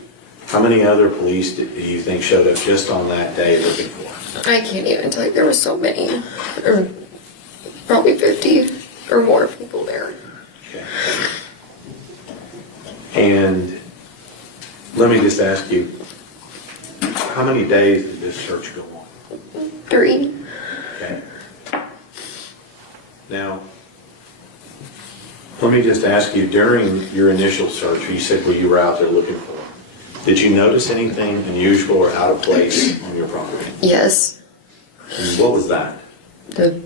How many other police do you think showed up just on that day looking for her? I can't even tell you, there were so many. Or probably 50 or more people there. Okay. And let me just ask you, how many days did this search go on? 3. Okay. Now, let me just ask you, during your initial search, you said where you were out there looking for her. Did you notice anything unusual or out of place on your property? Yes. And what was that? The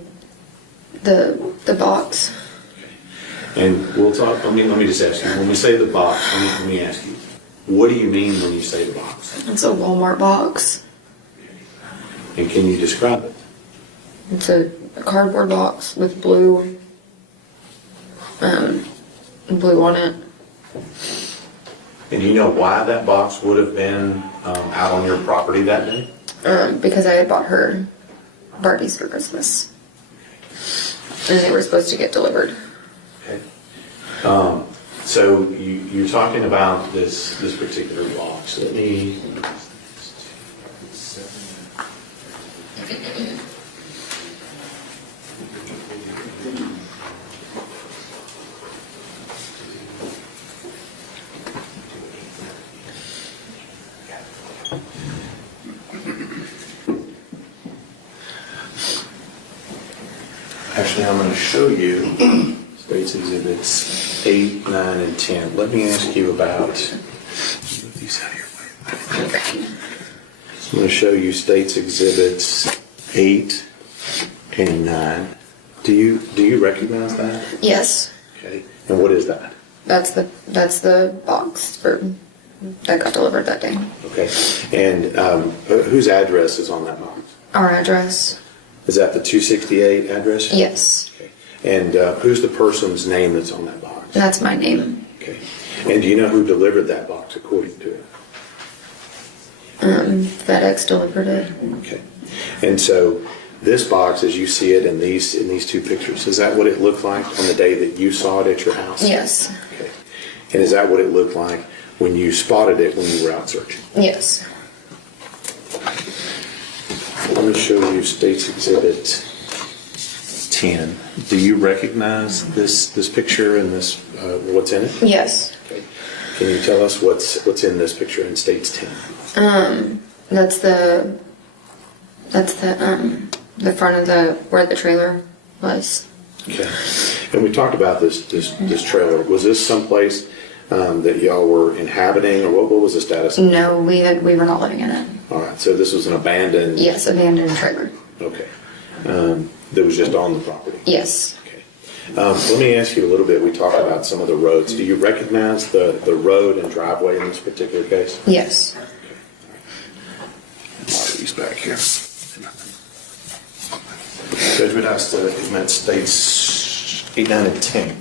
box. And we'll talk, let me just ask you, when we say the box, let me ask you, what do you mean when you say the box? It's a Walmart box. And can you describe it? It's a cardboard box with blue on it. And do you know why that box would have been out on your property that day? Because I had bought her Barbies for Christmas. And they were supposed to get delivered. Okay. So you're talking about this particular box. Let me. Actually, I'm going to show you States Exhibits 8, 9, and 10. Let me ask you about. Move these out of your way. I'm going to show you States Exhibits 8 and 9. Do you recognize that? Yes. Okay. And what is that? That's the box that got delivered that day. Okay. And whose address is on that box? Our address. Is that the 268 address? Yes. Okay. And who's the person's name that's on that box? That's my name. Okay. And do you know who delivered that box according to it? FedEx delivered it. Okay. And so this box, as you see it in these two pictures, is that what it looked like on the day that you saw it at your house? Yes. Okay. And is that what it looked like when you spotted it when you were out searching? Yes. Let me show you States Exhibit 10. Do you recognize this picture and this what's in it? Yes. Okay. Can you tell us what's in this picture in States 10? That's the front of where the trailer was. Okay. And we talked about this trailer. Was this someplace that y'all were inhabiting, or what was the status? No, we were not living in it. All right. So this was an abandoned. Yes, abandoned trailer. Okay. That was just on the property. Yes. Okay. Let me ask you a little bit. We talked about some of the roads. Do you recognize the road and driveway in this particular case? Yes. These back here. Judge would ask the admit States 8, 9, and 10.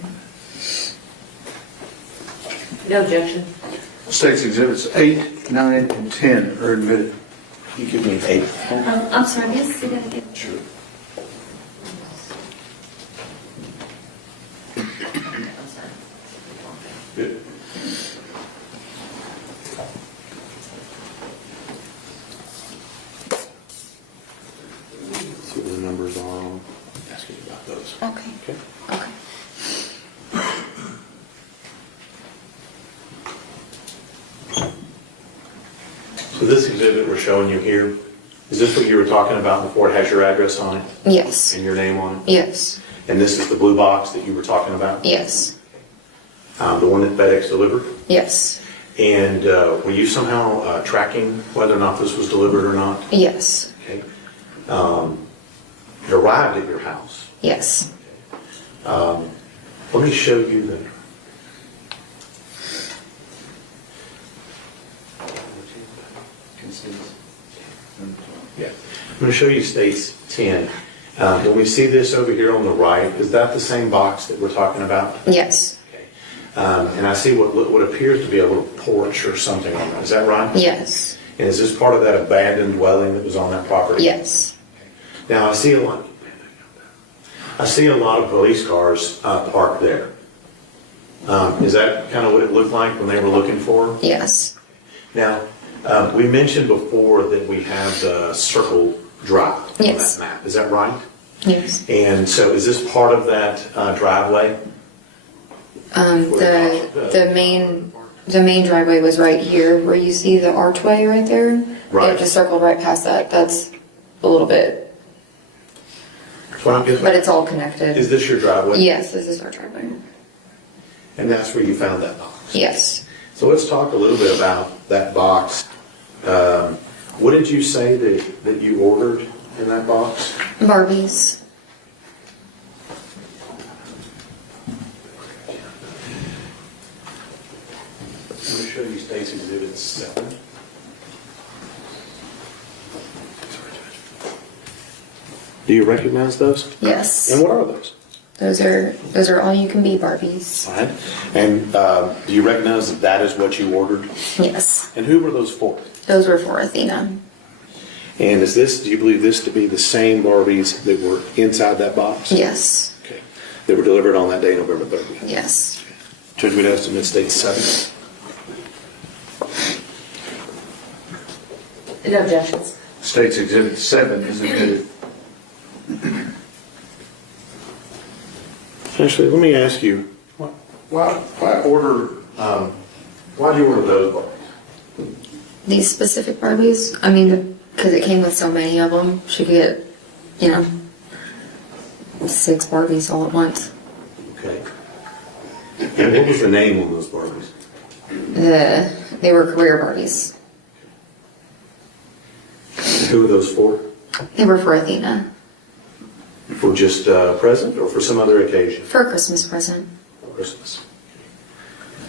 No objection. States Exhibits 8, 9, and 10 are admitted. You give me 8. I'm sorry, yes, say that again. Sure. Good. See what the numbers are on. Ask you about those. Okay. Okay. Okay. So this exhibit we're showing you here, is this what you were talking about before? It has your address on it Yes. and your name on it? Yes. And this is the blue box that you were talking about? Yes. The one that FedEx delivered? Yes. And were you somehow tracking whether or not this was delivered or not? Yes. Okay. It arrived at your house. Yes. Let me show you the. Yeah. I'm going to show you States 10. When we see this over here on the right, is that the same box that we're talking about? Yes. Okay. And I see what appears to be a little porch or something on that. Is that right? Yes. And is this part of that abandoned dwelling that was on that property? Yes. Now I see a lot of police cars parked there. Is that kind of what it looked like when they were looking for her? Yes. Now, we mentioned before that we have the circle drive on Yes. that map. Is that right? Yes. And so is this part of that driveway? The main driveway was right here, where you see the archway right there. Right. It just circled right past that. That's a little bit, but it's all connected. Is this your driveway? Yes, this is our driveway. And that's where you found that box? Yes. So let's talk a little bit about that box. What did you say that you ordered in that box? Barbies. I'm going to show you State's Exhibit 7. Do you recognize those? Yes. And what are those? Those are all you can be Barbies. Fine. And do you recognize that that is what you ordered? Yes. And who were those for? Those were for Athena. And do you believe this to be the same Barbies that were inside that box? Yes. Okay. They were delivered on that day, November 30th. Yes. Judgment estimate State 7. No objections. State's Exhibit 7 is admitted. Actually, let me ask you, why do you order those Barbies? These specific Barbies, I mean, because it came with so many of them, she could get, 6 Barbies all at once. Okay. And what was the name on those Barbies? They were career Barbies. And who were those for? They were for Athena. For just a present or for some other occasion? For a Christmas present. For Christmas.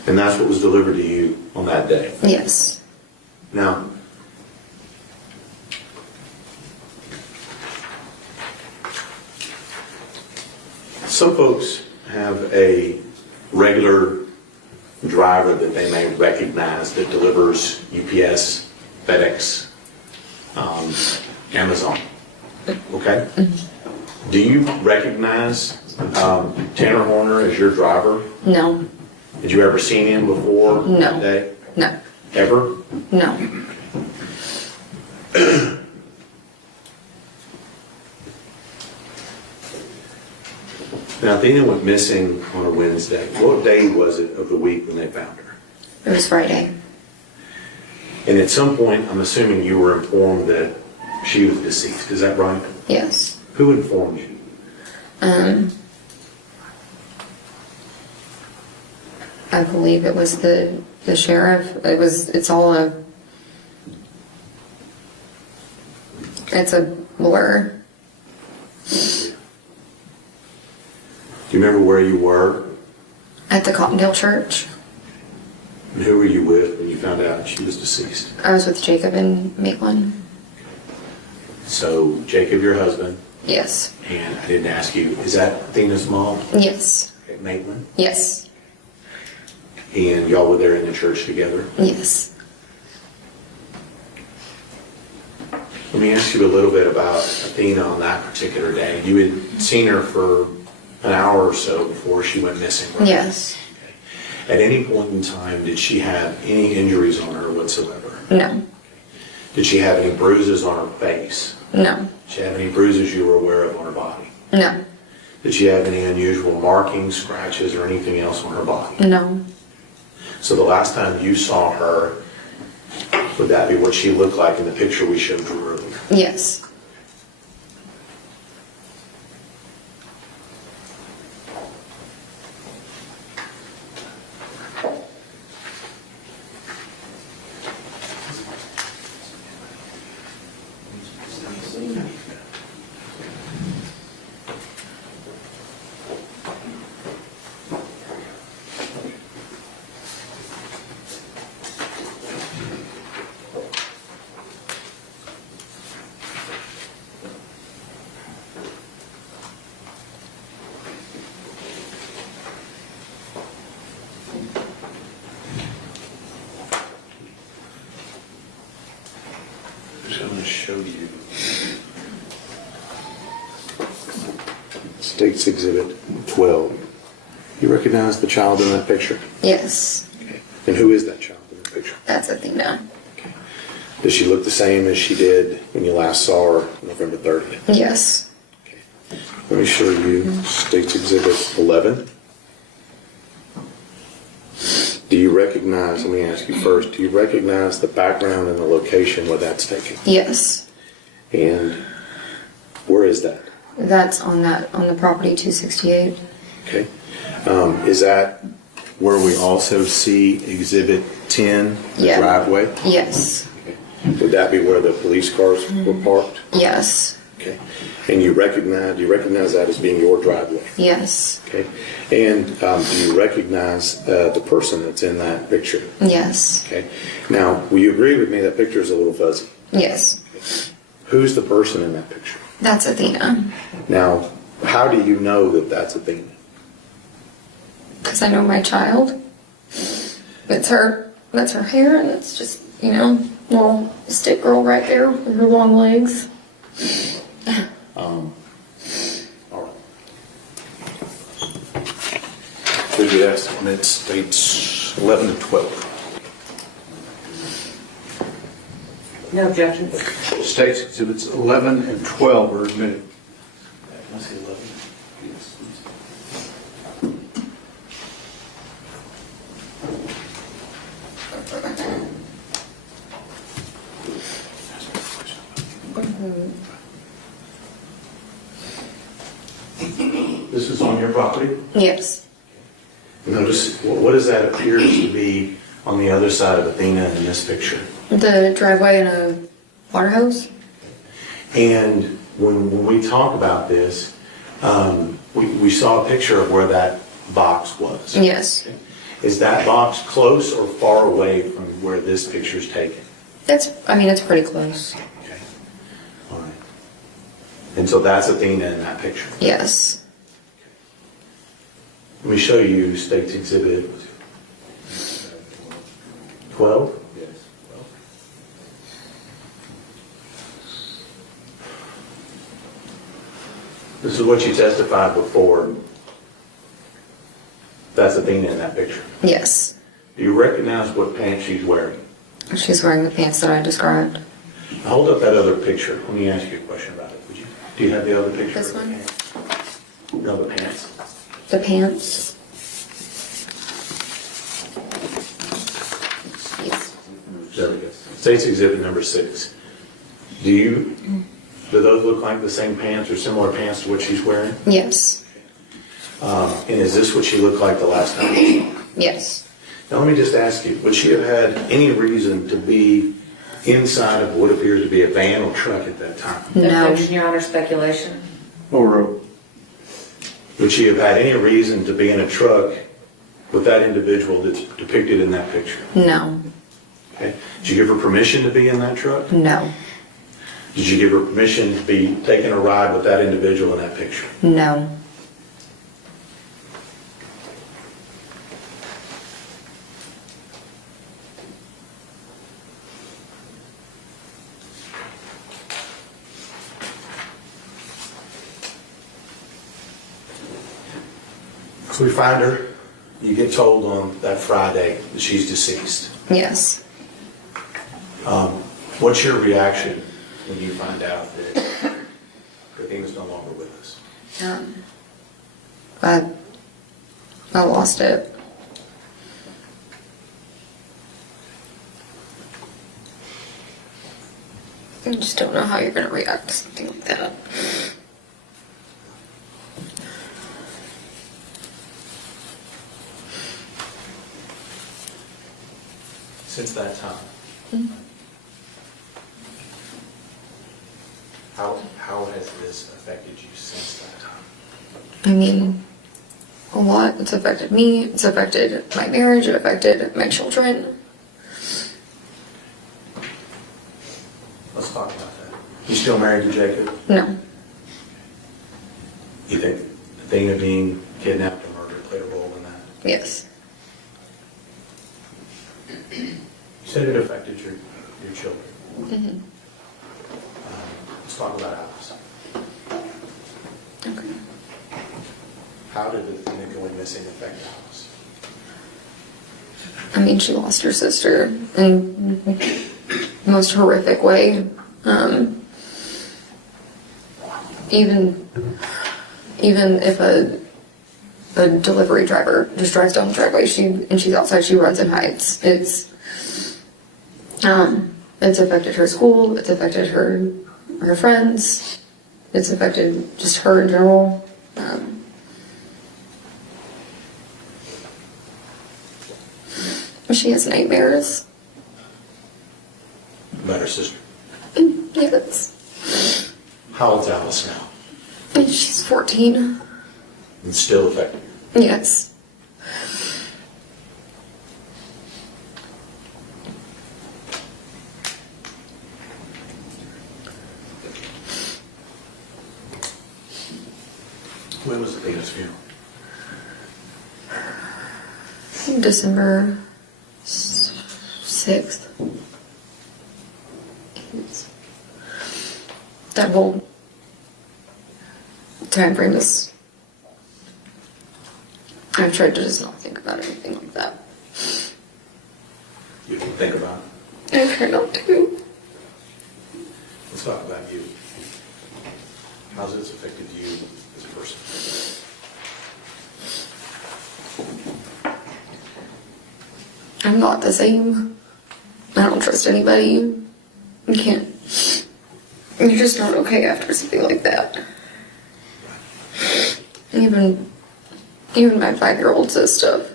And that's what was delivered to you on that day? Yes. Now, some folks have a regular driver that they may recognize that delivers UPS, FedEx, Amazon. Okay? Do you recognize Tanner Horner as your driver? No. Did you ever seen him before No. that day? No. Ever? No. Now, Athena went missing on a Wednesday. What day was it of the week when they found her? It was Friday. And at some point, I'm assuming you were informed that she was deceased. Is that right? Yes. Who informed you? I believe it was the sheriff. It's a blur. Do you remember where you were? At the Cottondale Church. And who were you with when you found out she was deceased? I was with Jacob and Maitland. So, Jacob, your husband, Yes. and I didn't ask you, is that Athena's mom? Yes. Okay, Maitland? Yes. And y'all were there in the church together? Yes. Let me ask you a little bit about Athena on that particular day. You had seen her for an hour or so before she went missing, right? Yes. Okay. At any point in time, did she have any injuries on her whatsoever? No. Did she have any bruises on her face? No. Did she have any bruises you were aware of on her body? No. Did she have any unusual markings, scratches, or anything else on her body? No. So the last time you saw her, would that be what she looked like in the picture we showed you earlier? Yes. I'm going to show you State's Exhibit 12. You recognize the child in that picture? Yes. Okay. And who is that child in the picture? That's Athena. Okay. Does she look the same as she did when you last saw her November 30th? Yes. Okay. Let me show you State's Exhibit 11. Do you recognize, let me ask you first, do you recognize the background and the location where that's taken? Yes. And where is that? That's on the property 268. Okay. Is that where we also see Exhibit 10, the Yeah. driveway? Yes. Would that be where the police cars were parked? Yes. Okay. And you recognize that as being your driveway? Yes. Okay. And do you recognize the person that's in that picture? Yes. Okay. Now, will you agree with me that picture is a little fuzzy? Yes. Who's the person in that picture? That's Athena. Now, how do you know that that's Athena? Because I know my child. It's her. That's her hair, and it's just, little stick girl right there with her long legs. All right. Pleaded estimate states 11 to 12. No objections. States Exhibits 11 and 12 are admitted. I see 11. This is on your property? Yes. Notice, what does that appear to be on the other side of Athena in this picture? The driveway and a water hose. And when we talk about this, we saw a picture of where that box was. Yes. Is that box close or far away from where this picture is taken? It's pretty close. Okay. All right. And so that's Athena in that picture. Yes. Let me show you State's Exhibit 12. Yes. This is what you testified before. That's Athena in that picture. Yes. Do you recognize what pants she's wearing? She's wearing the pants that I described. Hold up that other picture. Let me ask you a question about it, would you? Do you have the other picture? This one? No, the pants. The pants. Yes. There we go. State's Exhibit number 6. Do those look like the same pants or similar pants to what she's wearing? Yes. And is this what she looked like the last time? Yes. Now let me just ask you, would she have had any reason to be inside of what appears to be a van or truck at that time? No. Objection, Your Honor, speculation. Or Would she have had any reason to be in a truck with that individual that's depicted in that picture? No. Okay. Did you give her permission to be in that truck? No. Did you give her permission to be taking a ride with that individual in that picture? No. So we find her, you get told on that Friday that she's deceased. Yes. What's your reaction when you find out that Athena's no longer with us? I lost it. I just don't know how you're going to react to something like that. Since that time, how has this affected you since that time? I mean, a lot. It's affected me. It's affected my marriage. It affected my children. Let's talk about that. You still married to Jacob? No. You think Athena being kidnapped or murdered played a role in that? Yes. You said it affected your children. Mm-hmm. Let's talk about Alice. Okay. How did Athena going missing affect Alice? I mean, she lost her sister in the most horrific way. Even if a delivery driver just drives down the driveway, she's outside, she runs and hides. It's affected her school. It's affected her friends. It's affected just her in general. She has nightmares. About her sister. Yes. How old's Alice now? And she's 14. And still affected. Yes. When was Athena's funeral? December 6th. That whole time frame is. I've tried to just not think about anything like that. You can think about it. I try not to. Let's talk about you. How's this affected you as a person? I'm not the same. I don't trust anybody. You can't. You're just not okay after something like that. Even my 5-year-old says stuff.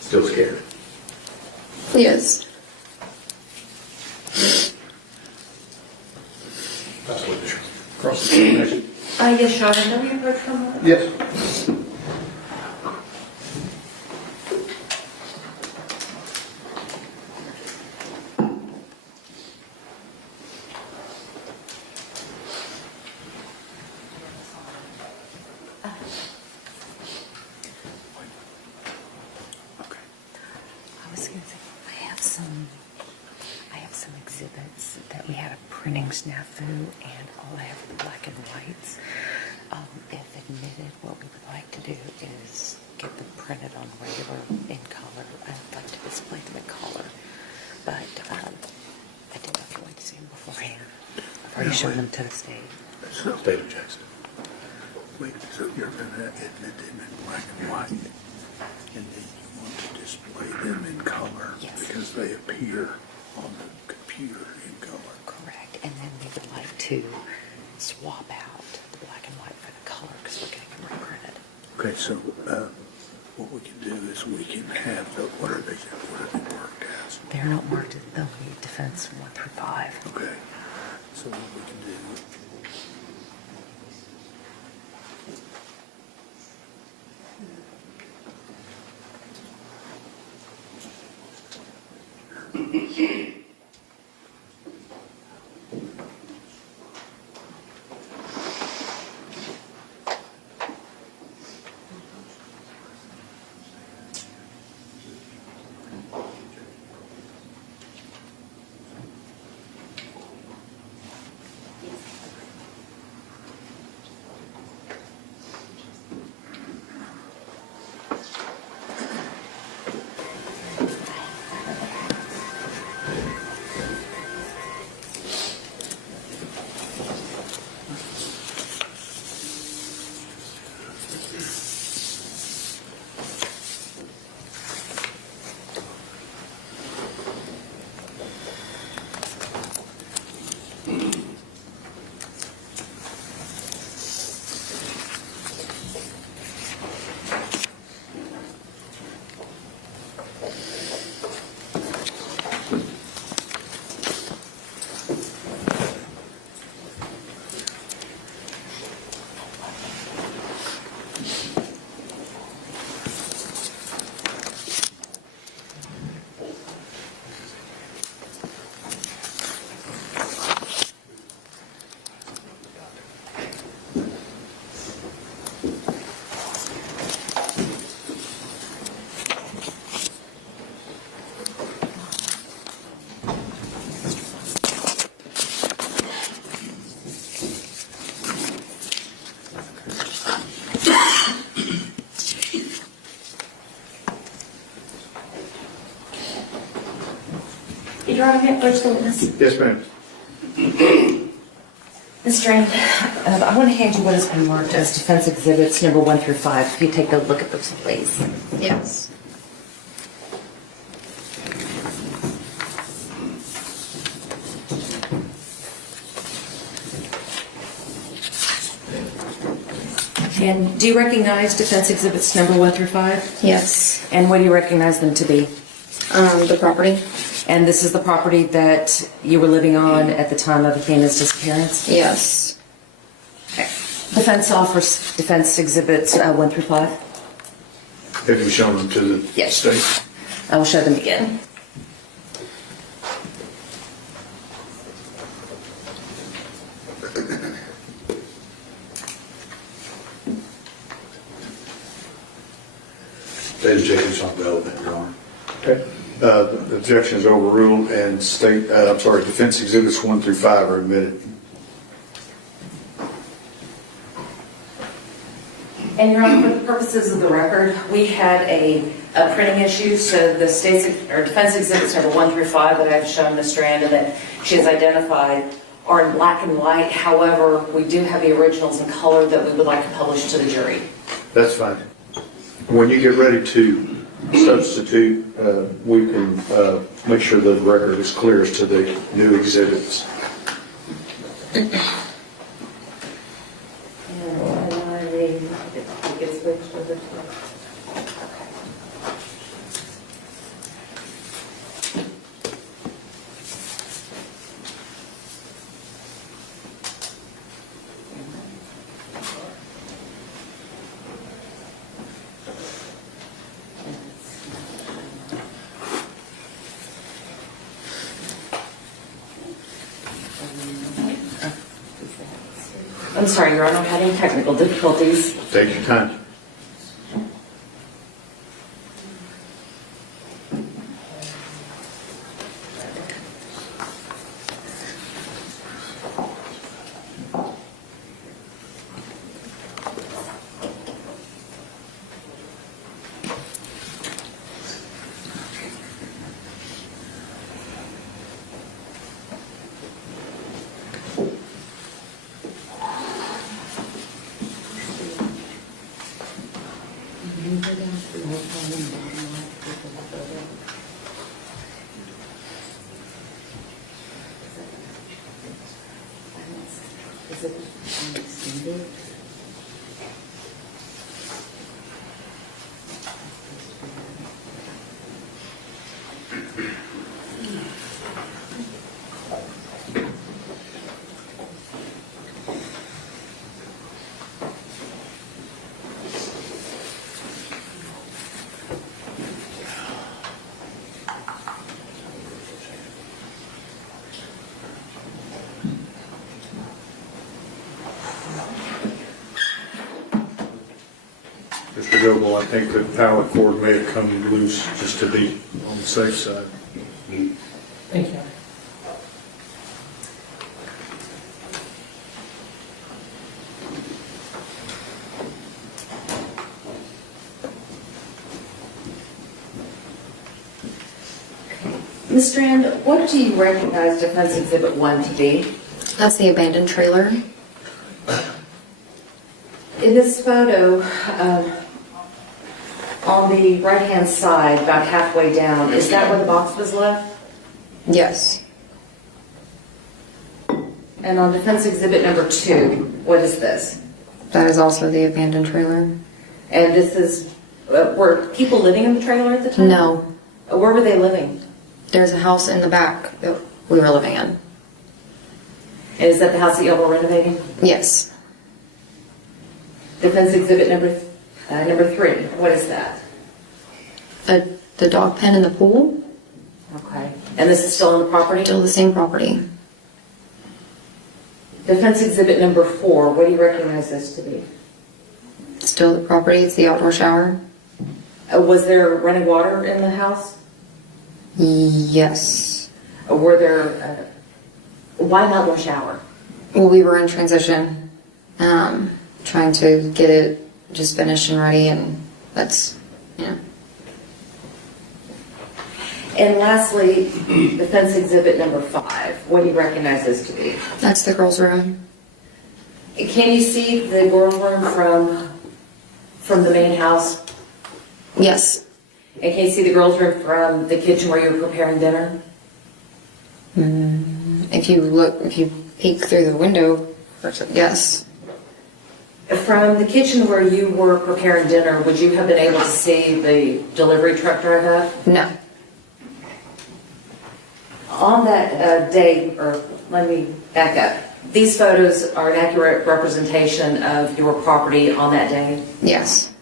Still scared? Yes. That's what you're cross the examination. Yes, Sean, I know you heard from her. Yes. I was going to say, I have some exhibits that we had a printing snafu, and all I have are the black and whites. If admitted, what we would like to do is get them printed on regular in color. I'd like to display them in color, but I didn't know if you wanted to see them beforehand. I've already shown them to the state. State objection. Wait, so you're going to admit them in black and white, and then you want to display them in color? Yes. Because they appear on the computer in color. Correct, and then we would like to swap out the black and white for the color because we're getting them reprinted. Okay, so what we can do is we can have what are they marked as? They're not marked as they'll be defense 1 through 5. Okay, so what we can do. Your Honor, may I approach the witness? Yes, ma'am. Ms. Strand, I want to hand you what has been marked as defense exhibits number 1 through 5. If you take a look at those, please. Yes. And do you recognize defense exhibits number 1 through 5? Yes. And what do you recognize them to be? The property? And this is the property that you were living on at the time of Athena's disappearance? Yes. Defense offers defense exhibits 1 through 5? Have you shown them to the Yes. state? I will show them again. State objection's not valid, Your Honor. Okay. The objection is overruled and defense exhibits 1 through 5 are admitted. And Your Honor, for the purposes of the record, we had a printing issue, so the defense exhibits number 1 through 5 that I've shown Ms. Strand and that she has identified are in black and white. However, we do have the originals in color that we would like to publish to the jury. That's fine. When you get ready to substitute, we can make sure the record is clear as to the new exhibits. I'm sorry, Your Honor, I'm having technical difficulties. Take your time. Mr. Goble, I think the power cord may have come loose just to be on the safe side. Thank you. Ms. Strand, what do you recognize defense exhibit 1 to be? That's the abandoned trailer. In this photo, on the right-hand side, about halfway down, is that where the box was left? Yes. And on defense exhibit number 2, what is this? That is also the abandoned trailer. And this is, were people living in the trailer at the time? No. Where were they living? There's a house in the back that we were living in. And is that the house that y'all were renovating? Yes. Defense exhibit number 3, what is that? The dog pen in the pool. Okay. And this is still on the property? Still the same property. Defense exhibit number 4, what do you recognize this to be? Still the property. It's the outdoor shower. Was there running water in the house? Yes. Were there, why an outdoor shower? Well, we were in transition, trying to get it just finished and ready, and that's, yeah. And lastly, defense exhibit number 5, what do you recognize this to be? That's the girls' room. Can you see the girls' room from the main house? Yes. And can you see the girls' room from the kitchen where you were preparing dinner? If you peek through the window, yes. From the kitchen where you were preparing dinner, would you have been able to see the delivery truck drive up? No. On that day, or let me back up, these photos are an accurate representation of your property on that day? Yes.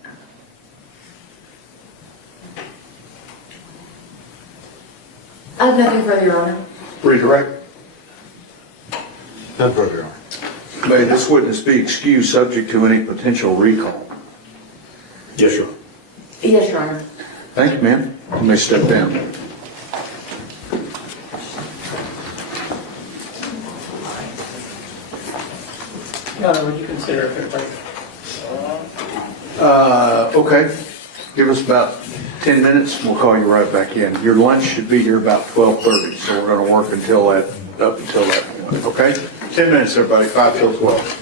I have nothing further, Your Honor. Redirect. None further, Your Honor. May this witness be excused subject to any potential recall? Yes, sir. Yes, Your Honor. Thank you, ma'am. You may step down. Your Honor, would you consider a fair break? Okay. Give us about 10 minutes and we'll call you right back in. Your lunch should be here about 12:30, so we're going to work up until that point, okay? 10 minutes, everybody, 5 till 12.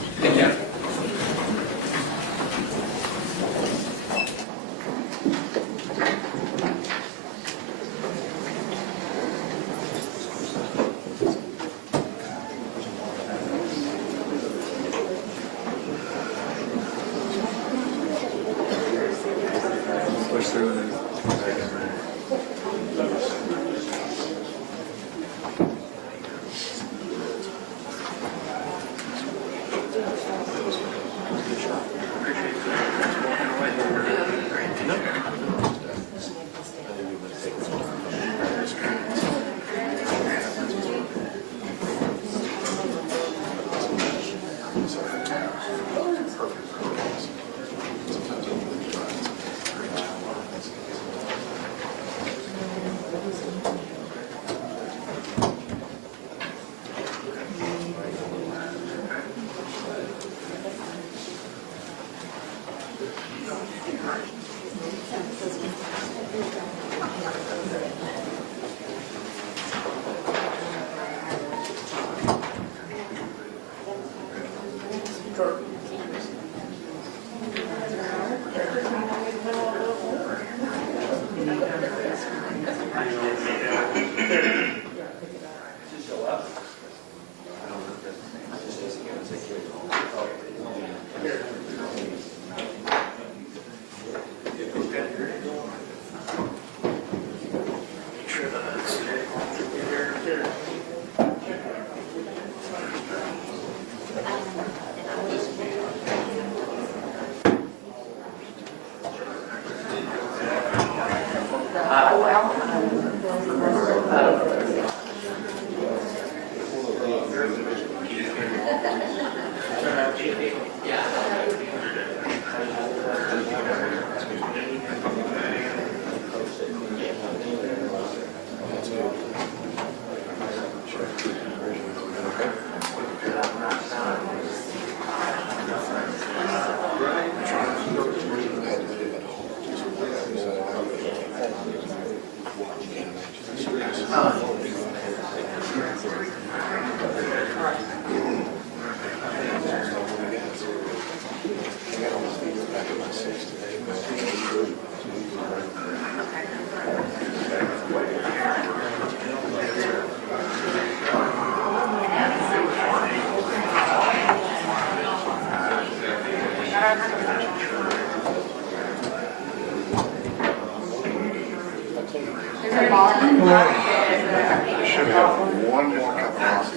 Should have one more cup of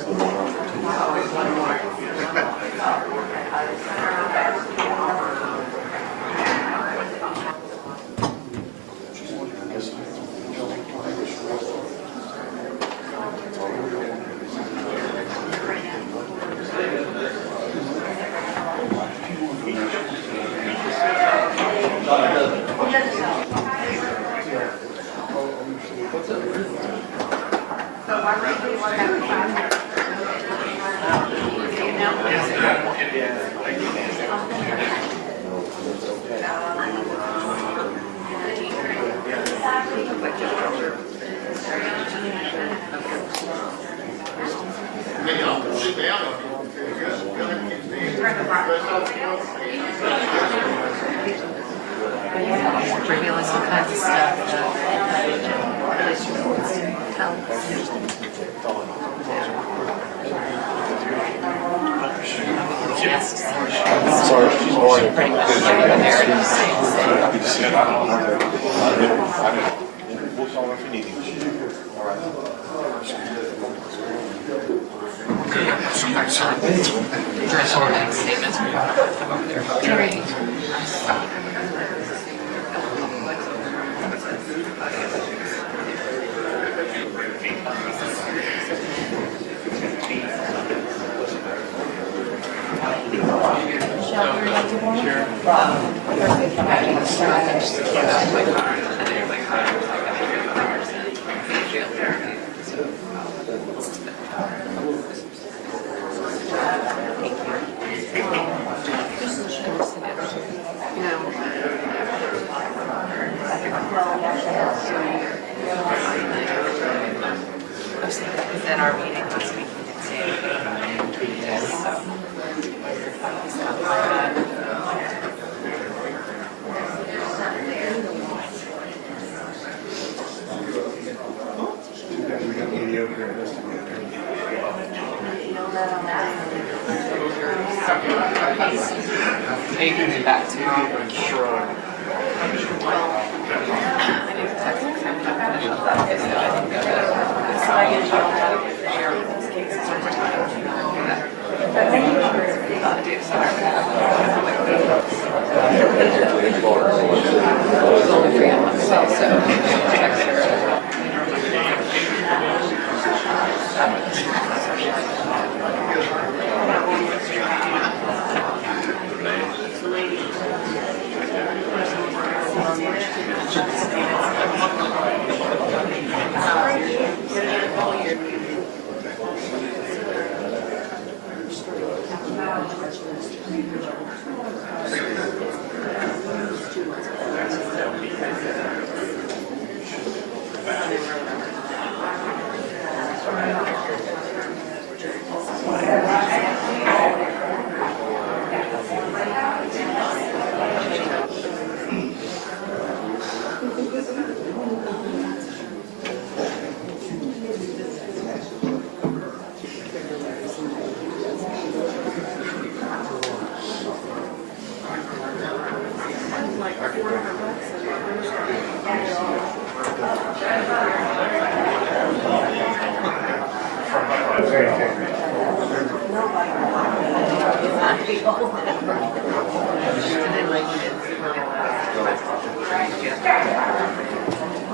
Revealing all kinds of stuff that police reports tell us. Yes. At our meeting last week, we did say this, so. Taking it back to sure.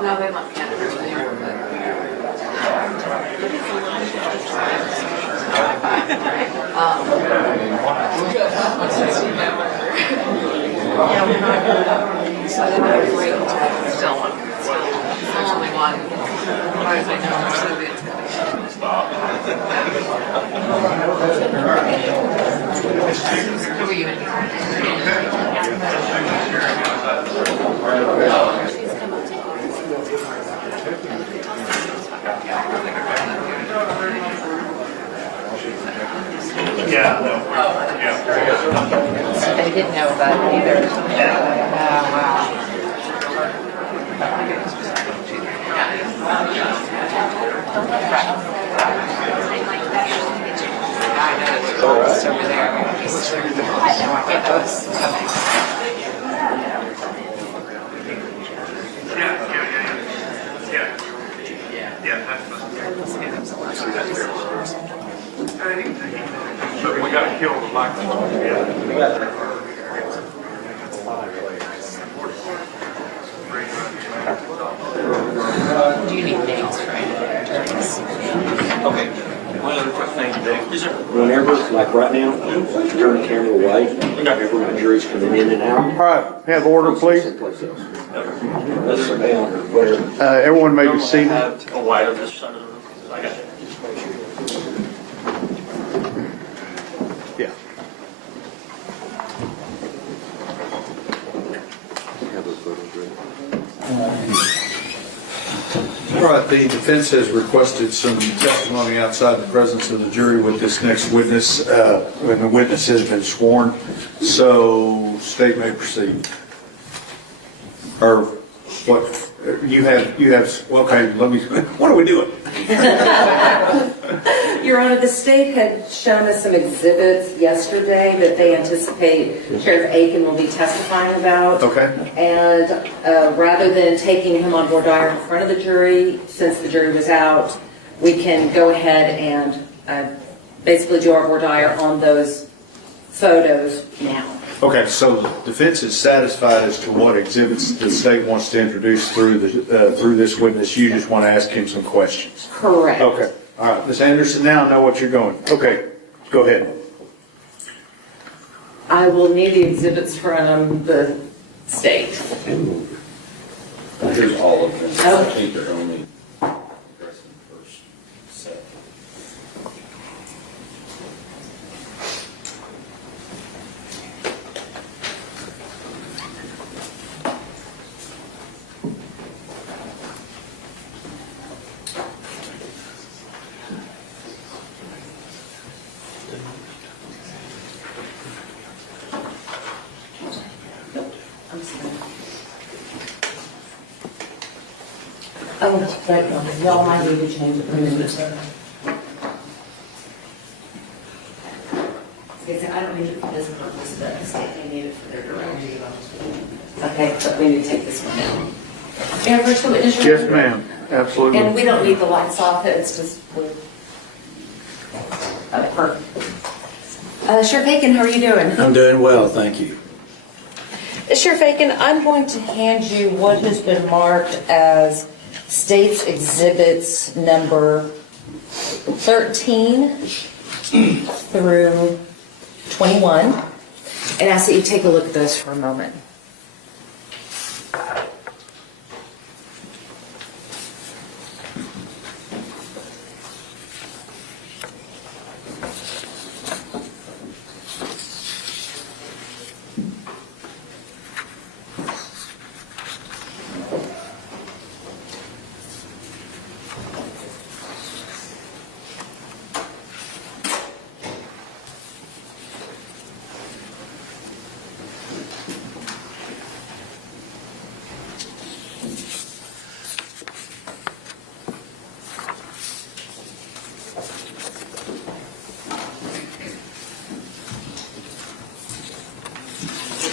No, they let me get it earlier, still one. Still only one. As far as I know, we're still good. Who are you in? They didn't know about it either. Wow. I know it's over there. It was coming. We got to kill the black one. Do you need names for attorneys? Okay. One other quick thing today. Whenever, like right now, turn the camera away. Whenever my jury's coming in and out. All right, have order, please. Let's sit down or whatever. Everyone may be seated. A white on this side of the room. I got it. Yeah. All right, the defense has requested some testimony outside the presence of the jury with this next witness, when the witness has been sworn. So, state may proceed. Or what? You have. Okay, let me. What are we doing? Your Honor, the state had shown us some exhibits yesterday that they anticipate Sheriff Aiken will be testifying about. Okay. And rather than taking him on voir dire in front of the jury, since the jury was out, we can go ahead and basically do our voir dire on those photos now. Okay, so the defense is satisfied as to what exhibits the state wants to introduce through this witness. You just want to ask him some questions. Correct. Okay. All right, Ms. Anderson, now I know what you're going. Okay, go ahead. I will need the exhibits from the state. Here's all of them. I think they're only addressing the first set. Oh, right, y'all might need to change it. I don't need it for this purpose, but the state may need it for their direction. Okay, but we need to take this one down. And first witness. Yes, ma'am. Absolutely. And we don't need the lights off, it's just blue. Perfect. Sheriff Aiken, how are you doing? I'm doing well, thank you. Sheriff Aiken, I'm going to hand you what has been marked as State's Exhibits number 13 through 21, and ask that you take a look at those for a moment.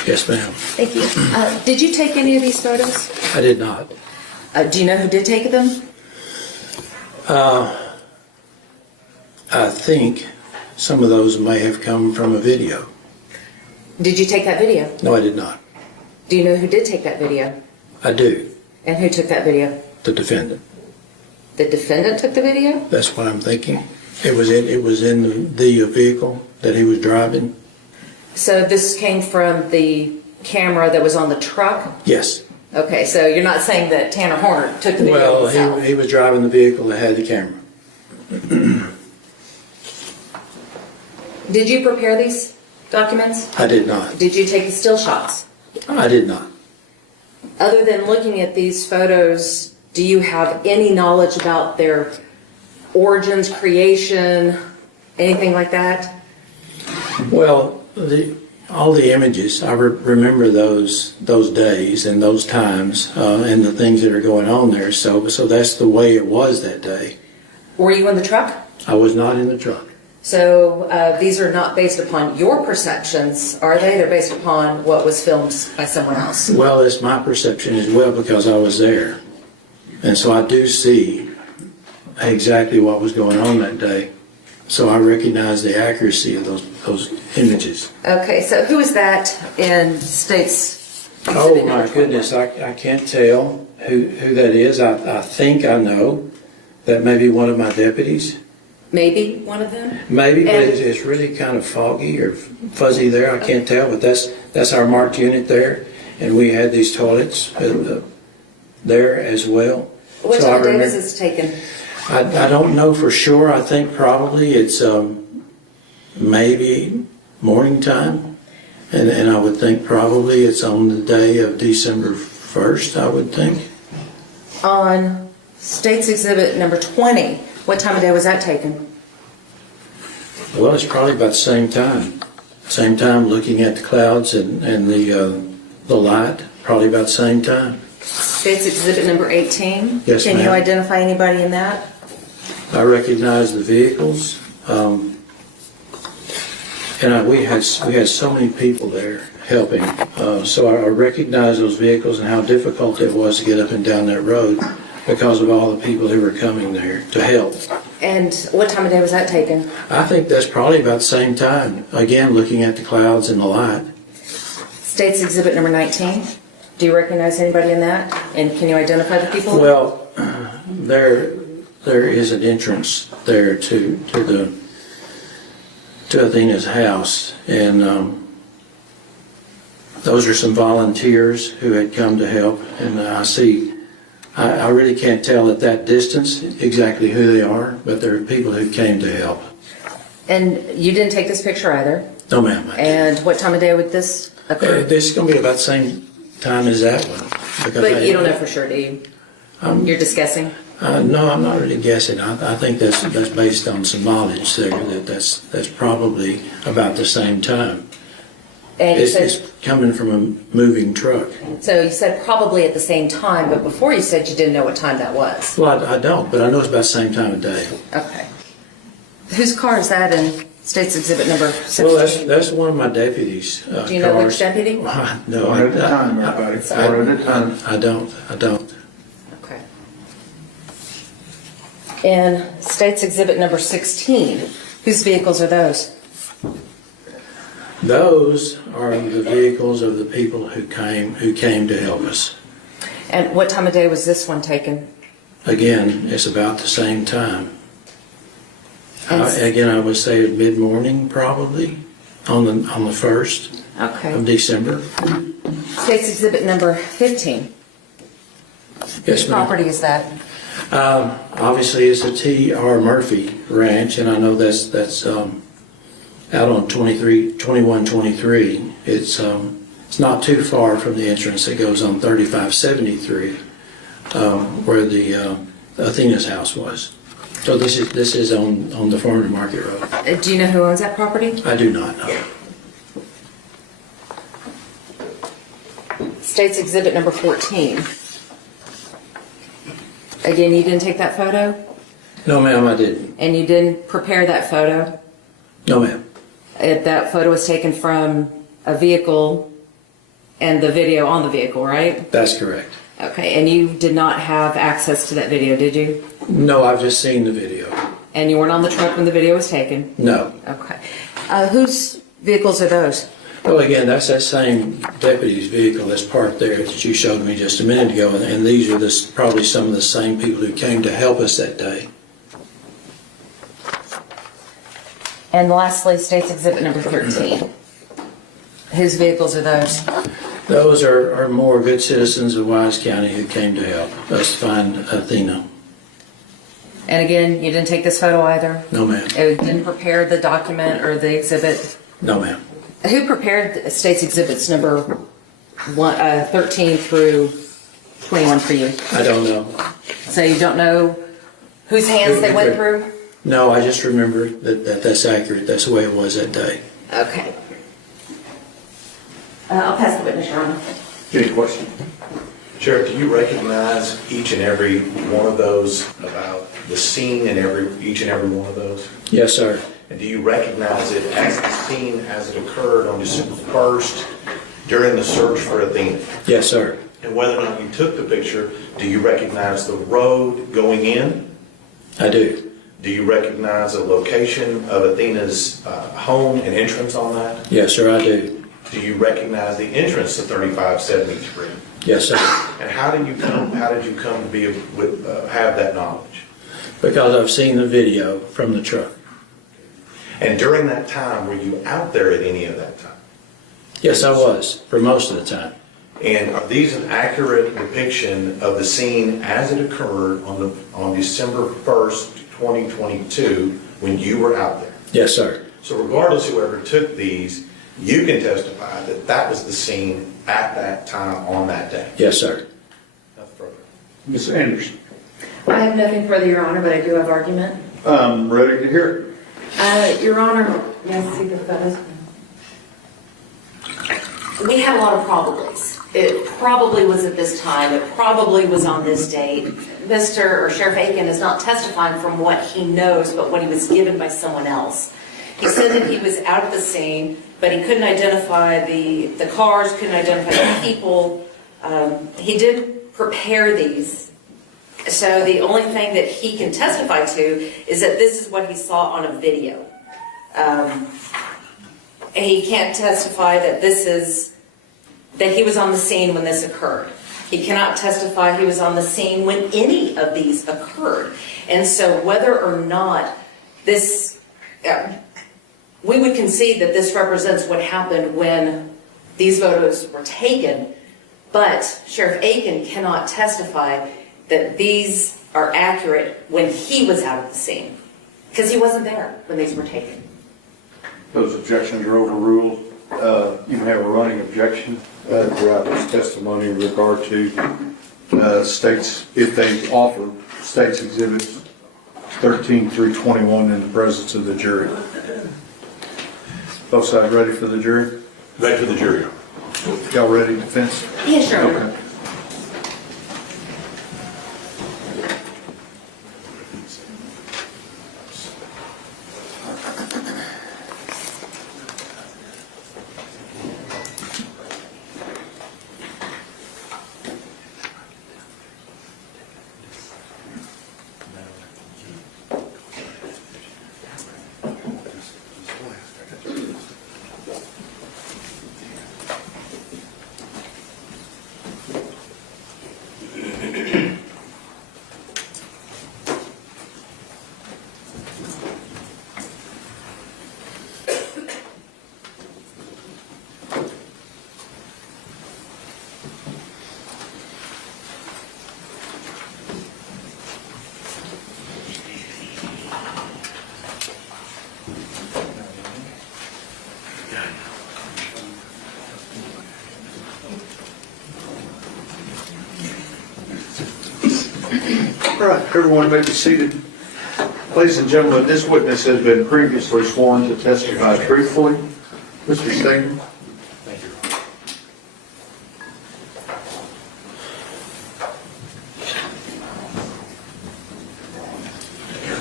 Yes, ma'am. Thank you. Did you take any of these photos? I did not. Do you know who did take them? I think some of those may have come from a video. Did you take that video? No, I did not. Do you know who did take that video? I do. And who took that video? The defendant. The defendant took the video? That's what I'm thinking. It was in the vehicle that he was driving. So this came from the camera that was on the truck? Yes. Okay, so you're not saying that Tanner Horner took the video Well, himself? he was driving the vehicle that had the camera. Did you prepare these documents? I did not. Did you take the still shots? I did not. Other than looking at these photos, do you have any knowledge about their origins, creation, anything like that? Well, all the images, I remember those days and those times and the things that are going on there. So that's the way it was that day. Were you in the truck? I was not in the truck. So these are not based upon your perceptions, are they? They're based upon what was filmed by someone else. Well, it's my perception as well because I was there. And so I do see exactly what was going on that day. So I recognize the accuracy of those images. Okay, so who is that in State's Oh my goodness, I can't tell who that is. I think I know. That may be one of my deputies. Maybe one of them? Maybe, but it's really kind of foggy or fuzzy there. I can't tell, but that's our marked unit there. And we had these toilets there as well. What time of day was this taken? I don't know for sure. I think probably it's maybe morning time. And I would think probably it's on the day of December 1st, I would think. On State's Exhibit number 20, what time of day was that taken? Well, it's probably about the same time. Same time looking at the clouds and the light, probably about the same time. State's Exhibit number 18? Yes, Can you ma'am. identify anybody in that? I recognize the vehicles We had so many people there helping. So I recognize those vehicles and how difficult it was to get up and down that road because of all the people who were coming there to help. And what time of day was that taken? I think that's probably about the same time. Again, looking at the clouds and the light. State's Exhibit number 19. Do you recognize anybody in that? And can you identify the people? Well, there is an entrance there to Athena's house, and those are some volunteers who had come to help. And I really can't tell at that distance exactly who they are, but there are people who came to help. And you didn't take this picture either? No, ma'am. And what time of day would this occur? This is going to be about the same time as that one. But you don't know for sure, do you? You're just guessing? No, I'm not really guessing. I think that's based on some knowledge there that's probably about the same time. And It's coming from a moving truck. so you said probably at the same time, but before you said you didn't know what time that was. Well, I don't, but I know it's about the same time of day. Okay. Whose car is that in State's Exhibit number 16? Well, that's one of my deputies' Do you know cars. which deputy? No, One at a time, everybody. One at a time. I don't. Okay. In State's Exhibit number 16, whose vehicles are those? Those are the vehicles of the people who came to help us. And what time of day was this one taken? Again, it's about the same time. And Again, I would say mid-morning probably on the 1st of December. State's Exhibit number 15. Yes, Whose ma'am. property is that? Obviously, it's a T.R. Murphy ranch, and I know that's out on 2123. It's not too far from the entrance that goes on 3573, where the Athena's house was. So this is on the Farm to Market Road. Do you know who owns that property? I do not know. State's Exhibit number 14. Again, you didn't take that photo? No, ma'am, I didn't. And you didn't prepare that photo? No, ma'am. That photo was taken from a vehicle and the video on the vehicle, right? That's correct. Okay, and you did not have access to that video, did you? No, I've just seen the video. And you weren't on the truck when the video was taken? No. Okay. Whose vehicles are those? Well, again, that's that same deputy's vehicle that's parked there that you showed me just a minute ago, and these are probably some of the same people who came to help us that day. And lastly, State's Exhibit number 13. Whose vehicles are those? Those are more good citizens of Wise County who came to help us find Athena. And again, you didn't take this photo either? No, ma'am. It didn't prepare the document or the exhibit? No, ma'am. Who prepared State's Exhibits number 13 through 21 for you? I don't know. So you don't know whose hands they went through? No, I just remember that's accurate. That's the way it was that day. Okay. I'll pass the witness, Your Honor. Any question? Sheriff, do you recognize each and every one of those about the scene in each and every one of those? Yes, sir. And do you recognize it as the scene as it occurred on December 1st during the search for Athena? Yes, sir. And whether or not you took the picture, do you recognize the road going in? I do. Do you recognize the location of Athena's home and entrance on that? Yes, sir, I do. Do you recognize the entrance to 3573? Yes, sir. And how did you come to be have that knowledge? Because I've seen the video from the truck. And during that time, were you out there at any of that time? Yes, I was, for most of the time. And are these an accurate depiction of the scene as it occurred on December 1st, 2022, when you were out there? Yes, sir. So regardless whoever took these, you can testify that that was the scene at that time on that day? Yes, sir. Nothing further. Ms. Anderson. I have nothing further, Your Honor, but I do have argument. I'm ready to hear it. Your Honor, yes, see the photos. We had a lot of probablys. it probably was at this time, it probably was on this date. Mr. or Sheriff Aiken is not testifying from what he knows, but what he was given by someone else. He said that he was out of the scene, but he couldn't identify the cars, couldn't identify the people. He did prepare these. So the only thing that he can testify to is that this is what he saw on a video. He can't testify that that he was on the scene when this occurred. He cannot testify he was on the scene when any of these occurred. And so whether or not this, we would concede that this represents what happened when these photos were taken, but Sheriff Aiken cannot testify that these are accurate when he was out of the scene, because he wasn't there when these were taken. Those objections are overruled. You have a running objection throughout this testimony in regard to states, if they offer states exhibits 13 through 21 in the presence of the jury. Both sides ready for the jury? Ready for the jury. Y'all ready, defense? Yes, sure. Okay. All right, everyone may be seated. Ladies and gentlemen, this witness has been previously sworn to testify truthfully. Mr. Stingman. Thank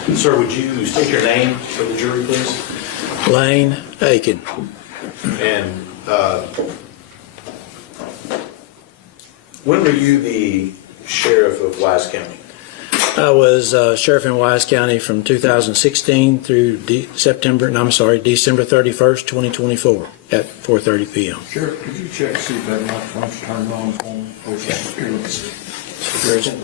you. Sir, would you state your name for the jury, please? Lane Aiken. And when were you the sheriff of Wise County? I was sheriff in Wise County from 2016 through December 31st, 2024 at 4:30 p.m. Sheriff, could you check to see if that microphone's turned on for me? Where is it?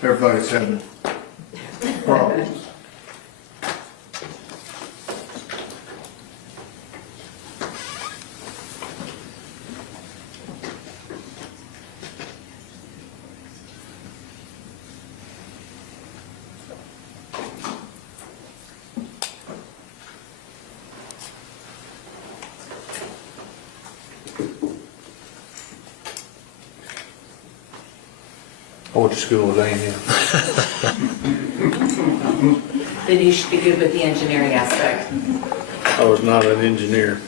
Everybody's having problems. I went to school with A&M. Then you should be good with the engineering aspect. I was not an engineer.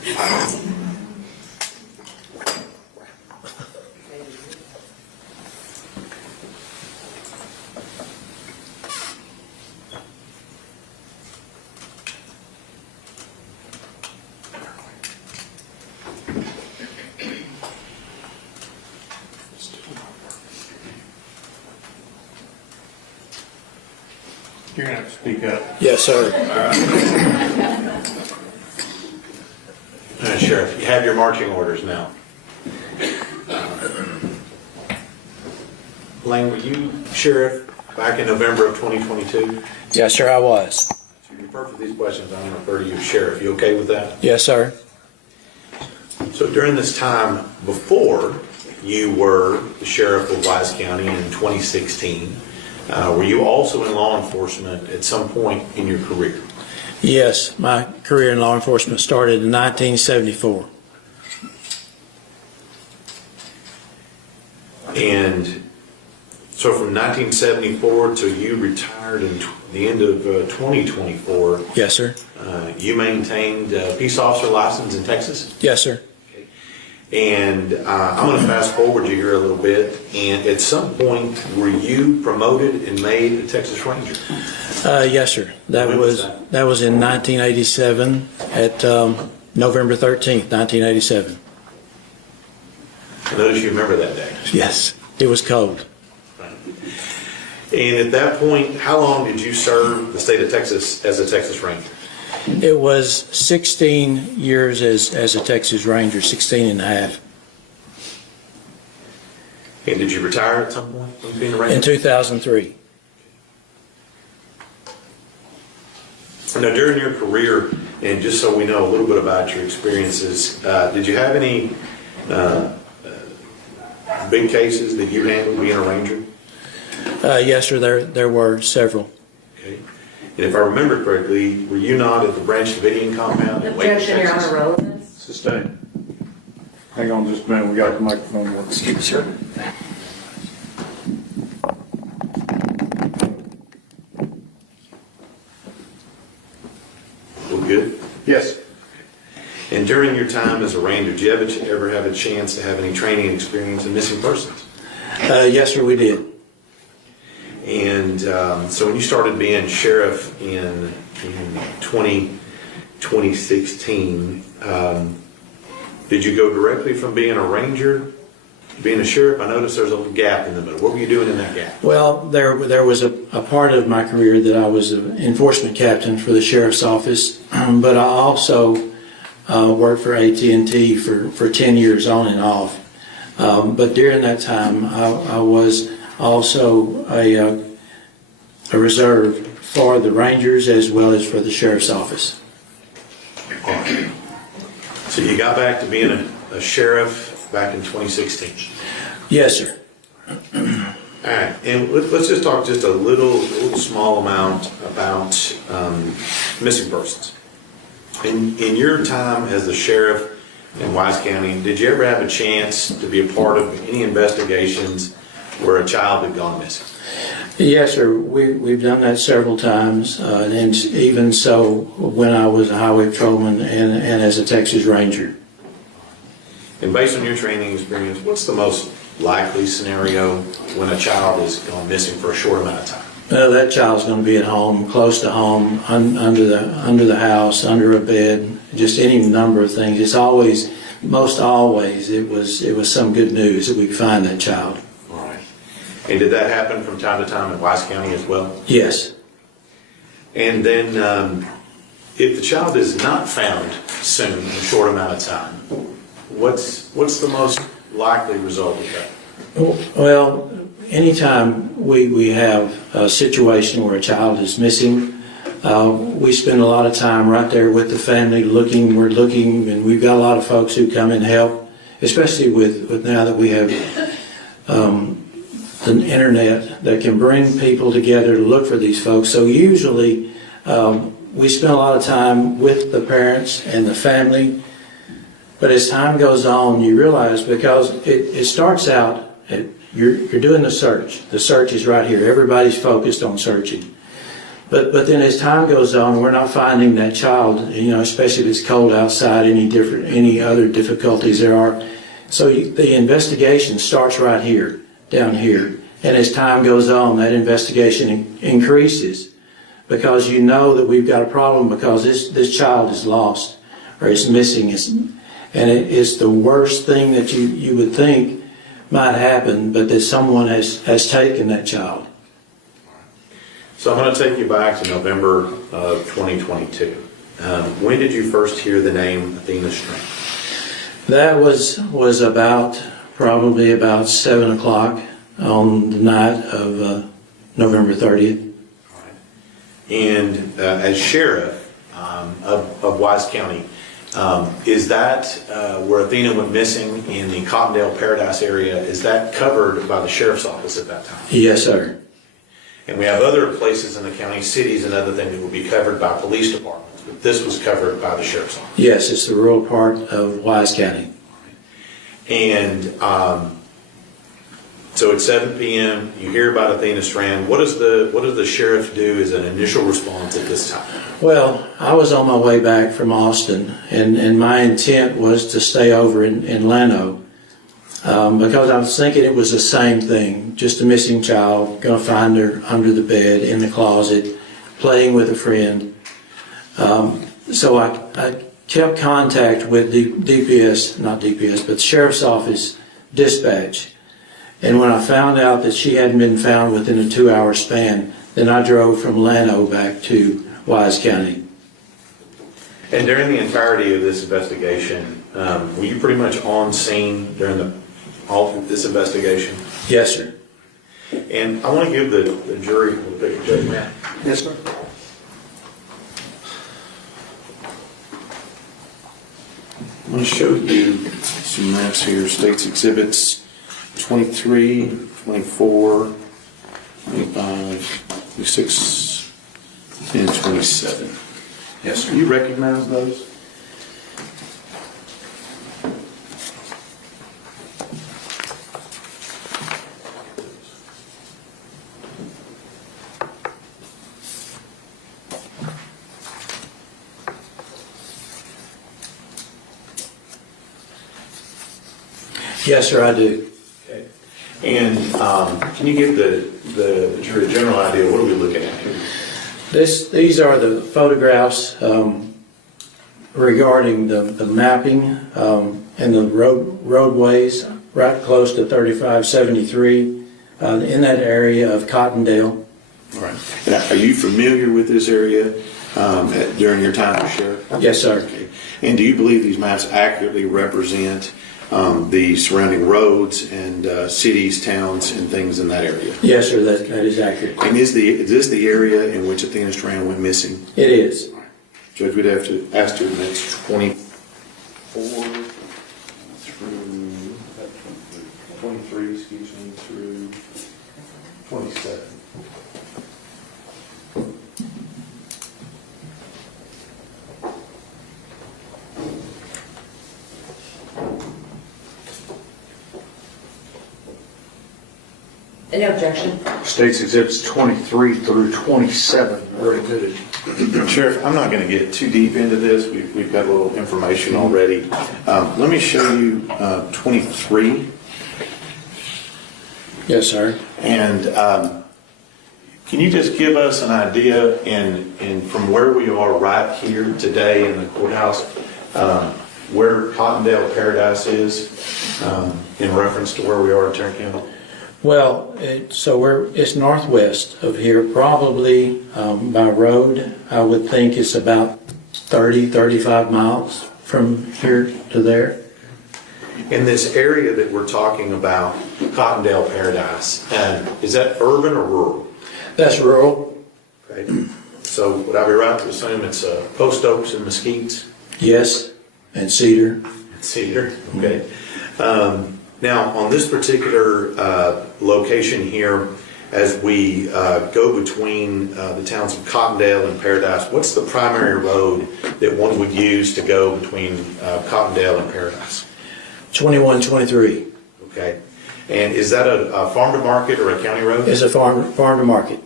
You're gonna have to speak up. Yes, sir. Sheriff, you have your marching orders now. Lane, were you sheriff back in November of 2022? Yes, sir, I was. So you refer to these questions, I'm going to refer to you as sheriff. You okay with that? Yes, sir. So during this time before you were the sheriff of Wise County in 2016, were you also in law enforcement at some point in your career? Yes, my career in law enforcement started in 1974. And so from 1974 till you retired in the end of 2024, Yes, sir. You maintained a peace officer license in Texas? Yes, sir. And I'm going to fast forward you here a little bit. And at some point, were you promoted and made a Texas Ranger? Yes, sir. That When was that? that was in 1987 at November 13th, 1987. I notice you remember that day. Yes, it was cold. And at that point, how long did you serve the state of Texas as a Texas Ranger? It was 16 years as a Texas Ranger, 16 and a half. And did you retire at some point from being a Ranger? In 2003. Now, during your career, and just so we know a little bit about your experiences, did you have any big cases that you handled being a Ranger? Yes, sir. There were several. Okay. And if I remember correctly, were you not at the Branch Davidian compound in Waco, Objection, Your Texas? Honor, relevance. Sustained. Hang on just a minute, we got the microphone working. Excuse me, sir. Well, good. Yes. And during your time as a Ranger, did you ever have a chance to have any training experience in missing persons? Yes, sir, we did. And so when you started being sheriff in 2016, did you go directly from being a ranger to being a sheriff? I noticed there's a little gap in the middle. What were you doing in that gap? Well, there was a part of my career that I was an enforcement captain for the sheriff's office, but I also worked for AT&T for 10 years on and off. But during that time, I was also a reserve for the Rangers as well as for the sheriff's office. So you got back to being a sheriff back in 2016. Yes, sir. All right, and let's just talk just a little small amount about missing persons. In your time as the sheriff in Wise County, did you ever have a chance to be a part of any investigations where a child had gone missing? Yes, sir. We've done that several times, and even so when I was a highway patrolman and as a Texas Ranger. And based on your training experience, what's the most likely scenario when a child has gone missing for a short amount of time? Well, that child's going to be at home, close to home, under the house, under a bed, just any number of things. It's always, most always, it was some good news that we could find that child. All right. And did that happen from time to time in Wise County as well? Yes. And then if the child is not found soon, in a short amount of time, what's the most likely result of that? Well, anytime we have a situation where a child is missing, we spend a lot of time right there with the family looking. We're looking, and we've got a lot of folks who come and help, especially with now that we have the internet that can bring people together to look for these folks. So usually we spend a lot of time with the parents and the family. But as time goes on, you realize, because it starts out, you're doing the search. The search is right here. Everybody's focused on searching. But then as time goes on, we're not finding that child, especially if it's cold outside, any other difficulties there are. So the investigation starts right here, down here. And as time goes on, that investigation increases, because you know that we've got a problem, because this child is lost or is missing. And it's the worst thing that you would think might happen, but that someone has taken that child. So I'm going to take you back to November of 2022. When did you first hear the name Athena Strand? That was probably about 7 o'clock on the night of November 30th. And as sheriff of Wise County, is that where Athena went missing in the Cottondale Paradise area, is that covered by the sheriff's office at that time? Yes, sir. And we have other places in the county, cities and other things that would be covered by police departments, but this was covered by the sheriff's office. Yes, it's the rural part of Wise County. And so at 7 p.m., you hear about Athena Strand. What does the sheriff do as an initial response at this time? Well, I was on my way back from Austin, and my intent was to stay over in Llano because I was thinking it was the same thing, just a missing child, going to find her under the bed, in the closet, playing with a friend. So I kept contact with the the sheriff's office dispatch. And when I found out that she hadn't been found within a 2-hour span, then I drove from Llano back to Wise County. And during the entirety of this investigation, were you pretty much on scene during all of this investigation? Yes, sir. And I want to give the jury a little bit of judgment. Yes, sir. I'm going to show you some maps here, states exhibits 23, 24, 25, 26, and 27. Yes, sir. You recognize those? Yes, sir, I do. Okay. And can you give the jury a general idea? What are we looking at here? These are the photographs regarding the mapping and the roadways right close to 3573 in that area of Cottondale. All right. And are you familiar with this area during your time as sheriff? Yes, sir. Okay. And do you believe these maps accurately represent the surrounding roads and cities, towns, and things in that area? Yes, sir, that is accurate. And is this the area in which Athena Strand went missing? It is. Judge, we'd have to ask her the next 24 through 23, excuse me, through 27. Any objection? States exhibits 23 through 27 are included. Sheriff, I'm not going to get too deep into this. We've got a little information already. Let me show you 23. Yes, sir. And can you just give us an idea in from where we are right here today in the courthouse, where Cottondale Paradise is in reference to where we are in Tarrant County? Well, it's northwest of here, probably by road. I would think it's about 35 miles from here to there. In this area that we're talking about, Cottondale Paradise, is that urban or rural? That's rural. Okay. So would I be right to assume it's post oaks and mesquites? Yes, and cedar. Cedar, okay. Now, on this particular location here, as we go between the towns of Cottondale and Paradise, what's the primary road that one would use to go between Cottondale and Paradise? 2123. Okay. And is that a farm to market or a county road? It's a farm to market.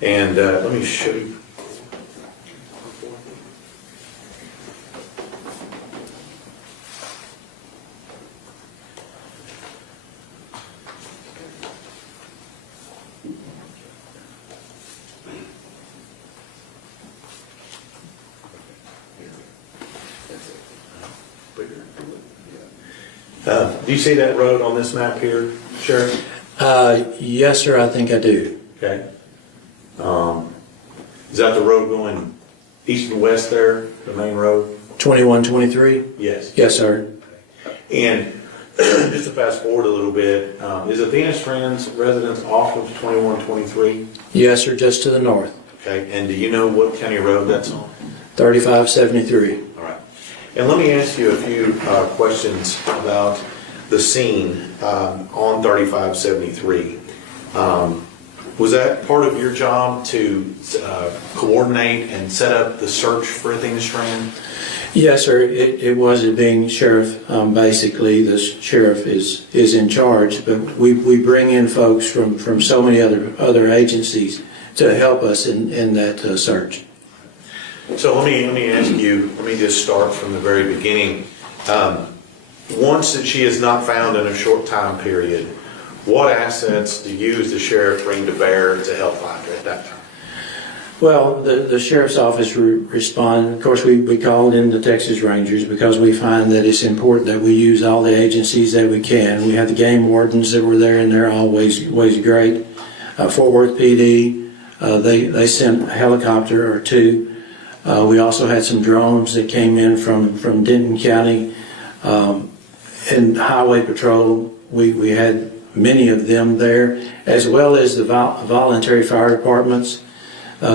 Okay. And let me show you. Do you see that road on this map here, Sheriff? Yes, sir, I think I do. Okay. Is that the road going east and west there, the main road? 2123? Yes. Yes, sir. And just to fast forward a little bit, is Athena Strand's residence off of 2123? Yes, sir, just to the north. Okay, and do you know what county road that's on? 3573. All right. And let me ask you a few questions about the scene on 3573. Was that part of your job to coordinate and set up the search for Athena Strand? Yes, sir. It was it being sheriff. Basically, the sheriff is in charge, but we bring in folks from so many other agencies to help us in that search. So let me ask you. Let me just start from the very beginning. Once that she is not found in a short time period, what assets do you as the sheriff bring to bear to help find her at that time? Well, the sheriff's office responded. Of course, we called in the Texas Rangers because we find that it's important that we use all the agencies that we can. We have the game wardens that were there, and they're always great. Fort Worth PD, they sent a helicopter or two. We also had some drones that came in from Denton County. And Highway Patrol, we had many of them there, as well as the voluntary fire departments.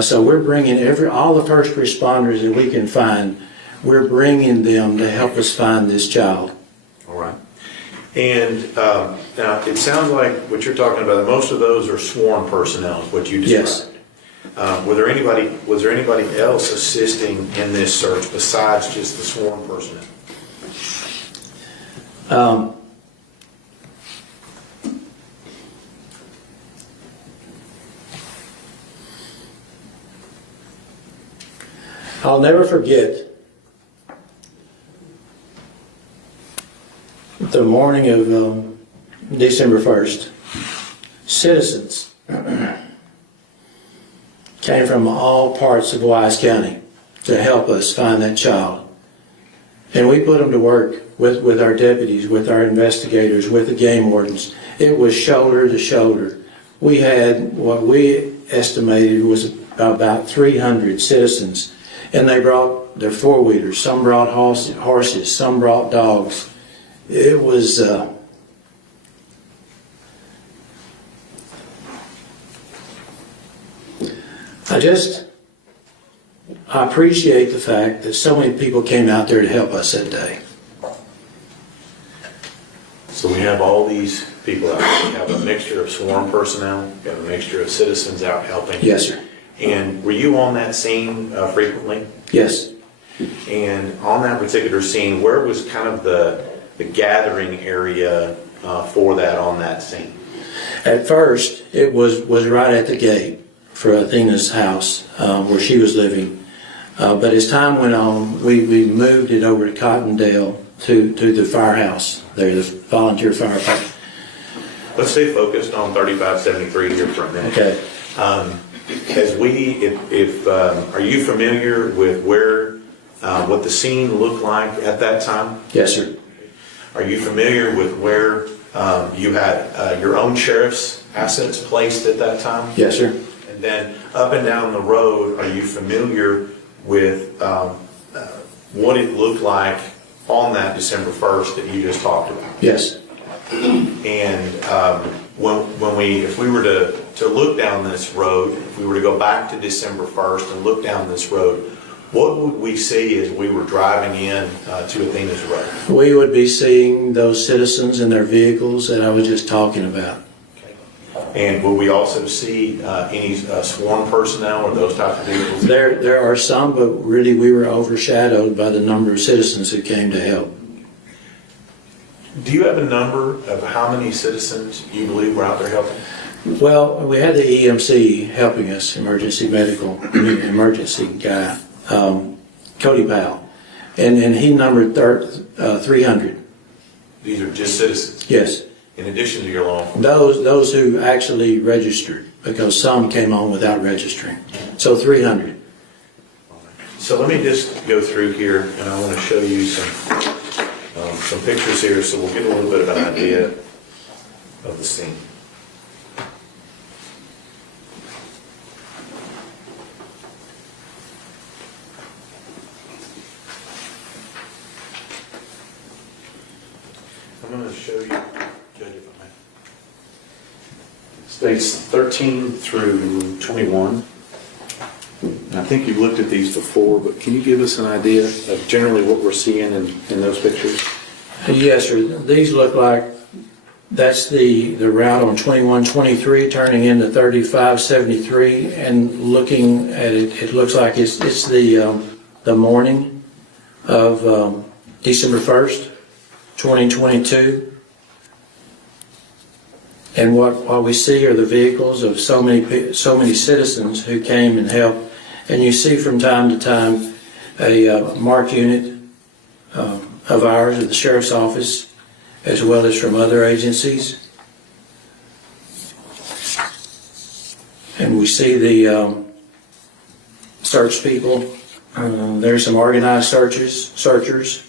So we're bringing all the first responders that we can find, we're bringing them to help us find this child. All right. And now it sounds like what you're talking about, most of those are sworn personnel, is what you described. Yes. Was there anybody else assisting in this search besides just the sworn personnel? I'll never forget the morning of December 1st. Citizens came from all parts of Wise County to help us find that child. And we put them to work with our deputies, with our investigators, with the game wardens. It was shoulder to shoulder. We had what we estimated was about 300 citizens. And they brought their four-wheelers. Some brought horses. Some brought dogs. It was I appreciate the fact that so many people came out there to help us that day. So we have all these people out there. We have a mixture of sworn personnel. We have a mixture of citizens out helping. Yes, sir. And were you on that scene frequently? Yes. And on that particular scene, where was kind of the gathering area for that on that scene? At first, it was right at the gate for Athena's house where she was living. But as time went on, we moved it over to Cottondale to the firehouse there, the volunteer firefighter. Let's stay focused on 3573 here for a minute. Okay. Are you familiar with what the scene looked like at that time? Yes, sir. Are you familiar with where you had your own sheriff's assets placed at that time? Yes, sir. And then up and down the road, are you familiar with what it looked like on that December 1st that you just talked about? Yes. And if we were to look down this road, if we were to go back to December 1st and look down this road, what would we see as we were driving in to Athena's road? We would be seeing those citizens in their vehicles that I was just talking about. And will we also see any sworn personnel or those types of vehicles? There are some, but really we were overshadowed by the number of citizens who came to help. Do you have a number of how many citizens you believe were out there helping? Well, we had the EMC helping us, emergency guy, Cody Powell, and he numbered 300. These are just citizens? Yes. In addition to your law enforcement? Those who actually registered, because some came on without registering. So 300. So let me just go through here, and I want to show you some pictures here, so we'll get a little bit of an idea of the scene. show you, Judge, if I may. States 13 through 21. And I think you've looked at these before, but can you give us an idea of generally what we're seeing in those pictures? Yes, sir. These look like that's the route on 2123 turning into 3573, and looking at it, it looks like it's the morning of December 1st, 2022. And what we see are the vehicles of so many citizens who came and helped. And you see from time to time a marked unit of ours at the sheriff's office, as well as from other agencies. And we see the search people. There's some organized searchers,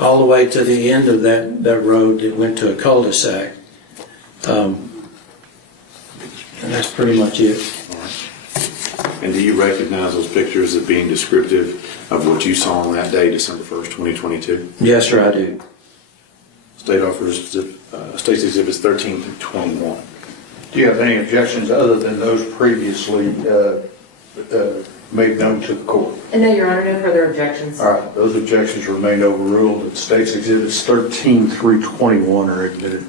all the way to the end of that road that went to a cul-de-sac. And that's pretty much it. And do you recognize those pictures as being descriptive of what you saw on that day, December 1st, 2022? Yes, sir, I do. State's Exhibits 13 through 21. Do you have any objections other than those previously made known to the court? No, Your Honor, no further objections. All right, those objections remain overruled. And State's Exhibits 13 through 21 are admitted.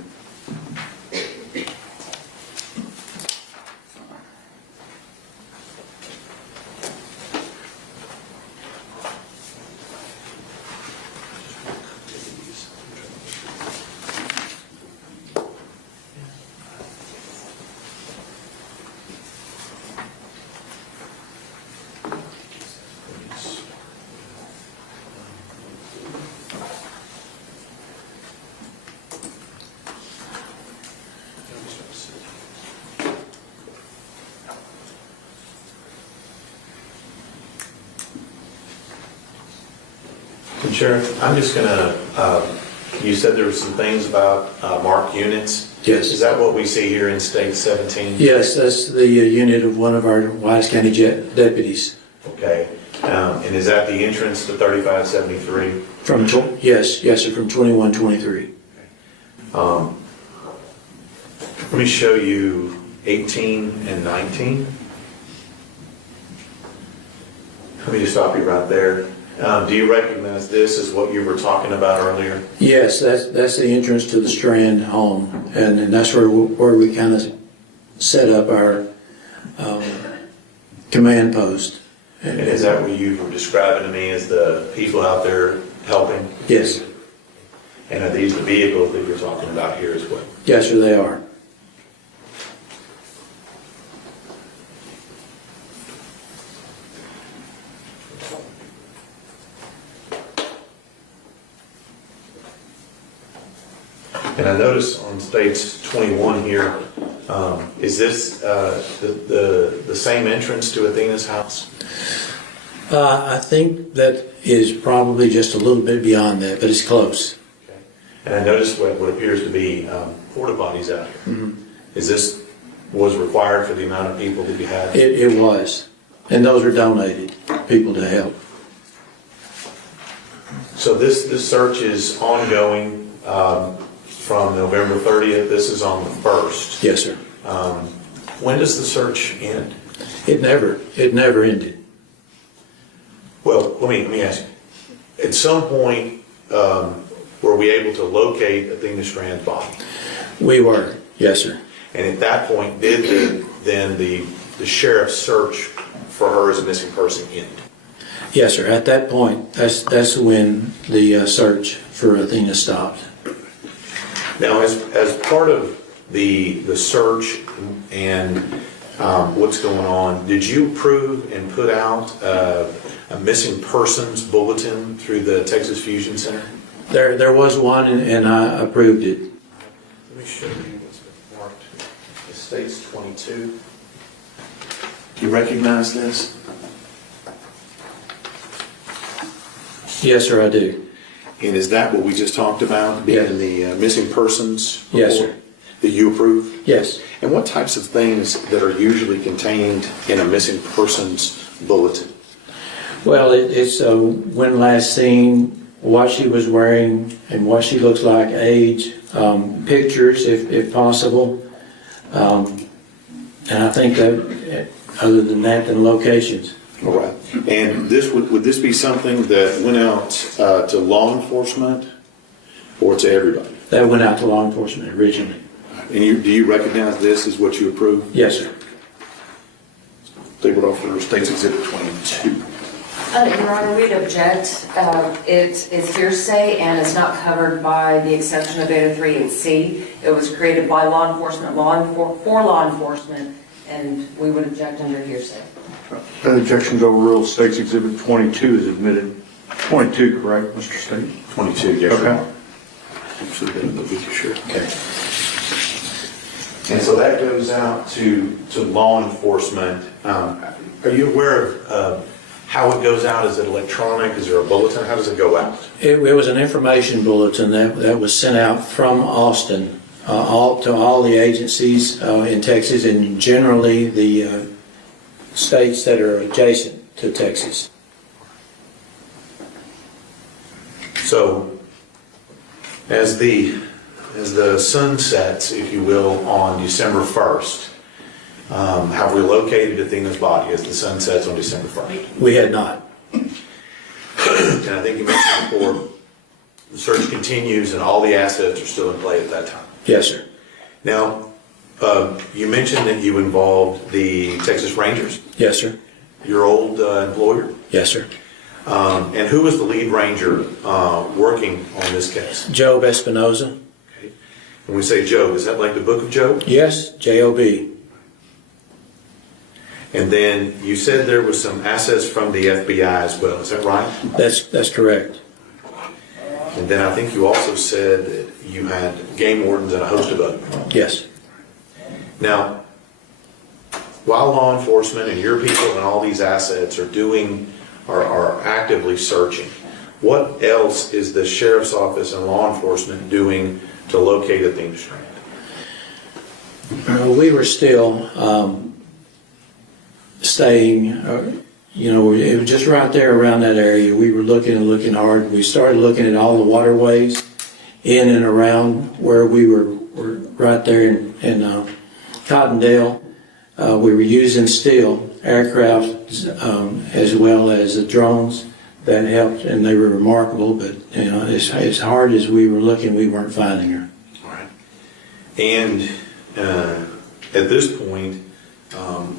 Sheriff, I'm just gonna, you said there were some things about marked units. Yes. Is that what we see here in State 17? Yes, that's the unit of one of our Wise County deputies. Okay. And is that the entrance to 3573? Yes, sir, from 2123. Let me show you 18 and 19. Let me just stop you right there. Do you recognize this as what you were talking about earlier? Yes, that's the entrance to the Strand home, and that's where we kind of set up our command post. And is that what you were describing to me as the people out there helping? Yes. And are these the vehicles that you're talking about here as well? Yes, sir, they are. And I notice on States 21 here, is this the same entrance to Athena's house? I think that is probably just a little bit beyond that, but it's close. Okay. And I noticed what appears to be porta potties out here. Mm-hmm. Is this was required for the amount of people that you had? It was, and those were donated people to help. So this search is ongoing from November 30th. This is on the 1st. Yes, sir. When does the search end? It never ended. Well, let me ask you. At some point, were we able to locate Athena Strand's body? We were, yes, sir. And at that point, did the sheriff's search for her as a missing person end? Yes, sir. At that point, that's when the search for Athena stopped. Now, as part of the search and what's going on, did you approve and put out a missing persons bulletin through the Texas Fusion Center? There was one, and I approved it. Let me show you what's been marked. It states 22. Do you recognize this? Yes, sir, I do. And is that what we just talked about, being the missing persons report? Yes, sir. That you approve? Yes. And what types of things that are usually contained in a missing persons bulletin? Well, it's when last seen, what she was wearing and what she looks like, age, pictures if possible. And I think that, other than that, then locations. All right. And this would this be something that went out to law enforcement or to everybody? That went out to law enforcement originally. And do you recognize this as what you approve? Yes, sir. Statement offer State's Exhibit 22. Your Honor, we'd object. It is hearsay and is not covered by the exception of 803(8)(c). It was created by law enforcement, for law enforcement, and we would object under hearsay. That objection's overruled. State's Exhibit 22 is admitted. 22, correct, Mr. State? 22, yes, Your Okay. Honor. Sure. Okay. And so that goes out to law enforcement. Are you aware of how it goes out? Is it electronic? Is there a bulletin? How does it go out? It was an information bulletin that was sent out from Austin to all the agencies in Texas and generally the states that are adjacent to Texas. So as the sun sets, if you will, on December 1st, have we located Athena's body as the sun sets on December 1st? We had not. And I think you mentioned before, the search continues and all the assets are still in play at that time. Yes, sir. Now, you mentioned that you involved the Texas Rangers. Yes, sir. Your old employer? Yes, sir. And who was the lead ranger working on this case? Job Espinoza. Okay. When we say Job, is that like the Book of Job? Yes, J-O-B. And then you said there was some assets from the FBI as well. Is that right? That's correct. And then I think you also said that you had game wardens and a host of others. Yes. Now, while law enforcement and your people and all these assets are actively searching, what else is the sheriff's office and law enforcement doing to locate Athena Strand? We were still staying, it was just right there around that area. We were looking hard. We started looking at all the waterways in and around where we were right there in Cottondale. We were using still aircraft as well as the drones that helped, and they were remarkable. But as hard as we were looking, we weren't finding her. All right. And at this point,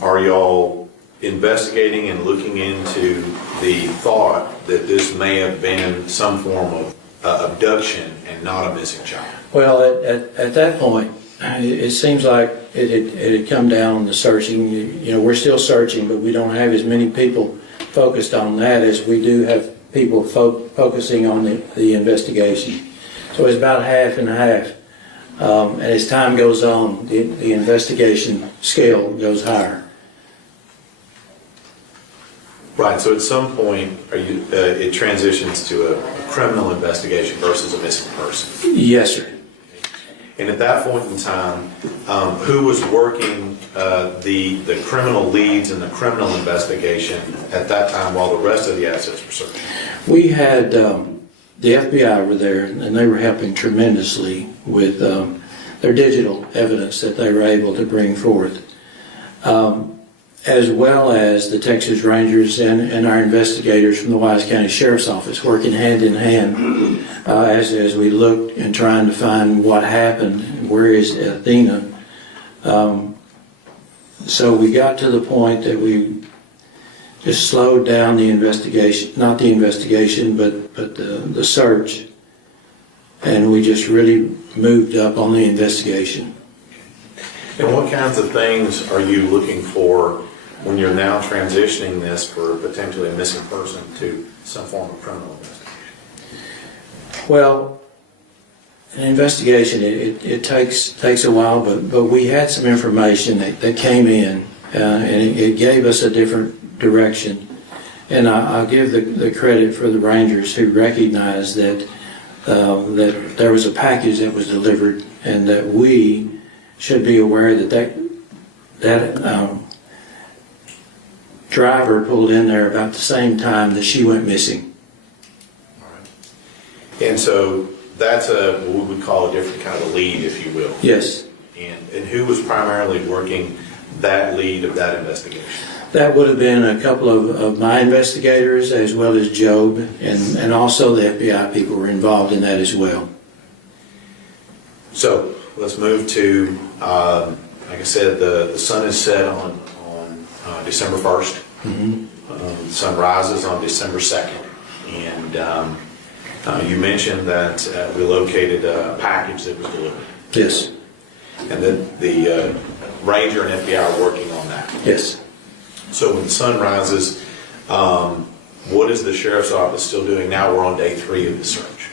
are y'all investigating and looking into the thought that this may have been some form of abduction and not a missing child? Well, at that point, it seems like it had come down to searching. We're still searching, but we don't have as many people focused on that as we do have people focusing on the investigation. So it's about half and half. And as time goes on, the investigation scale goes higher. Right, so at some point, it transitions to a criminal investigation versus a missing person. Yes, sir. And at that point in time, who was working the criminal leads in the criminal investigation at that time while the rest of the assets were searching? We had the FBI were there, and they were helping tremendously with their digital evidence that they were able to bring forth. As well as the Texas Rangers and our investigators from the Wise County Sheriff's Office working hand in hand as we looked and trying to find what happened, where is Athena. So we got to the point that we just slowed down the investigation, not the investigation, but the search, and we just really moved up on the investigation. And what kinds of things are you looking for when you're now transitioning this for potentially a missing person to some form of criminal investigation? Well, an investigation, it takes a while, but we had some information that came in, and it gave us a different direction. And I'll give the credit for the Rangers who recognized that there was a package that was delivered, and that we should be aware that driver pulled in there about the same time that she went missing. And so that's what we would call a different kind of a lead, if you will. Yes. And who was primarily working that lead of that investigation? That would have been a couple of my investigators, as well as Job, and also the FBI people were involved in that as well. So let's move to, like I said, the sun is set on December 1st. The sun rises on December 2nd. And you mentioned that we located a package that was delivered. Yes. And that the Ranger and FBI are working on that. Yes. So when the sun rises, what is the sheriff's office still doing? Now we're on day 3 of the search.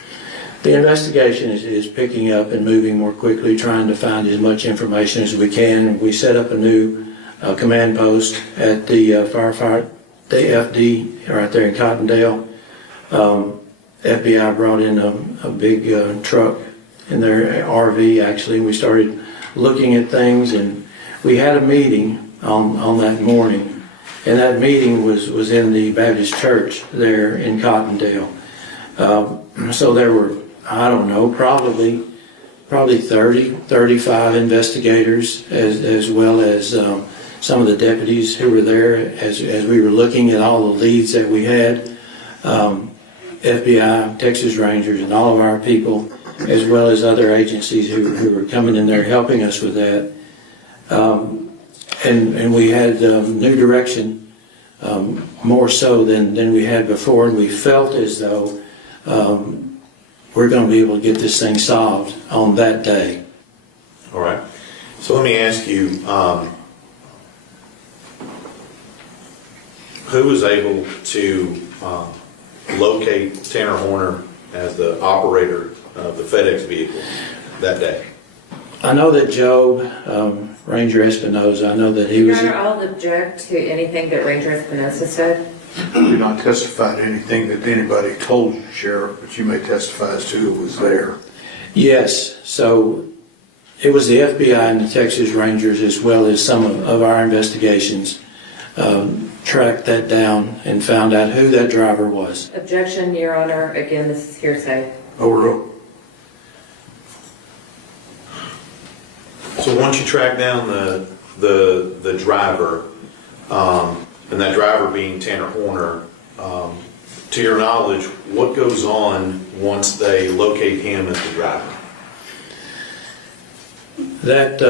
The investigation is picking up and moving more quickly, trying to find as much information as we can. We set up a new command post at the firefight, the FD, right there in Cottondale. FBI brought in a big truck in their RV, actually. We started looking at things, and we had a meeting on that morning. And that meeting was in the Baptist church there in Cottondale. So there were, I don't know, probably 30, 35 investigators, as well as some of the deputies who were there as we were looking at all the leads that we had. FBI, Texas Rangers, and all of our people, as well as other agencies who were coming in there helping us with that. And we had new direction, more so than we had before, and we felt as though we're going to be able to get this thing solved on that day. All right. So let me ask you, who was able to locate Tanner Horner as the operator of the FedEx vehicle that day? I know that Job, Ranger Espinoza, I know that he was... Your Honor, I'll object to anything that Ranger Espinoza said. You did not testify to anything that anybody told you, Sheriff, but you may testify as to who was there. Yes, so it was the FBI and the Texas Rangers, as well as some of our investigations, tracked that down and found out who that driver was. Objection, Your Honor. Again, this is hearsay. Overruled. So once you track down the driver, and that driver being Tanner Horner, to your knowledge, what goes on once they locate him as the driver? That,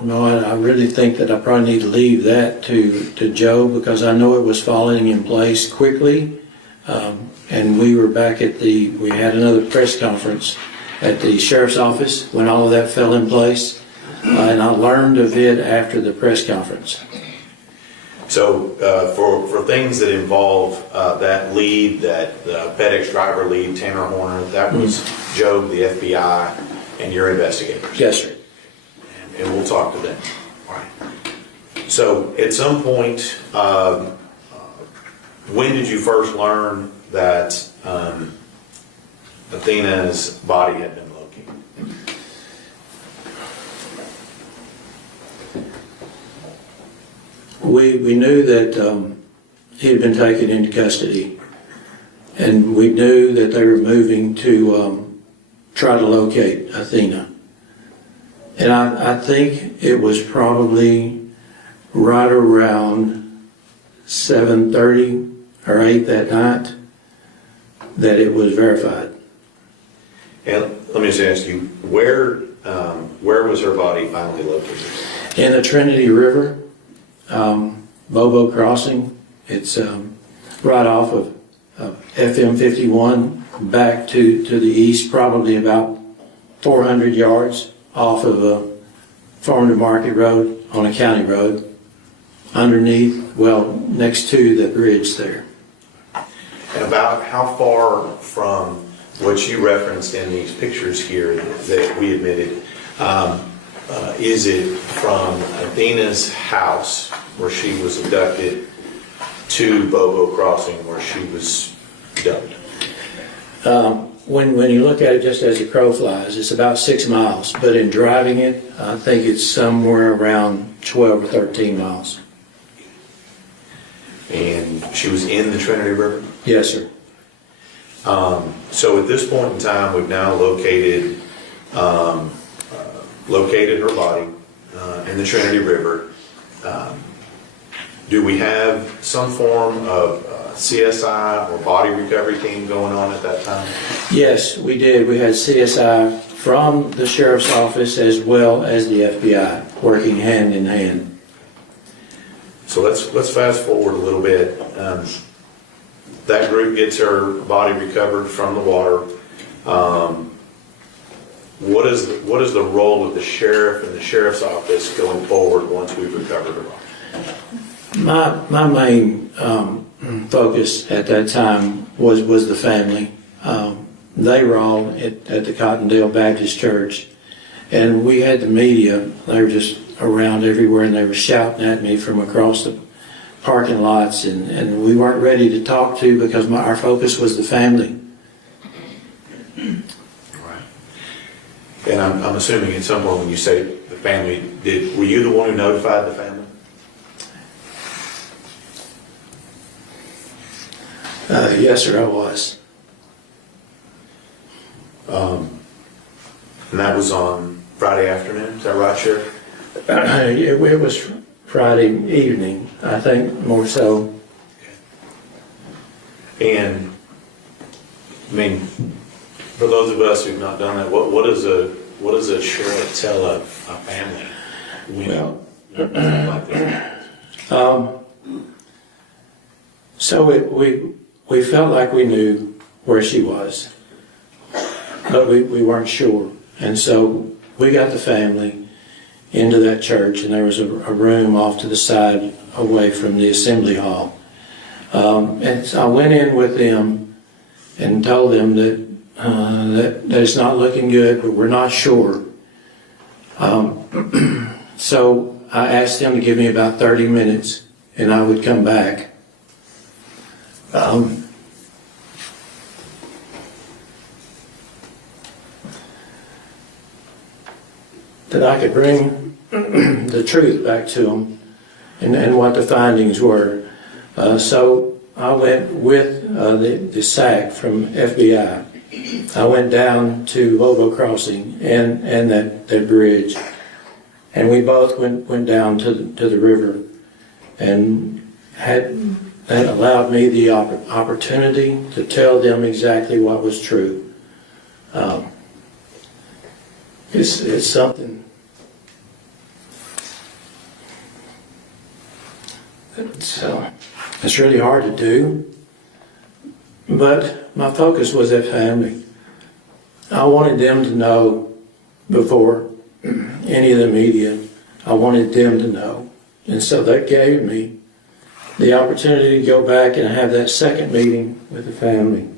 I really think that I probably need to leave that to Joe, because I know it was falling in place quickly. And we were back we had another press conference at the sheriff's office when all of that fell in place. And I learned of it after the press conference. So for things that involve that lead, that FedEx driver lead, Tanner Horner, that was Joe, the FBI, and your investigators? Yes, sir. And we'll talk to them. All right. So at some point, when did you first learn that Athena's body had been located? We knew that he had been taken into custody, and we knew that they were moving to try to locate Athena. And I think it was probably right around 7:30 or 8 that night that it was verified. And let me just ask you, where was her body finally located? In the Trinity River, Bobo Crossing. It's right off of FM 51 back to the east, probably about 400 yards off of Farm to Market Road on a county road, underneath, next to the bridge there. And about how far from what you referenced in these pictures here that we admitted, is it from Athena's house where she was abducted to Bobo Crossing where she was dumped? When you look at it just as a crow flies, it's about 6 miles, but in driving it, I think it's somewhere around 12 or 13 miles. And she was in the Trinity River? Yes, sir. So at this point in time, we've now located her body in the Trinity River. Do we have some form of CSI or body recovery team going on at that time? Yes, we did. We had CSI from the sheriff's office as well as the FBI working hand in hand. So let's fast forward a little bit. That group gets her body recovered from the water. What is the role of the sheriff and the sheriff's office going forward once we've recovered her body? My main focus at that time was the family. They were all at the Cottondale Baptist Church, and we had the media. They were just around everywhere, and they were shouting at me from across the parking lots, and we weren't ready to talk to because our focus was the family. Right. And I'm assuming at some point when you say the family, were you the one who notified the family? Yes, sir, I was. And that was on Friday afternoon, is that right, Sheriff? It was Friday evening, I think, more so. And, I mean, for those of us who've not done that, what does a sheriff tell a family when something like this happens? So we felt like we knew where she was, but we weren't sure. And so we got the family into that church, and there was a room off to the side away from the assembly hall. And so I went in with them and told them that it's not looking good, but we're not sure. So I asked them to give me about 30 minutes, and I would come back. That I could bring the truth back to them and what the findings were. So I went with the SAC from FBI. I went down to Lobo Crossing and that bridge, and we both went down to the river, and that allowed me the opportunity to tell them exactly what was true. It's something. It's really hard to do, but my focus was that family. I wanted them to know before any of the media. I wanted them to know, and so that gave me the opportunity to go back and have that second meeting with the family.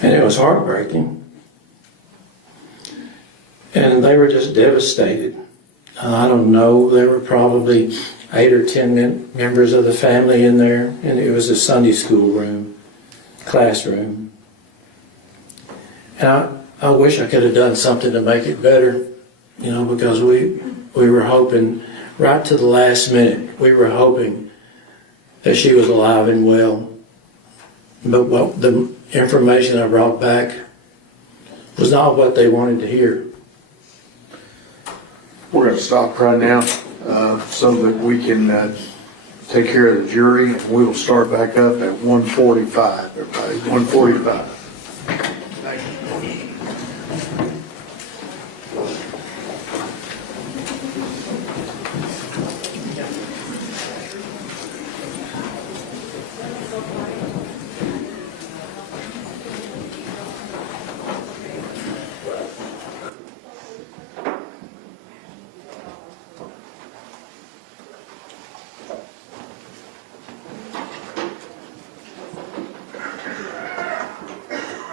And it was heartbreaking. And they were just devastated. I don't know, there were probably 8 or 10 members of the family in there, and it was a Sunday school classroom. And I wish I could have done something to make it better, because we were hoping, right to the last minute, we were hoping that she was alive and well. But the information I brought back was not what they wanted to hear. We're going to stop right now so that we can take care of the jury, and we will start back up at 1:45, everybody, 1:45.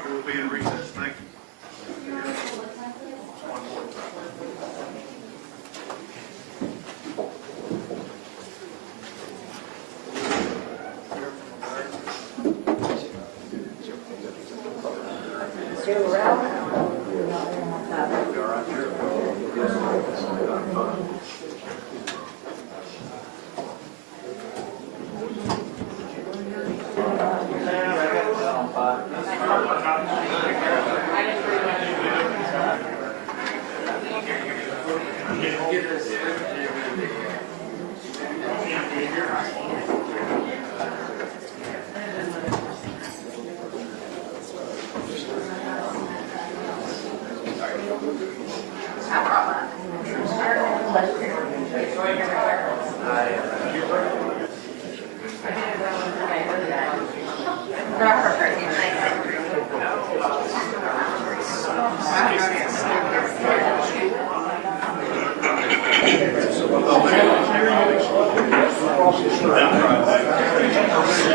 We'll be in recess. Thank you.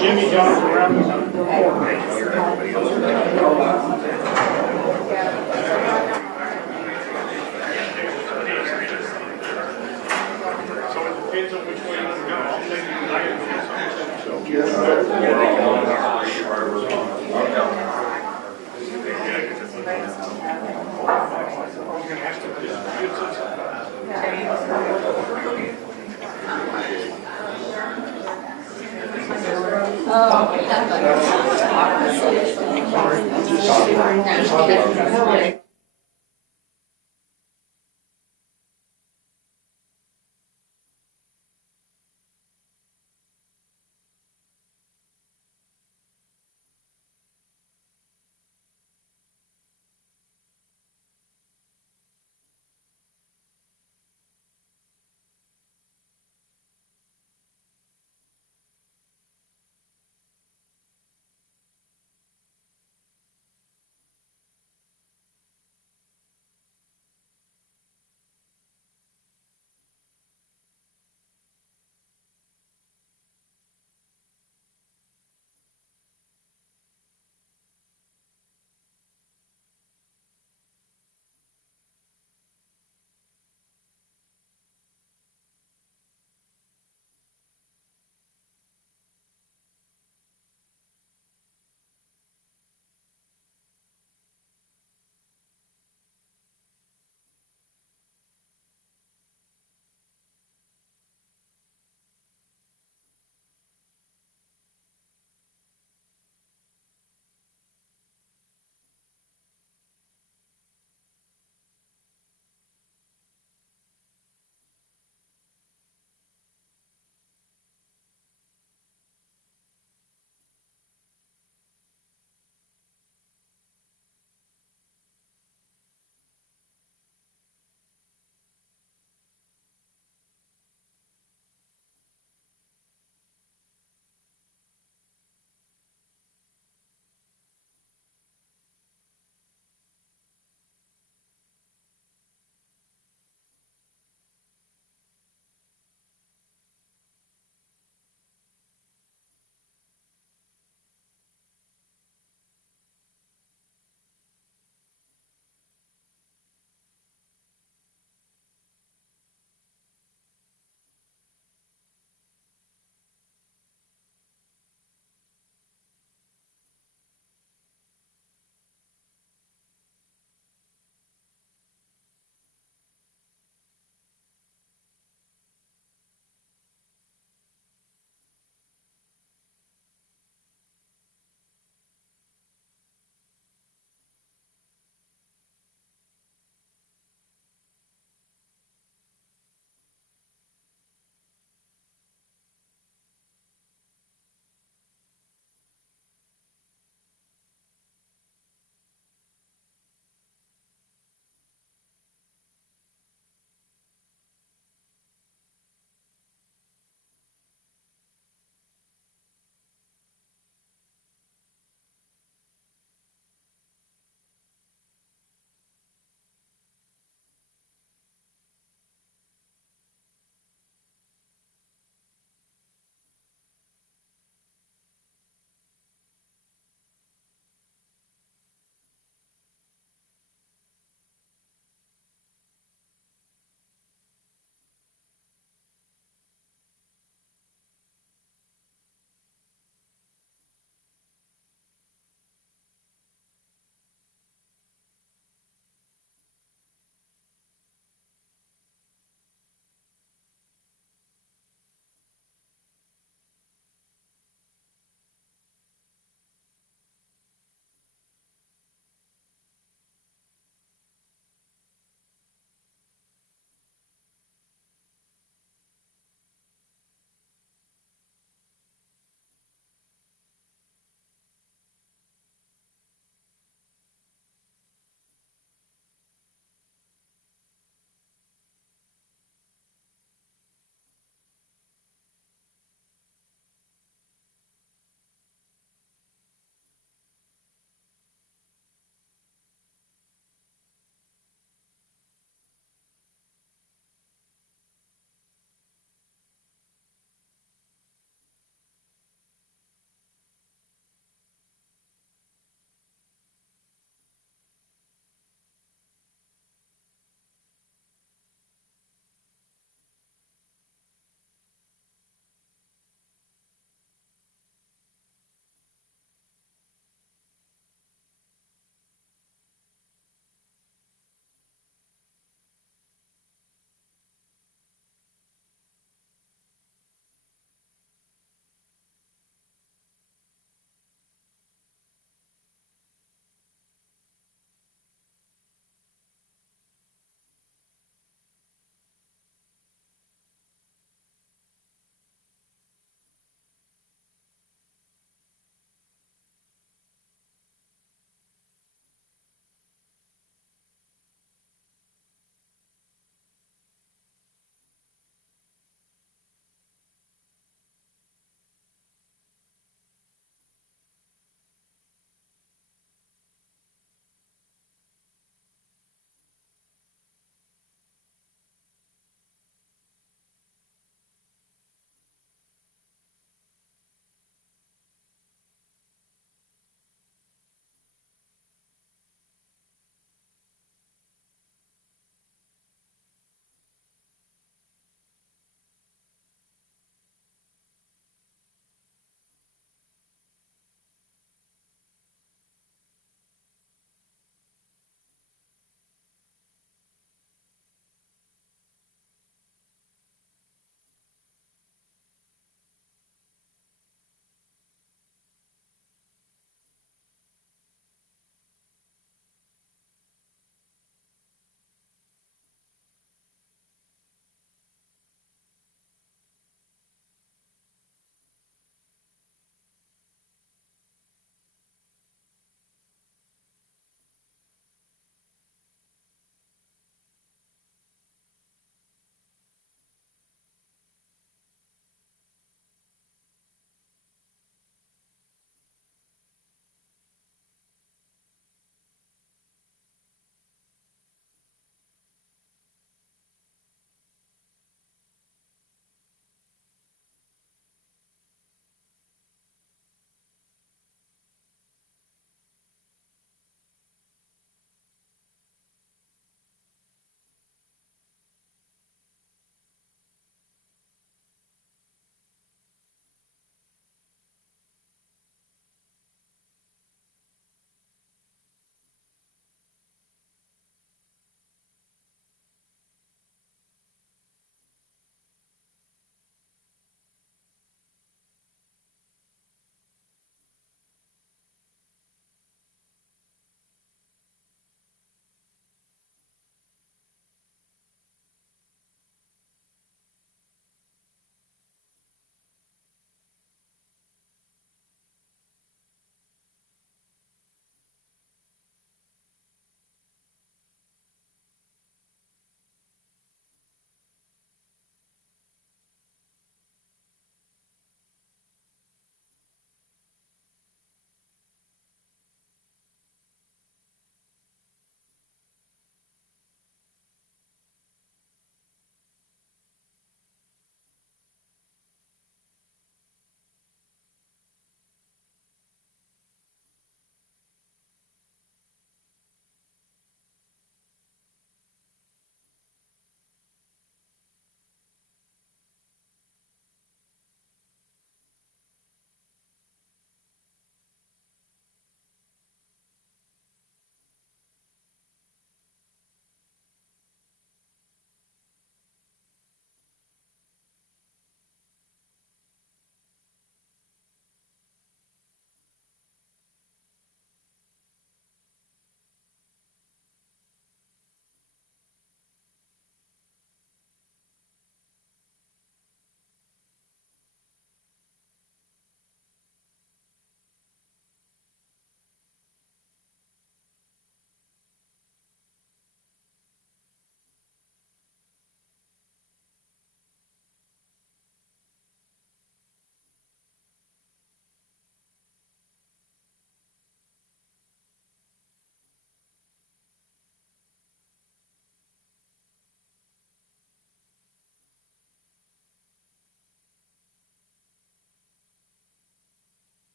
Jimmy Johnson around the corner. So it depends on which way you want to go. I'll take you. I can Oh,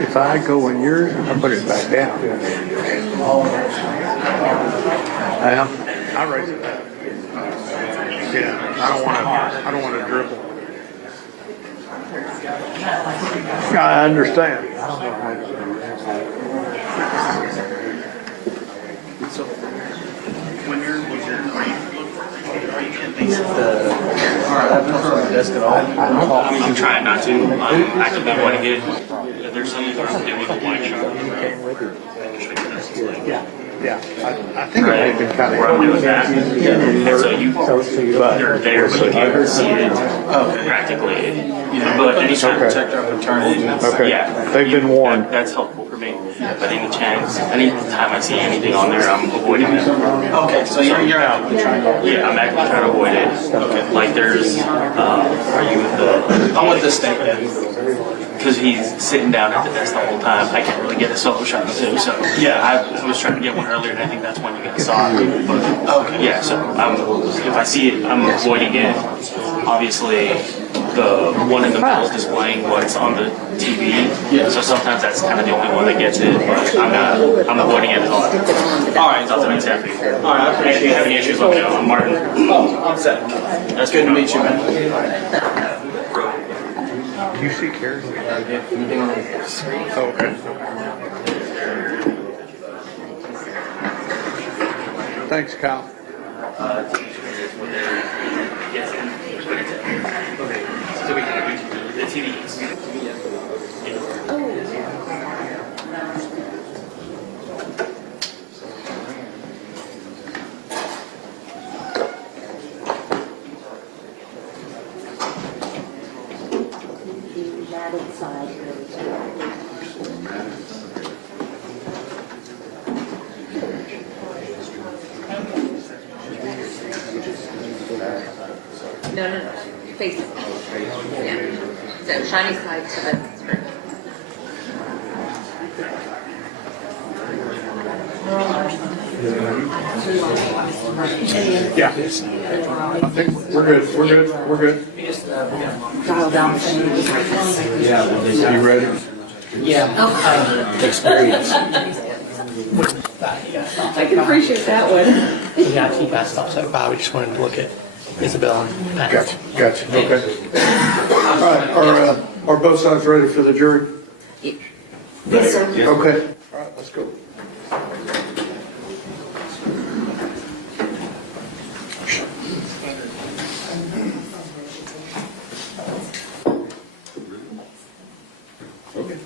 If I go in yours, I put it back down. Well, I raise it up. Yeah, I don't want to dribble. I understand. So, when you're I'm trying not to. I'm actively wanting it. If there's something where I'm doing a wine shot. Yeah, I think it may have been kind of. Where I'm doing that. So they're there, but you can't see it practically. But anytime Okay, they've been warned. That's helpful for me. But anytime I see anything on there, I'm avoiding it. Okay, so you're out. Yeah, I'm actively trying to avoid it. Okay. Like there's, are you with the? I'm with the state. Because he's sitting down at the desk the whole time, I can't really get a solo shot of him. So yeah, I was trying to get one earlier, and I think that's when you guys saw it. But okay. Yeah, so if I see it, I'm avoiding it. Obviously, the one in the middle is displaying what's on the TV. Yeah. So sometimes that's kind of the only one that gets it, but I'm avoiding it as well. All right, nothing makes happy. All right, if you have any issues, let me know. I'm Martin. Oh, I'm set. That's good to meet you, man. Do you see Carrie? Oh, okay. Thanks, Kyle. So we can do the TVs. No. Face. Yeah. So shiny side to the screen. Yeah. I think we're good. Dial down. Yeah. You ready? Yeah. Experience. I can appreciate that one. Yeah, keep that stuff. So Bobby just wanted to look at Isabel and Pat. Gotcha. Okay. All right. Are both sides ready for the jury? Yes, sir. Okay. All right. Let's go. Okay.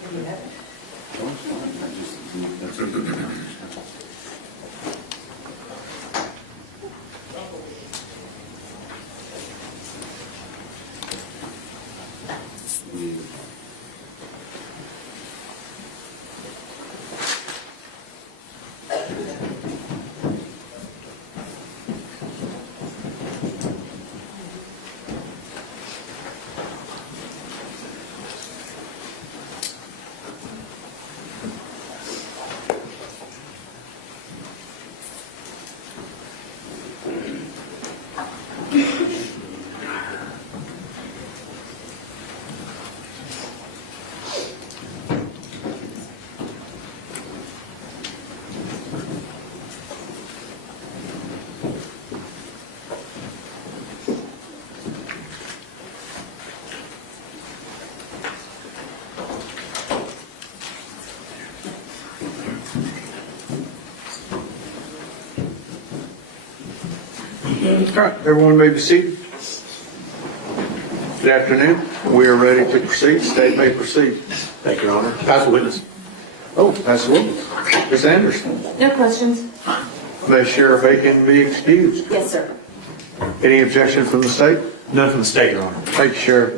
All right, everyone may be seated. Good afternoon. We are ready to proceed. State may proceed. Thank you, Your Honor. Pass the witness. Oh, pass the witness. Ms. Anderson. No questions? May Sheriff Aiken be excused. Yes, sir. Any objection from the state? None from the state, Your Honor. Thank you, Sheriff.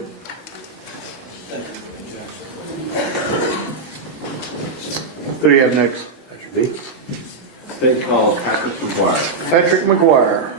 Who do you have next? Patrick B. State calls Patrick McGuire. Patrick McGuire.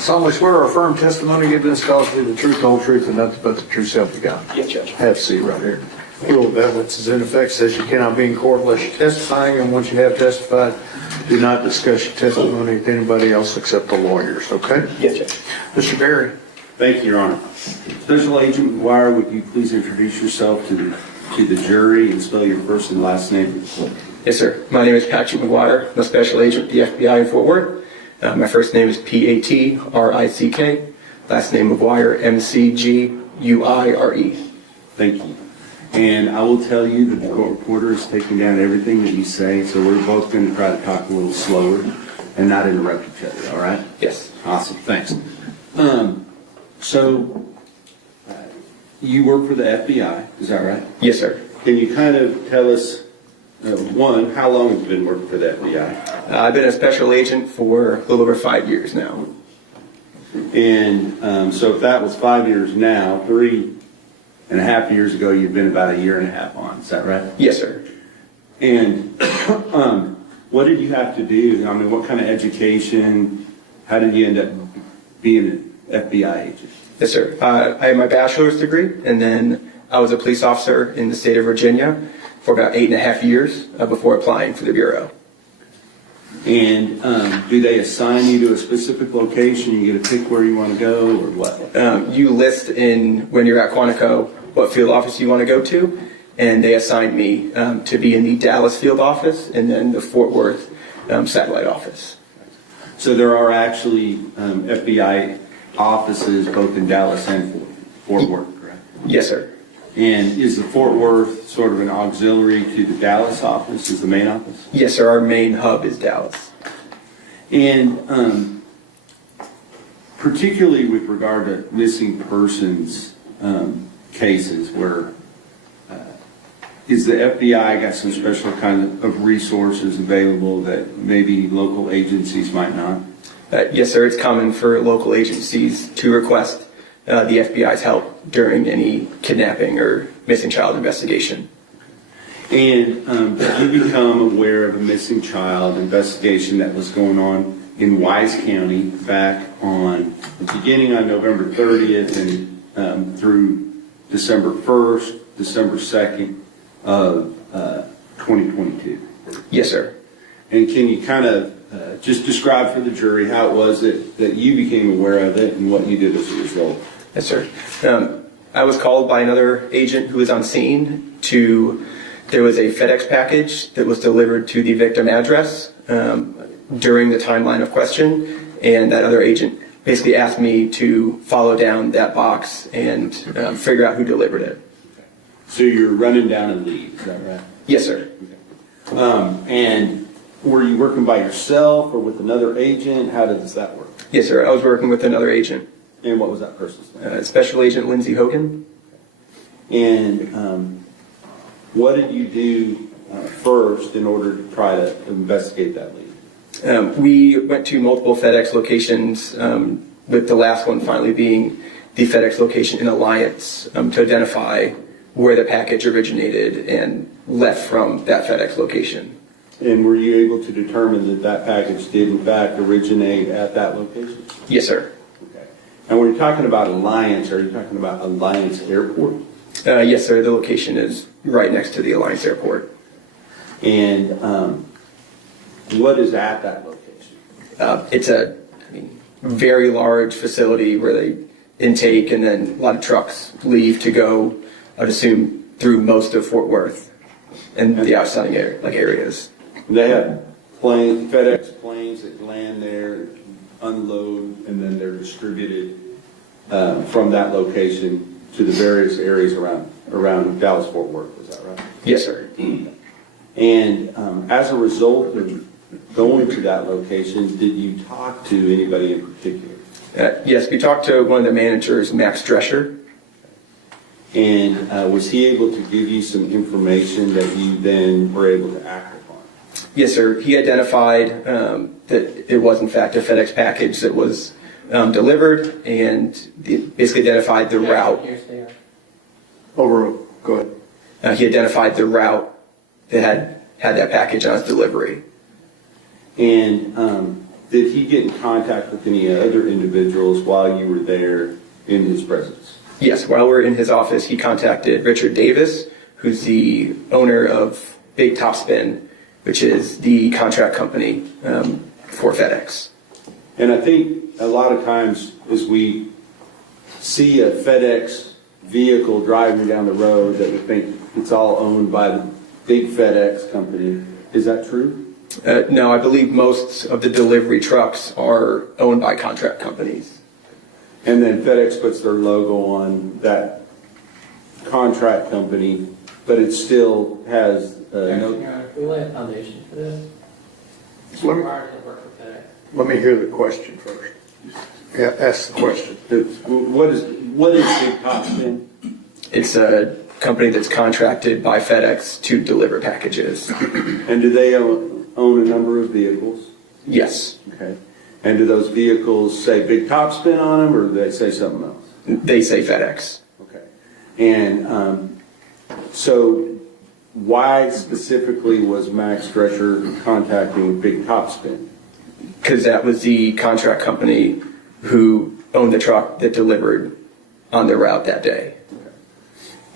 Solemnly swear or affirm testimony given in this cause to be the truth, the whole truth, and nothing but the true self of God. Yes, Judge. Have a seat right here. Rule of evidence is in effect, says you cannot be in court unless you're testifying, and once you have testified, do not discuss your testimony with anybody else except the lawyers, okay? Yes, Judge. Mr. Berry. Thank you, Your Honor. Special Agent McGuire, would you please introduce yourself to the jury and spell your first and last name? Yes, sir. My name is Patrick McGuire. I'm a special agent at the FBI in Fort Worth. My first name is Patrick. Last name McGuire, Mcguire. Thank you. And I will tell you that the court reporter is taking down everything that you say, so we're both going to try to talk a little slower and not interrupt each other, all right? Yes. Awesome, thanks. So, you work for the FBI, is that right? Yes, sir. Can you kind of tell us, one, how long have you been working for the FBI? I've been a special agent for a little over 5 years now. And so if that was 5 years now, 3.5 years ago, you've been about 1.5 years on, is that right? Yes, sir. And what did you have to do? I mean, what kind of education? How did you end up being an FBI agent? Yes, sir. I have my bachelor's degree, and then I was a police officer in the state of Virginia for about 8.5 years before applying for the Bureau. And do they assign you to a specific location? You get to pick where you want to go, or what? You list when you're at Quantico what field office you want to go to, and they assigned me to be in the Dallas field office and then the Fort Worth satellite office. So there are actually FBI offices both in Dallas and Fort Worth, correct? Yes, sir. And is the Fort Worth sort of an auxiliary to the Dallas office, is the main office? Yes, sir. Our main hub is Dallas. And particularly with regard to missing persons cases where is the FBI got some special kind of resources available that maybe local agencies might not? Yes, sir. It's common for local agencies to request the FBI's help during any kidnapping or missing child investigation. And did you become aware of a missing child investigation that was going on in Wise County back on beginning on November 30th and through December 1st, December 2nd of 2022? Yes, sir. And can you kind of just describe for the jury how it was that you became aware of it and what you did as a result? Yes, sir. I was called by another agent who was on scene there was a FedEx package that was delivered to the victim address during the timeline of question, and that other agent basically asked me to follow down that box and figure out who delivered it. So you're running down a lead, is that right? Yes, sir. And were you working by yourself or with another agent? How does that work? Yes, sir. I was working with another agent. And what was that person's name? Special Agent Lindsay Hogan. And what did you do first in order to try to investigate that lead? We went to multiple FedEx locations, with the last one finally being the FedEx location in Alliance, to identify where the package originated and left from that FedEx location. And were you able to determine that that package did in fact originate at that location? Yes, sir. Okay. And when you're talking about Alliance, are you talking about Alliance Airport? Yes, sir. The location is right next to the Alliance Airport. And what is at that location? It's a very large facility where they intake and then a lot of trucks leave to go, I'd assume, through most of Fort Worth and the outstanding areas. They have planes, FedEx planes that land there, unload, and then they're distributed from that location to the various areas around Dallas-Fort Worth. Is that right? Yes, sir. And as a result of going to that location, did you talk to anybody in particular? Yes, we talked to one of the managers, Max Drescher. And was he able to give you some information that you then were able to act upon? Yes, sir. He identified that it was in fact a FedEx package that was delivered, and basically identified the route. Go ahead. He identified the route that had that package on its delivery. And did he get in contact with any other individuals while you were there in his presence? Yes, while we were in his office, he contacted Richard Davis, who's the owner of Big Topspin, which is the contract company for FedEx. And I think a lot of times as we see a FedEx vehicle driving down the road that we think it's all owned by the big FedEx company. Is that true? No, I believe most of the delivery trucks are owned by contract companies. And then FedEx puts their logo on that contract company, but it still has no... We lay a foundation for this. Let me hear the question first. Yeah, ask the question. What is Big Topspin? It's a company that's contracted by FedEx to deliver packages. And do they own a number of vehicles? Yes. Okay. And do those vehicles say Big Topspin on them, or do they say something else? They say FedEx. Okay. And so why specifically was Max Drescher contacting Big Topspin? Because that was the contract company who owned the truck that delivered on the route that day.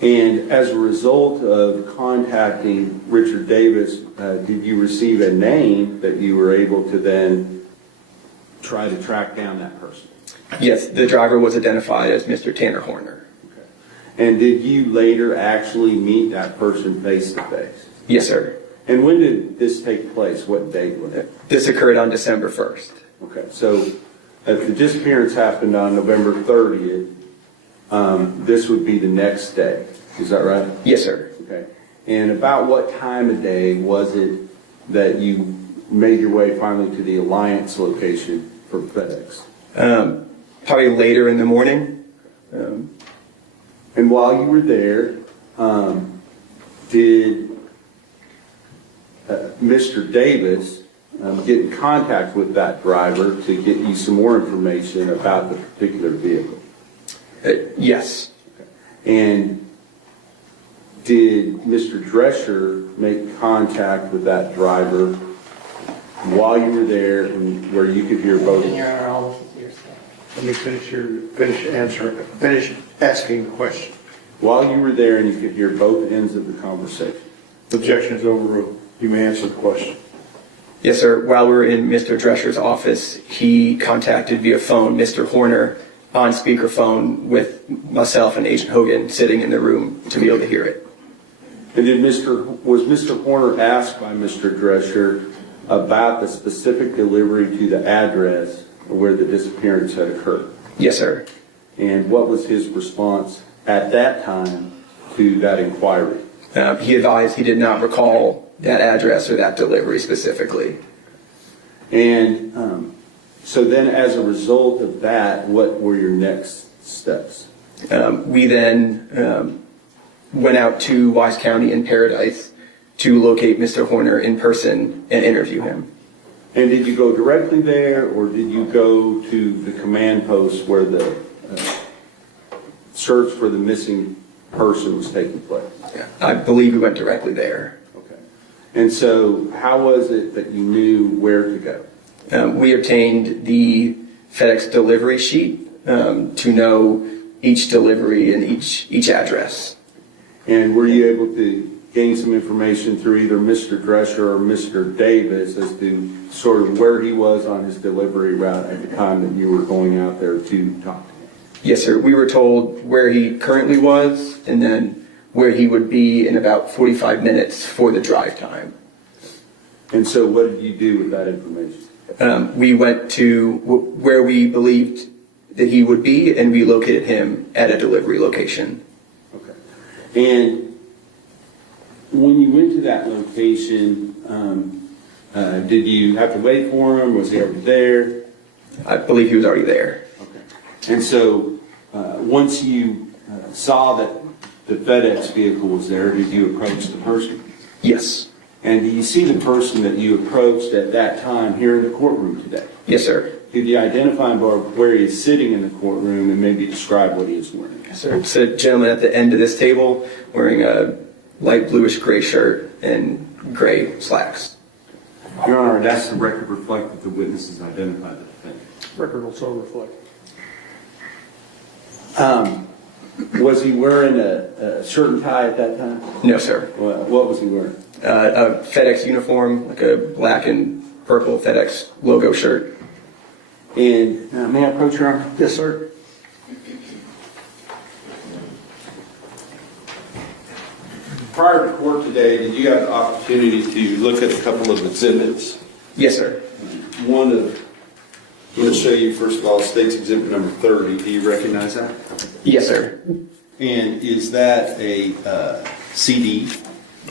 And as a result of contacting Richard Davis, did you receive a name that you were able to then try to track down that person? Yes, the driver was identified as Mr. Tanner Horner. Okay. And did you later actually meet that person face to face? Yes, sir. And when did this take place? What date was it? This occurred on December 1st. Okay, so if the disappearance happened on November 30th, this would be the next day. Is that right? Yes, sir. Okay. And about what time of day was it that you made your way finally to the Alliance location for FedEx? Probably later in the morning. And while you were there, did Mr. Davis get in contact with that driver to get you some more information about the particular vehicle? Yes. Okay. And did Mr. Drescher make contact with that driver while you were there and where you could hear both? Let me finish asking the question. While you were there and you could hear both ends of the conversation. Objection is overruled. You may answer the question. Yes, sir. While we were in Mr. Drescher's office, he contacted via phone Mr. Horner on speakerphone with myself and Agent Hogan sitting in the room to be able to hear it. And was Mr. Horner asked by Mr. Drescher about the specific delivery to the address where the disappearance had occurred. Yes, sir. And what was his response at that time to that inquiry? He advised he did not recall that address or that delivery specifically. And so then as a result of that, what were your next steps? We then went out to Wise County in Paradise to locate Mr. Horner in person and interview him. And did you go directly there, or did you go to the command post where the search for the missing person was taking place? I believe we went directly there. Okay. And so how was it that you knew where to go? We obtained the FedEx delivery sheet to know each delivery and each address. And were you able to gain some information through either Mr. Drescher or Mr. Davis as to sort of where he was on his delivery route at the time that you were going out there to talk to him? Yes, sir. We were told where he currently was and then where he would be in about 45 minutes for the drive time. And so what did you do with that information? We went to where we believed that he would be, and we located him at a delivery location. Okay. And when you went to that location, did you have to wait for him? Was he already there? I believe he was already there. Okay. And so once you saw that the FedEx vehicle was there, did you approach the person? Yes. And do you see the person that you approached at that time here in the courtroom today? Yes, sir. Could you identify him by where he is sitting in the courtroom and maybe describe what he is wearing? Yes, sir. It's a gentleman at the end of this table wearing a light bluish gray shirt and gray slacks. Your Honor, that's the record reflect that the witnesses identified the defendant. Record will so reflect. Was he wearing a shirt and tie at that time? No, sir. What was he wearing? A FedEx uniform, like a black and purple FedEx logo shirt. And may I approach, Your Honor? Yes, sir. Prior to court today, did you have the opportunity to look at a couple of exhibits? Yes, sir. I'm going to show you, first of all, State's Exhibit number 30. Do you recognize that? Yes, sir. And is that a CD?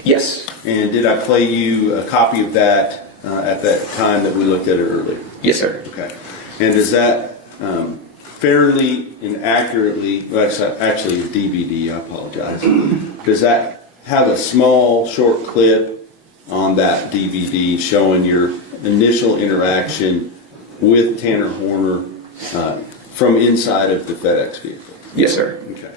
Yes. And did I play you a copy of that at that time that we looked at it earlier? Yes, sir. Okay. And does that fairly and accurately, well, it's actually a DVD, I apologize. Does that have a small, short clip on that DVD showing your initial interaction with Tanner Horner from inside of the FedEx vehicle? Yes, sir. Okay.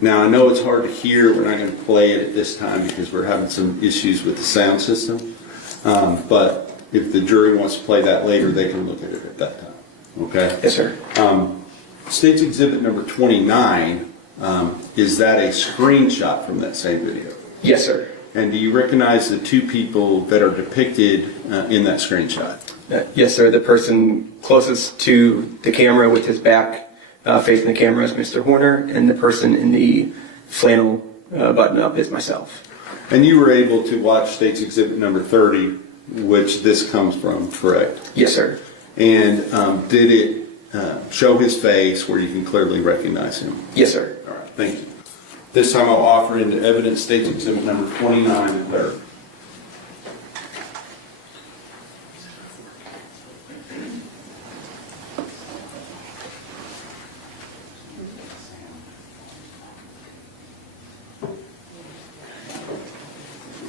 Now, I know it's hard to hear. We're not going to play it at this time because we're having some issues with the sound system. But if the jury wants to play that later, they can look at it at that time. Okay? Yes, sir. State's Exhibit number 29, is that a screenshot from that same video? Yes, sir. And do you recognize the two people that are depicted in that screenshot? Yes, sir. The person closest to the camera with his back facing the camera is Mr. Horner, and the person in the flannel button-up is myself. And you were able to watch State's Exhibit number 30, which this comes from, correct? Yes, sir. And did it show his face where you can clearly recognize him? Yes, sir. All right, thank you. This time I'll offer into evidence State's Exhibit number 29 and 30.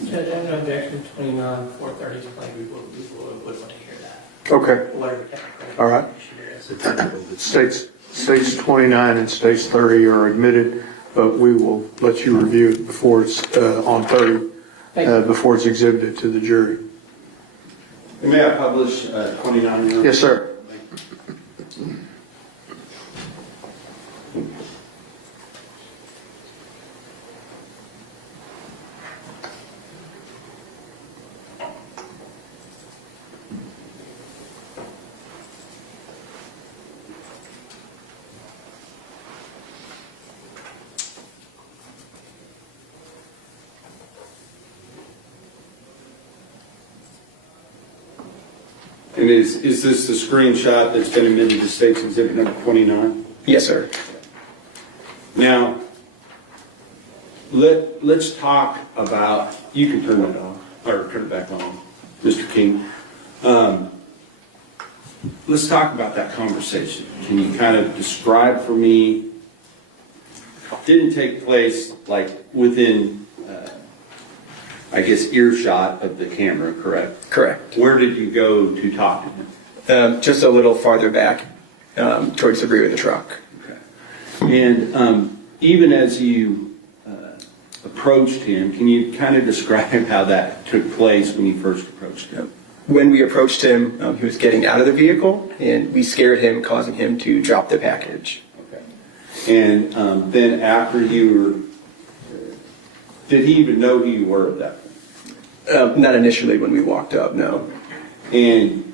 Judge, I have no objection to 29, 430 is played. We would want to hear that. Okay. Whatever the category. All right. States 29 and States 30 are admitted, but we will let you review it before it's on 30, before it's exhibited to the jury. May I publish 29? Yes, sir. And is this the screenshot that's been admitted to State's Exhibit number 29? Yes, sir. Now, let's talk about, you can turn it off, or turn it back on, Mr. King. Let's talk about that conversation. Can you kind of describe for me, didn't take place like within, I guess, earshot of the camera, correct? Correct. Where did you go to talk to him? Just a little farther back, towards the rear of the truck. Okay. And even as you approached him, can you kind of describe how that took place when you first approached him? When we approached him, he was getting out of the vehicle, and we scared him, causing him to drop the package. Okay. And then after you were, did he even know who you were at that point? Not initially when we walked up, no. And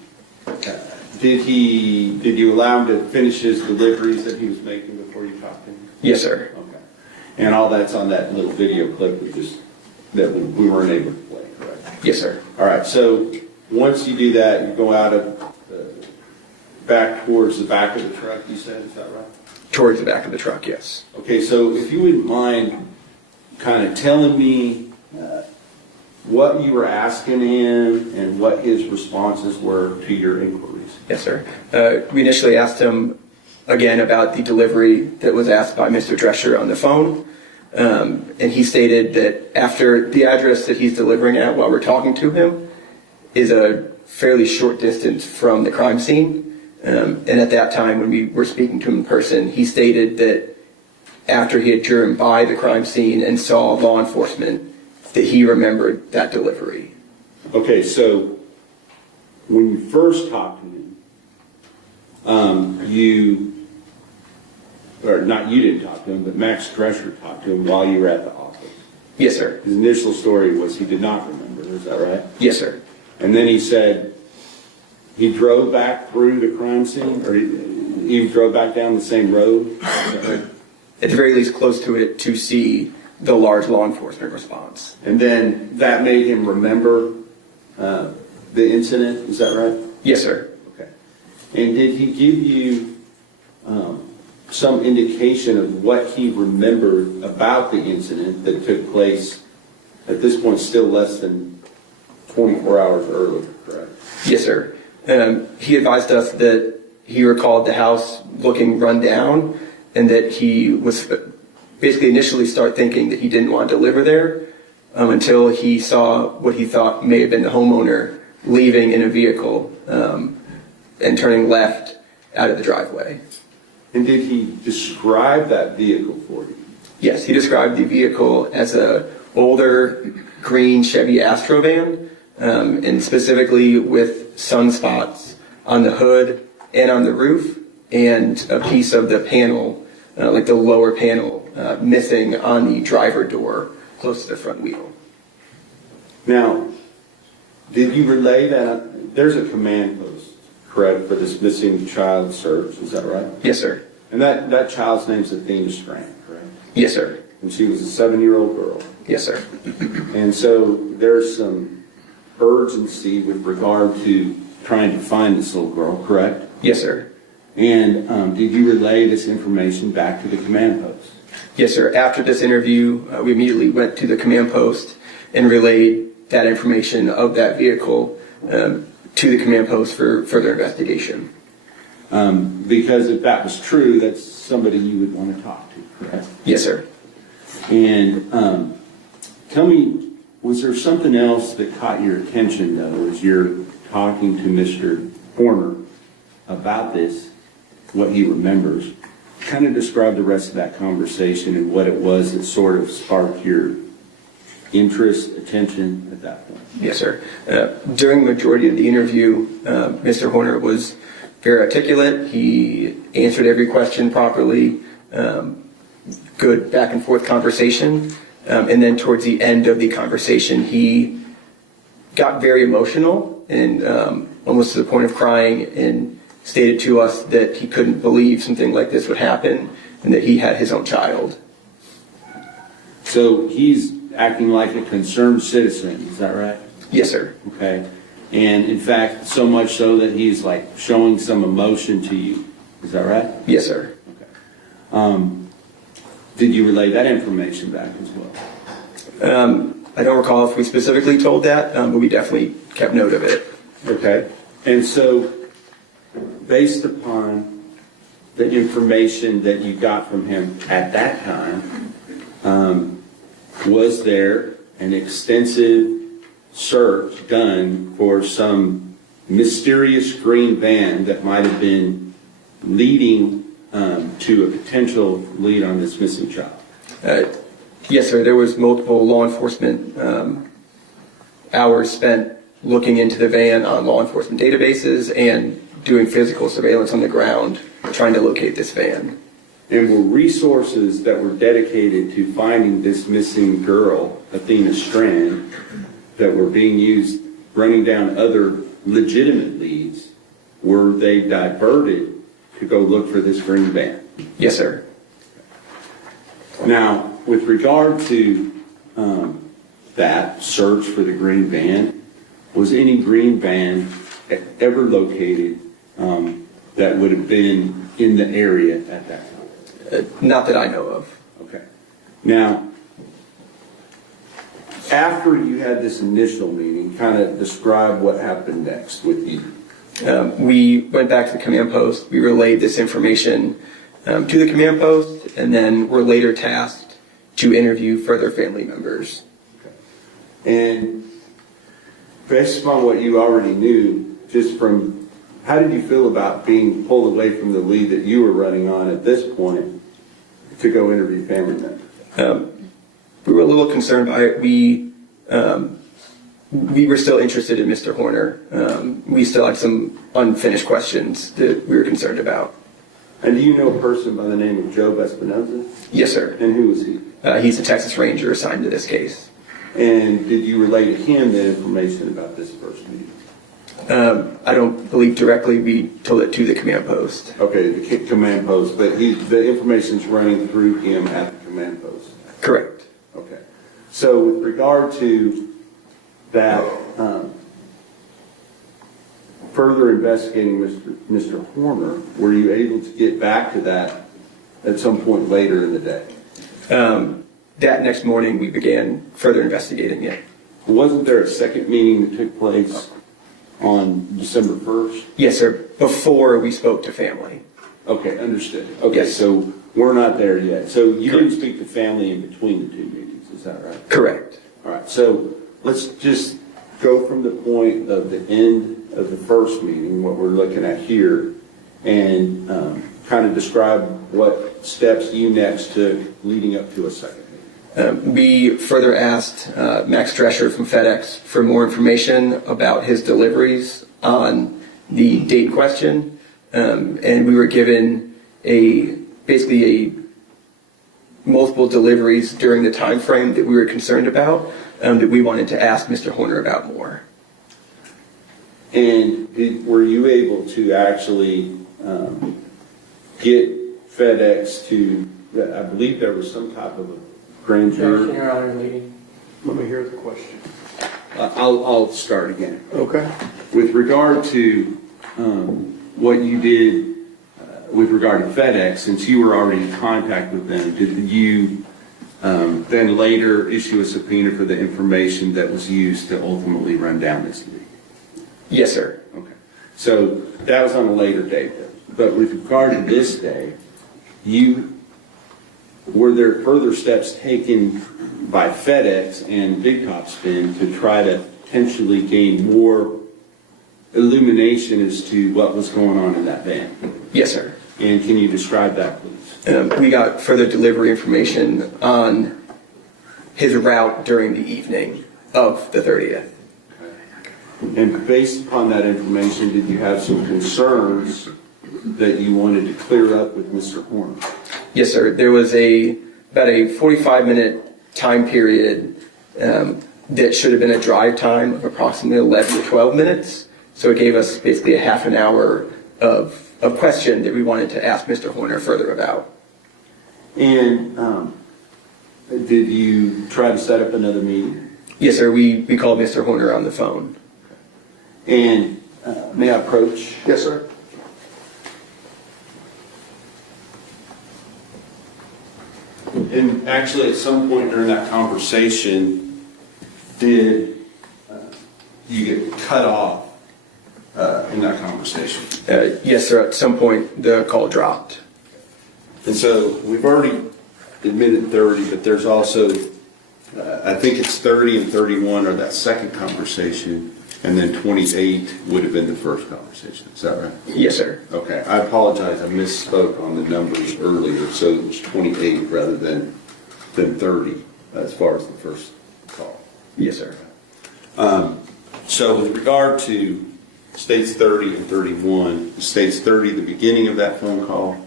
did you allow him to finish his deliveries that he was making before you talked to him? Yes, sir. Okay. And all that's on that little video clip that we weren't able to play, correct? Yes, sir. All right, so once you do that, you go out of back towards the back of the truck, you said, is that right? Towards the back of the truck, yes. Okay, so if you wouldn't mind kind of telling me what you were asking him and what his responses were to your inquiries. Yes, sir. We initially asked him, again, about the delivery that was asked by Mr. Drescher on the phone. And he stated that after the address that he's delivering at while we're talking to him is a fairly short distance from the crime scene. And at that time, when we were speaking to him in person, he stated that after he had driven by the crime scene and saw law enforcement, that he remembered that delivery. Okay, so when you first talked to him, you didn't talk to him, but Max Drescher talked to him while you were at the office. Yes, sir. His initial story was he did not remember, is that right? Yes, sir. And then he said he drove back through the crime scene, or he drove back down the same road? At the very least, close to it to see the large law enforcement response. And then that made him remember the incident, is that right? Yes, sir. Okay. And did he give you some indication of what he remembered about the incident that took place at this point still less than 24 hours earlier, correct? Yes, sir. He advised us that he recalled the house looking run down and that he was basically initially start thinking that he didn't want to deliver there until he saw what he thought may have been the homeowner leaving in a vehicle and turning left out of the driveway. And did he describe that vehicle for you? Yes, he described the vehicle as a older green Chevy Astro van, and specifically with sunspots on the hood and on the roof, and a piece of the panel, like the lower panel, missing on the driver door close to the front wheel. Now, did you relay that? There's a command post, correct, for this missing child search, is that right? Yes, sir. And that child's name's Athena Strand, correct? Yes, sir. And she was a 7-year-old girl. Yes, sir. And so there's some urgency with regard to trying to find this little girl, correct? Yes, sir. And did you relay this information back to the command post? Yes, sir. After this interview, we immediately went to the command post and relayed that information of that vehicle to the command post for further investigation. Because if that was true, that's somebody you would want to talk to, correct? Yes, sir. And tell me, was there something else that caught your attention, though, as you're talking to Mr. Horner about this, what he remembers? Kind of describe the rest of that conversation and what it was that sort of sparked your interest, attention at that point. Yes, sir. During the majority of the interview, Mr. Horner was very articulate. He answered every question properly. Good back and forth conversation. And then towards the end of the conversation, he got very emotional and almost to the point of crying, and stated to us that he couldn't believe something like this would happen and that he had his own child. So he's acting like a concerned citizen, is that right? Yes, sir. Okay. And in fact, so much so that he's like showing some emotion to you. Is that right? Yes, sir. Did you relay that information back as well? I don't recall if we specifically told that, but we definitely kept note of it. Okay. And so, based upon the information that you got from him at that time, was there an extensive search done for some mysterious green van that might have been leading to a potential lead on this missing child? Yes, sir. There was multiple law enforcement hours spent looking into the van on law enforcement databases and doing physical surveillance on the ground, trying to locate this van. And were resources that were dedicated to finding this missing girl, Athena Strand, that were being used running down other legitimate leads, were they diverted to go look for this green van? Yes, sir. Now, with regard to that search for the green van, was any green van ever located that would have been in the area at that time? Not that I know of. Okay. Now, after you had this initial meeting, kind of describe what happened next with you. We went back to the command post. We relayed this information to the command post, and then were later tasked to interview further family members. And based upon what you already knew, just from, how did you feel about being pulled away from the lead that you were running on at this point to go interview family members? We were a little concerned by it. We were still interested in Mr. Horner. We still had some unfinished questions that we were concerned about. And do you know a person by the name of Joe Espinoza? Yes, sir. And who was he? He's a Texas Ranger assigned to this case. And did you relay to him the information about this first meeting? I don't believe directly. We told it to the command post. Okay, the command post, but the information's running through him at the command post? Correct. Okay. So with regard to that, further investigating Mr. Horner, were you able to get back to that at some point later in the day? That next morning, we began further investigating it. Wasn't there a second meeting that took place on December 1st? Yes, sir. Before we spoke to family. Okay, understood. Okay, Yes. so we're not there yet. So you didn't speak to family in between the two meetings, is that right? Correct. All right, so let's just go from the point of the end of the first meeting, what we're looking at here, and kind of describe what steps you next took leading up to a second meeting. We further asked Max Drescher from FedEx for more information about his deliveries on the date question, and we were given basically multiple deliveries during the time frame that we were concerned about, that we wanted to ask Mr. Horner about more. And were you able to actually get FedEx to, I believe there was some type of a grand jury? Your Honor, leading. Let me hear the question. I'll start again. Okay. With regard to what you did with regard to FedEx, since you were already in contact with them, did you then later issue a subpoena for the information that was used to ultimately run down this lead? Yes, sir. Okay. So that was on a later date, though. But with regard to this day, were there further steps taken by FedEx and Big Top Spin to try to potentially gain more illumination as to what was going on in that van? Yes, sir. And can you describe that, please? We got further delivery information on his route during the evening of the 30th. And based upon that information, did you have some concerns that you wanted to clear up with Mr. Horner? Yes, sir. There was about a 45-minute time period that should have been a drive time of approximately 11 to 12 minutes. So it gave us basically a half an hour of question that we wanted to ask Mr. Horner further about. And did you try to set up another meeting? Yes, sir. We called Mr. Horner on the phone. And may I approach? Yes, sir. And actually, at some point during that conversation, did you get cut off in that conversation? Yes, sir. At some point, the call dropped. And so we've already admitted 30, but there's also, I think it's 30 and 31 are that second conversation, and then 28 would have been the first conversation. Is that right? Yes, sir. Okay. I apologize. I misspoke on the numbers earlier, so it was 28 rather than 30 as far as the first call. Yes, sir. So with regard to states 30 and 31, states 30 the beginning of that phone call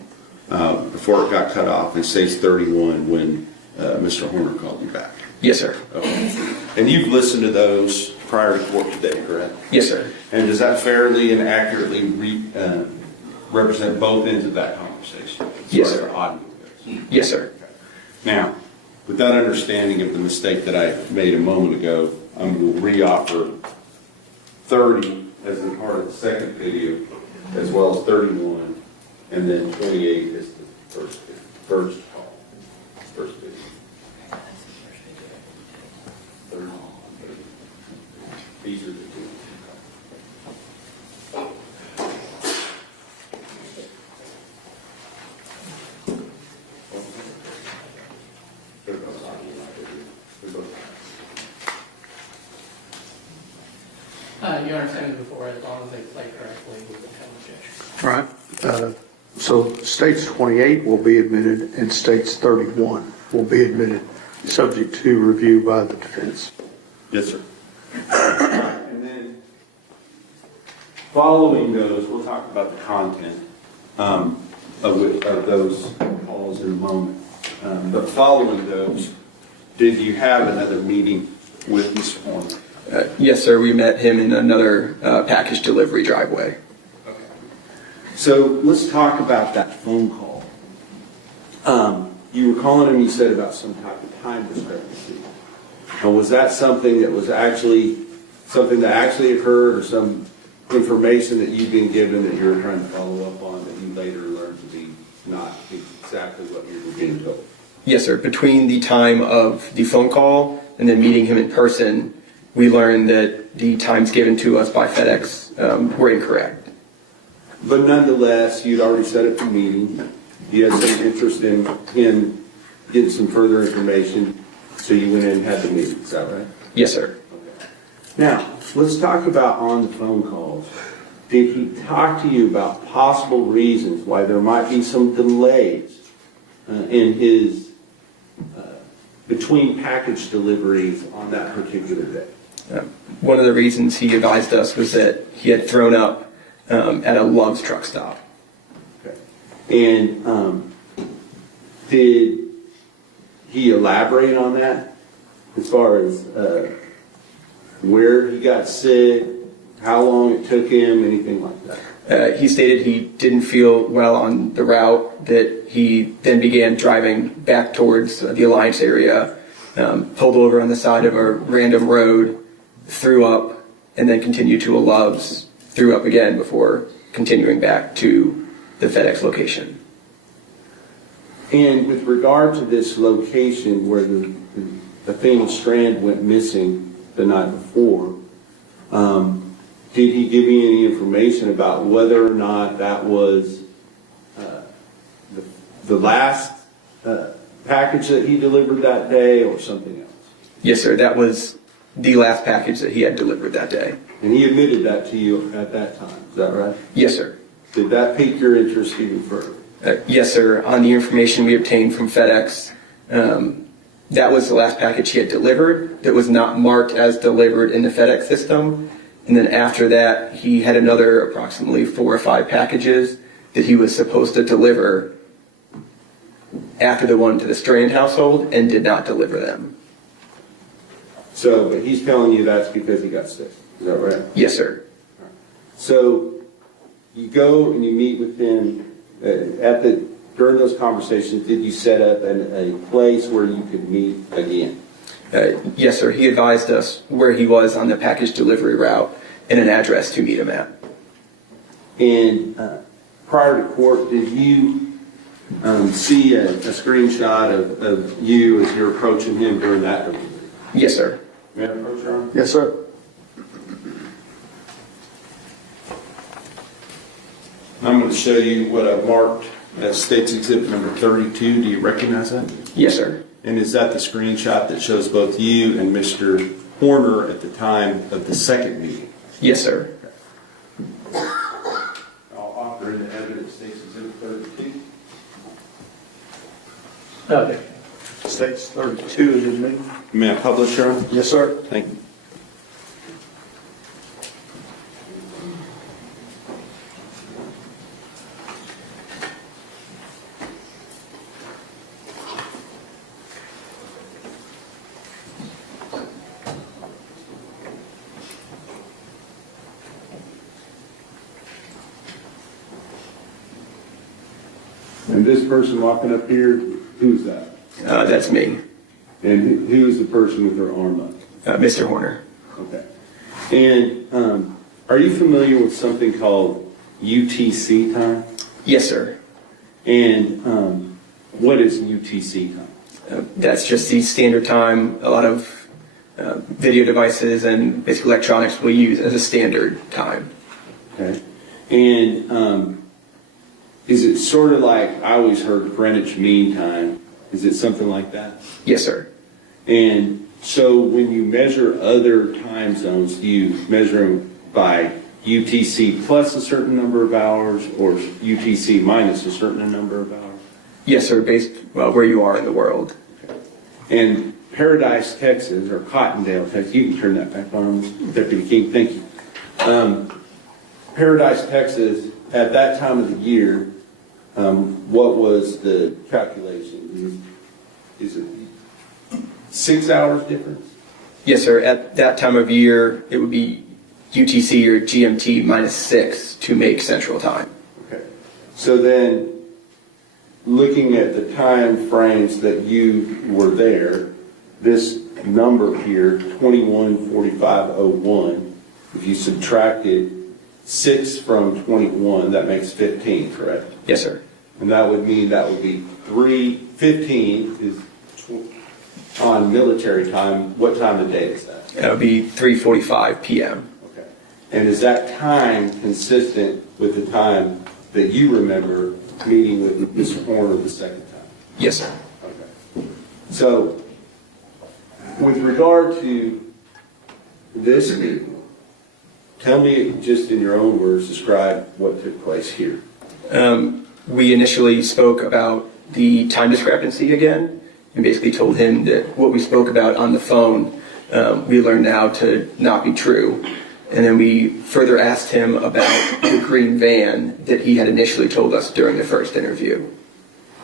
before it got cut off, and states 31 when Mr. Horner called you back. Yes, sir. Okay. And you've listened to those prior to court today, correct? Yes, sir. And does that fairly and accurately represent both ends of that conversation? Yes, sir. Audio goes? Yes, sir. Now, with that understanding of the mistake that I made a moment ago, I'm going to re-offer 30 as a part of the second video, as well as 31, and then 28 as the first call, first video. 30. These are the two. You understand it before, as long as they play correctly, we can have All right. So states 28 will be admitted and states 31 will be admitted, subject to review by the defense. Yes, sir. And then, following those, we'll talk about the content of those calls in a moment. But following those, did you have another meeting with Mr. Horner? Yes, sir. We met him in another package delivery driveway. Okay. So let's talk about that phone call. You were calling him, you said, about some type of time discrepancy. And was that something that was actually occurred, or some information that you've been given that you were trying to follow up on that you later learned to be not exactly what you were being told? Yes, sir. Between the time of the phone call and then meeting him in person, we learned that the times given to us by FedEx were incorrect. But nonetheless, you'd already set up the meeting. You had some interest in him getting some further information, so you went in and had the meeting. Is that right? Yes, sir. Okay. Now, let's talk about on the phone calls. Did he talk to you about possible reasons why there might be some delays in his between package deliveries on that particular day? One of the reasons he advised us was that he had thrown up at a Love's truck stop. Okay. And did he elaborate on that as far as where he got sick, how long it took him, anything like that? He stated he didn't feel well on the route, that he then began driving back towards the Alliance area, pulled over on the side of a random road, threw up, and then continued to a Love's, threw up again before continuing back to the FedEx location. And with regard to this location where the Athena Strand went missing the night before, did he give you any information about whether or not that was the last package that he delivered that day or something else? Yes, sir. That was the last package that he had delivered that day. And he admitted that to you at that time, is that right? Yes, sir. Did that pique your interest even further? Yes, sir. On the information we obtained from FedEx, that was the last package he had delivered that was not marked as delivered in the FedEx system. And then after that, he had another approximately 4 or 5 packages that he was supposed to deliver after the one to the Strand household and did not deliver them. So, but he's telling you that's because he got sick, is that right? Yes, sir. So, you go and you meet with him during those conversations, did you set up a place where you could meet again? Yes, sir. He advised us where he was on the package delivery route, and an address to meet him at. And prior to court, did you see a screenshot of you as you're approaching him during that? Yes, sir. May I approach your honor? Yes, sir. I'm going to show you what I've marked as State's Exhibit number 32. Do you recognize that? Yes, sir. And is that the screenshot that shows both you and Mr. Horner at the time of the second meeting? Yes, sir. I'll offer in the evidence State's Exhibit 32. Okay. States 32 is in me. May I publish, Your Honor? Yes, sir. Thank you. And this person walking up here, who's that? That's me. And who is the person with their arm up? Mr. Horner. Okay. And are you familiar with something called UTC time? Yes, sir. And what is UTC time? That's just the standard time a lot of video devices and basic electronics will use as a standard time. Okay. And is it sort of like, I always heard Greenwich Mean Time. Is it something like that? Yes, sir. And so when you measure other time zones, do you measure them by UTC plus a certain number of hours or UTC minus a certain number of hours? Yes, sir, based where you are in the world. And Paradise, Texas, or Cottondale, Texas, you can turn that back on, Deputy King, thank you. Paradise, Texas, at that time of the year, what was the calculation? Is it 6 hours difference? Yes, sir. At that time of year, it would be UTC or GMT -6 to make Central Time. Okay. So then, looking at the time frames that you were there, this number here, 21:45:01, if you subtracted 6 from 21, that makes 15, correct? Yes, sir. And that would mean that would be 3:15 is on military time. What time of day is that? That would be 3:45 p.m. Okay. And is that time consistent with the time that you remember meeting with Mr. Horner the second time? Yes, sir. Okay. So, with regard to this meeting, tell me just in your own words, describe what took place here. We initially spoke about the time discrepancy again, and basically told him that what we spoke about on the phone, we learned now to not be true. And then we further asked him about the green van that he had initially told us during the first interview.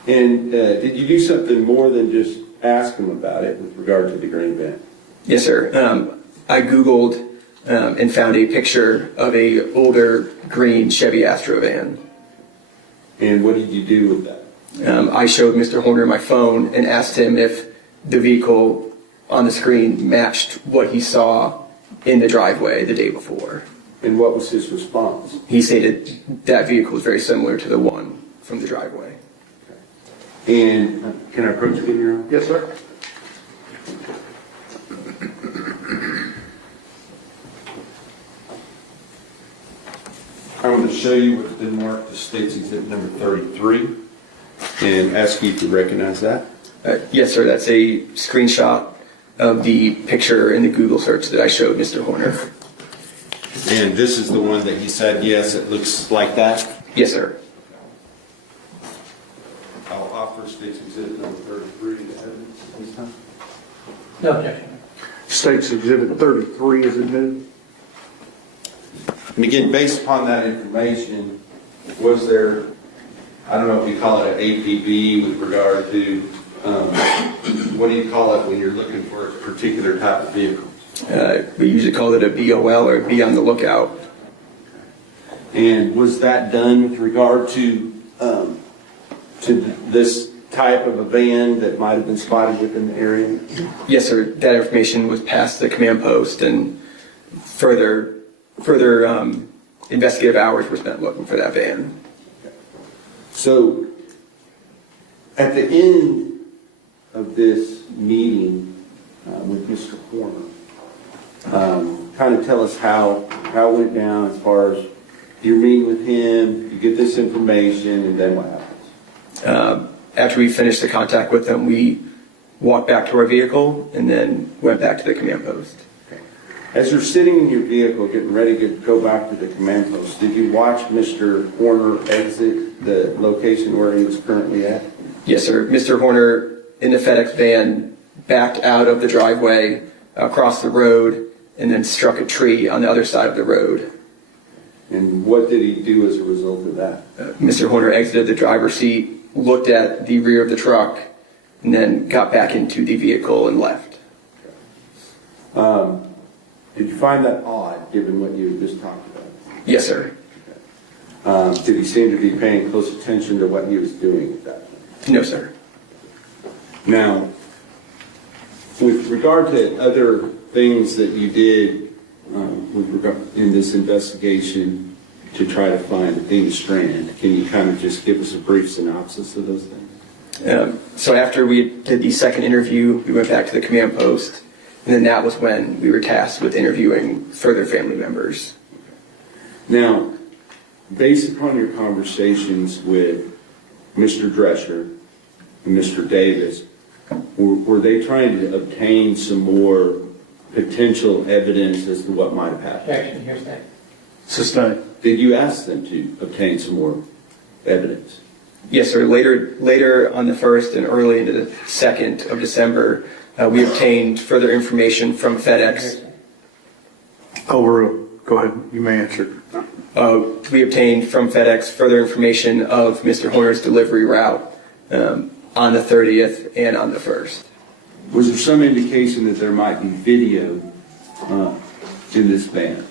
And did you do something more than just ask him about it with regard to the green van? Yes, sir. I Googled and found a picture of a older green Chevy Astro van. And what did you do with that? I showed Mr. Horner my phone and asked him if the vehicle on the screen matched what he saw in the driveway the day before. And what was his response? He stated that vehicle was very similar to the one from the driveway. And can I approach you, Your Honor? Yes, sir. I want to show you what's been marked as State's Exhibit number 33 and ask you to recognize that. Yes, sir. That's a screenshot of the picture in the Google search that I showed Mr. Horner. And this is the one that he said, yes, it looks like that? Yes, sir. I'll offer State's Exhibit number 33 to evidence at this time. No objection. States Exhibit 33 is admitted. And again, based upon that information, was there, I don't know if you call it an APB with regard to, what do you call it when you're looking for a particular type of vehicle? We usually call it a BOL or be on the lookout. And was that done with regard to this type of a van that might have been spotted within the area? Yes, sir. That information was passed to the command post and further further investigative hours were spent looking for that van. So, at the end of this meeting with Mr. Horner, kind of tell us how it went down as far as you're meeting with him, you get this information, and then what happens? After we finished the contact with them, we walked back to our vehicle and then went back to the command post. As you're sitting in your vehicle getting ready to go back to the command post, did you watch Mr. Horner exit the location where he was currently at? Yes, sir. Mr. Horner in the FedEx van backed out of the driveway, across the road, and then struck a tree on the other side of the road. And what did he do as a result of that? Mr. Horner exited the driver's seat, looked at the rear of the truck, and then got back into the vehicle and left. Did you find that odd, given what you just talked about? Yes, sir. Did he seem to be paying close attention to what he was doing at that point? No, sir. Now, with regard to other things that you did with regard in this investigation to try to find Athena Strand, can you kind of just give us a brief synopsis of those things? So after we did the second interview, we went back to the command post, and then that was when we were tasked with interviewing further family members. Now, based upon your conversations with Mr. Drescher and Mr. Davis, were they trying to obtain some more potential evidence as to what might have happened? Objection, here's that. Sustained. Did you ask them to obtain some more evidence? Yes, sir. Later on the 1st and early into the 2nd of December, we obtained further information from FedEx. Overruled. Go ahead. You may answer. We obtained from FedEx further information of Mr. Horner's delivery route on the 30th and on the 1st. Was there some indication that there might be video in this van?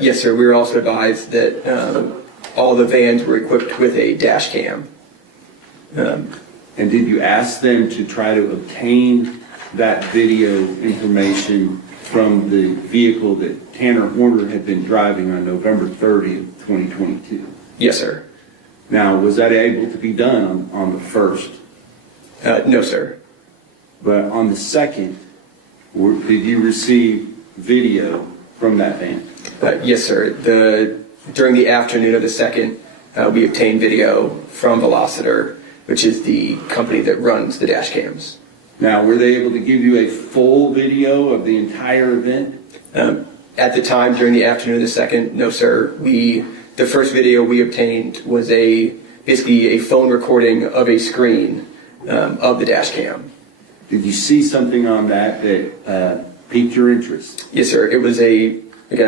Yes, sir. We were also advised that all the vans were equipped with a dash cam. And did you ask them to try to obtain that video information from the vehicle that Tanner Horner had been driving on November 30th, 2022? Yes, sir. Now, was that able to be done on the 1st? No, sir. But on the 2nd, did you receive video from that van? Yes, sir. During the afternoon of the 2nd, we obtained video from Velociter, which is the company that runs the dash cams. Now, were they able to give you a full video of the entire event? At the time, during the afternoon of the 2nd, no, sir. The first video we obtained was basically a phone recording of a screen of the dash cam. Did you see something on that piqued your interest? Yes, sir. It was a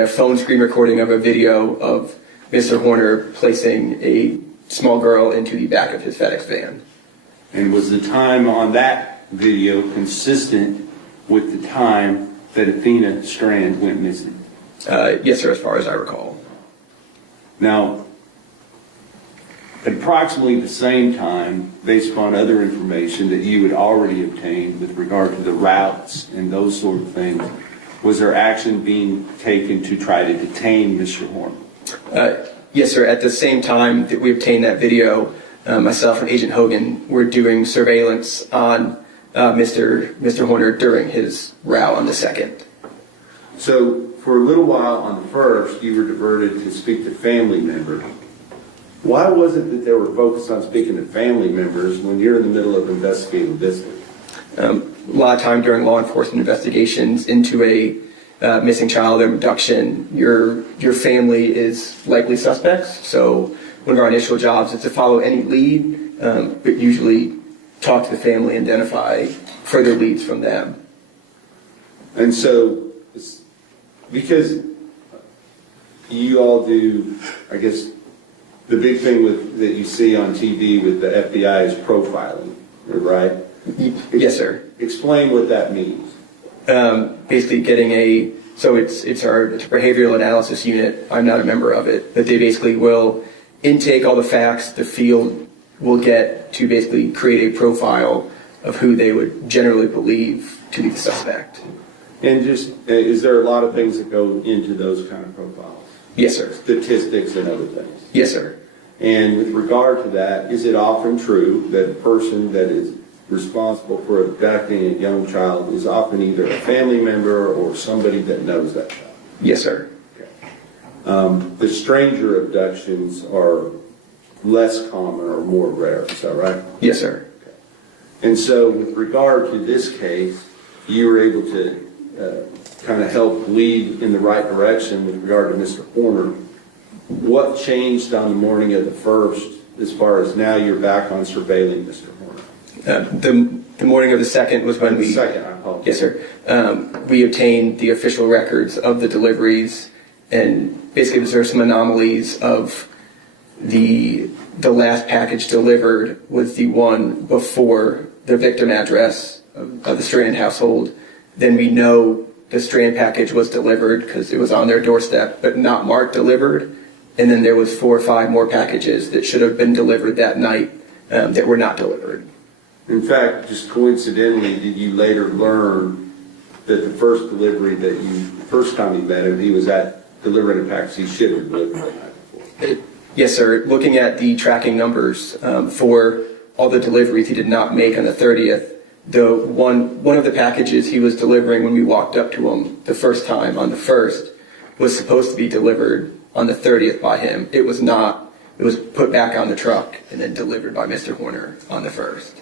phone screen recording of a video of Mr. Horner placing a small girl into the back of his FedEx van. And was the time on that video consistent with the time that Athena Strand went missing? Yes, sir, as far as I recall. Now, at approximately the same time, based upon other information that you had already obtained with regard to the routes and those sort of things, was there action being taken to try to detain Mr. Horner? Yes, sir. At the same time that we obtained that video, myself and Agent Hogan were doing surveillance on Mr. Horner during his route on the 2nd. So, for a little while on the 1st, you were diverted to speak to family members. Why was it that they were focused on speaking to family members when you're in the middle of investigating this? A lot of time during law enforcement investigations into a missing child abduction, your family is likely suspects. So one of our initial jobs is to follow any lead, but usually talk to the family, identify further leads from them. And so, because you all do, I guess, the big thing that you see on TV with the FBI is profiling, right? Yes, sir. Explain what that means. Basically getting so it's our behavioral analysis unit. I'm not a member of it, but they basically will intake all the facts the field will get to basically create a profile of who they would generally believe to be the suspect. And just, is there a lot of things that go into those kind of profiles? Yes, sir. Statistics and other things. Yes, sir. And with regard to that, is it often true that a person that is responsible for abducting a young child is often either a family member or somebody that knows that child? Yes, sir. The stranger abductions are less common or more rare, is that right? Yes, sir. And so with regard to this case, you were able to kind of help lead in the right direction with regard to Mr. Horner. What changed on the morning of the 1st as far as now you're back on surveilling Mr. Horner? The morning of the 2nd was when we... Second, I apologize. Yes, sir. We obtained the official records of the deliveries, and basically there were some anomalies of the last package delivered was the one before the victim address of the Strand household. Then we know the Strand package was delivered because it was on their doorstep, but not marked delivered. And then there was 4 or 5 more packages that should have been delivered that night that were not delivered. In fact, just coincidentally, did you later learn that the first delivery that the first time you met him, he was delivering a package he should have delivered the night before? Yes, sir. Looking at the tracking numbers for all the deliveries he did not make on the 30th, the one of the packages he was delivering when we walked up to him the first time on the 1st was supposed to be delivered on the 30th by him. It was not. It was put back on the truck and then delivered by Mr. Horner on the 1st.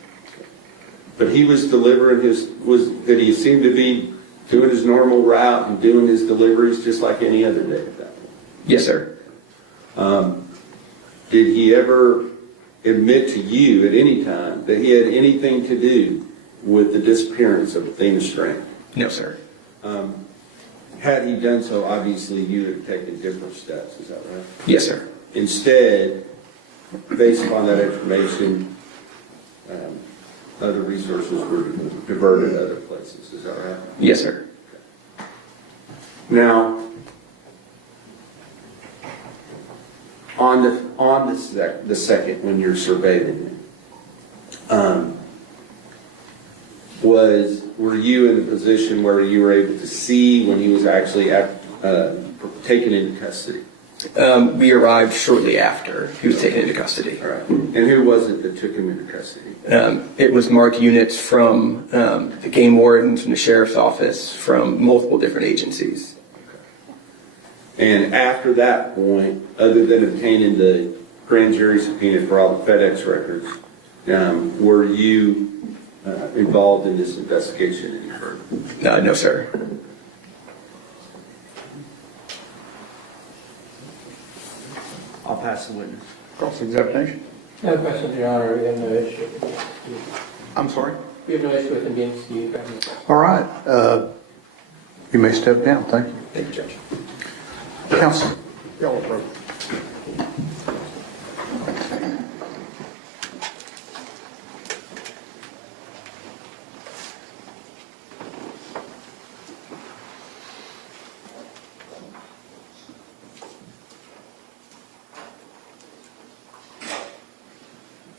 But he was delivering that he seemed to be doing his normal route and doing his deliveries just like any other day at that point? Yes, sir. Did he ever admit to you at any time that he had anything to do with the disappearance of Athena Strand? No, sir. Had he done so, obviously you would have taken different steps, is that right? Yes, sir. Instead, based upon that information, other resources were diverted to other places, is that right? Yes, sir. Now, on the second, when you're surveilling him, were you in a position where you were able to see when he was actually taken into custody? We arrived shortly after he was taken into custody. All right. And who was it that took him into custody? It was marked units from the game wardens, from the sheriff's office, from multiple different agencies. And after that point, other than obtaining the grand jury subpoena for all the FedEx records, were you involved in this investigation any further? No, sir. I'll pass the witness. Cross-examination. No questions, Your Honor. We have no issue. I'm sorry? We have no issue with him being excused. All right. You may step down. Thank you. Thank you, Judge. Counsel. Y'all approach.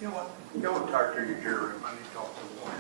You know what? Go and talk to your jury. I need to talk to the lawyer.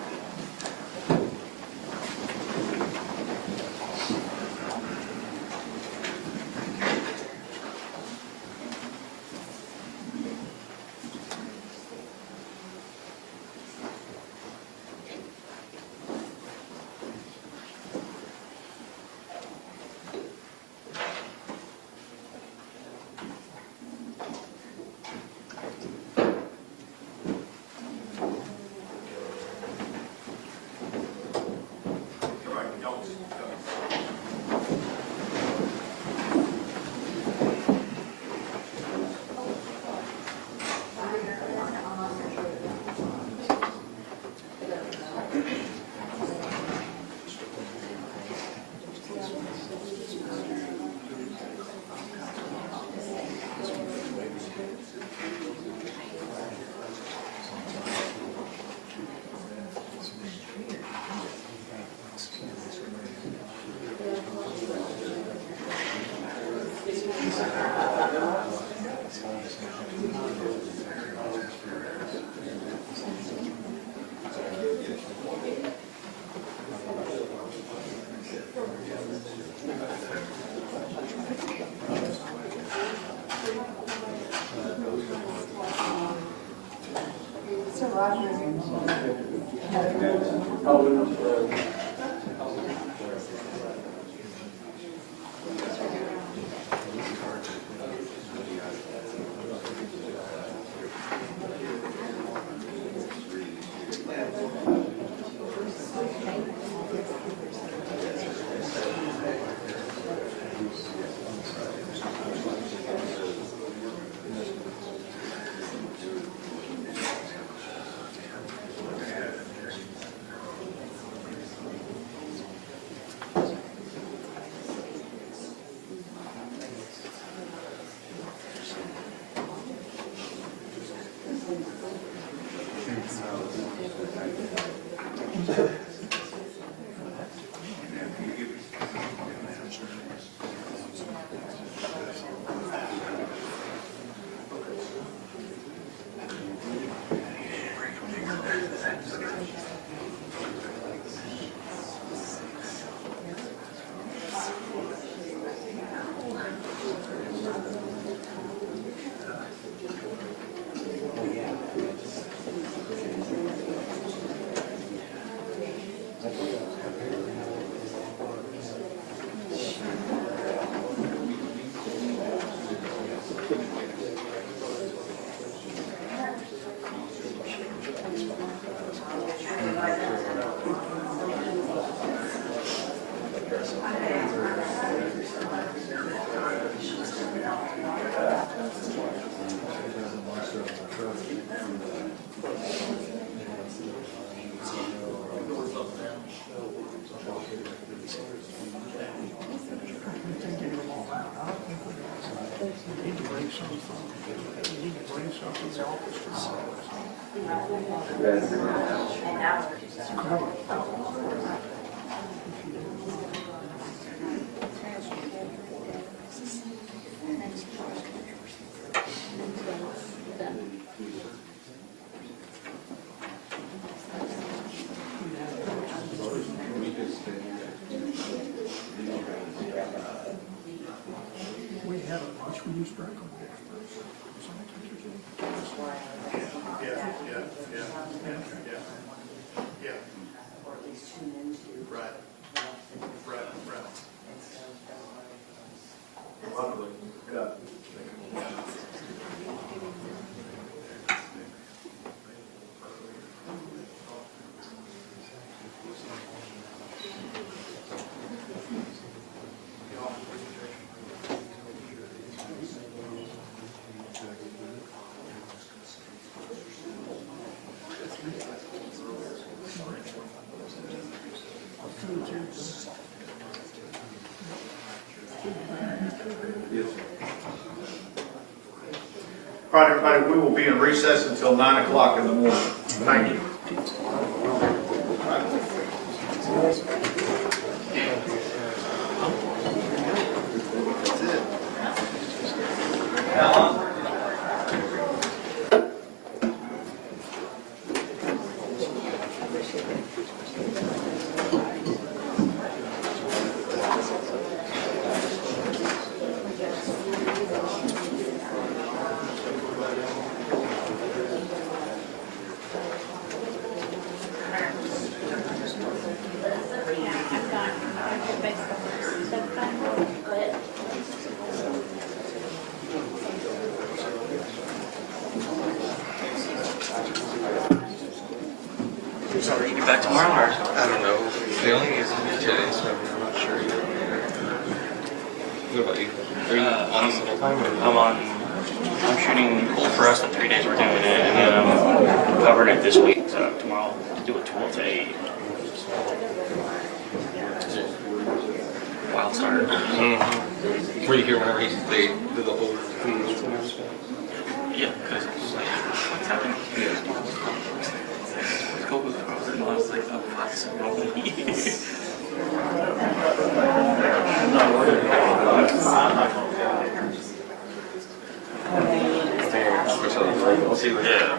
We had a lunch when you struck on there. Yeah. Or at least tune into. Right. Lovely. Yeah. All right, everybody, we will be in recess until 9 o'clock in the morning. Thank you. So are you get back tomorrow or? I don't know. They only use it today, so I'm not sure yet. What about you? Are you on full time? I'm shooting for us the 3 days we're doing it, and then I'm covering it this week. So tomorrow I'll do it 12 to 8. Wild start. Mm-hmm. Were you here whenever they did the whole thing? Yeah, because it's like, what's happening? Let's go with the process. And I was like, oh, fuck, so We'll see. yeah.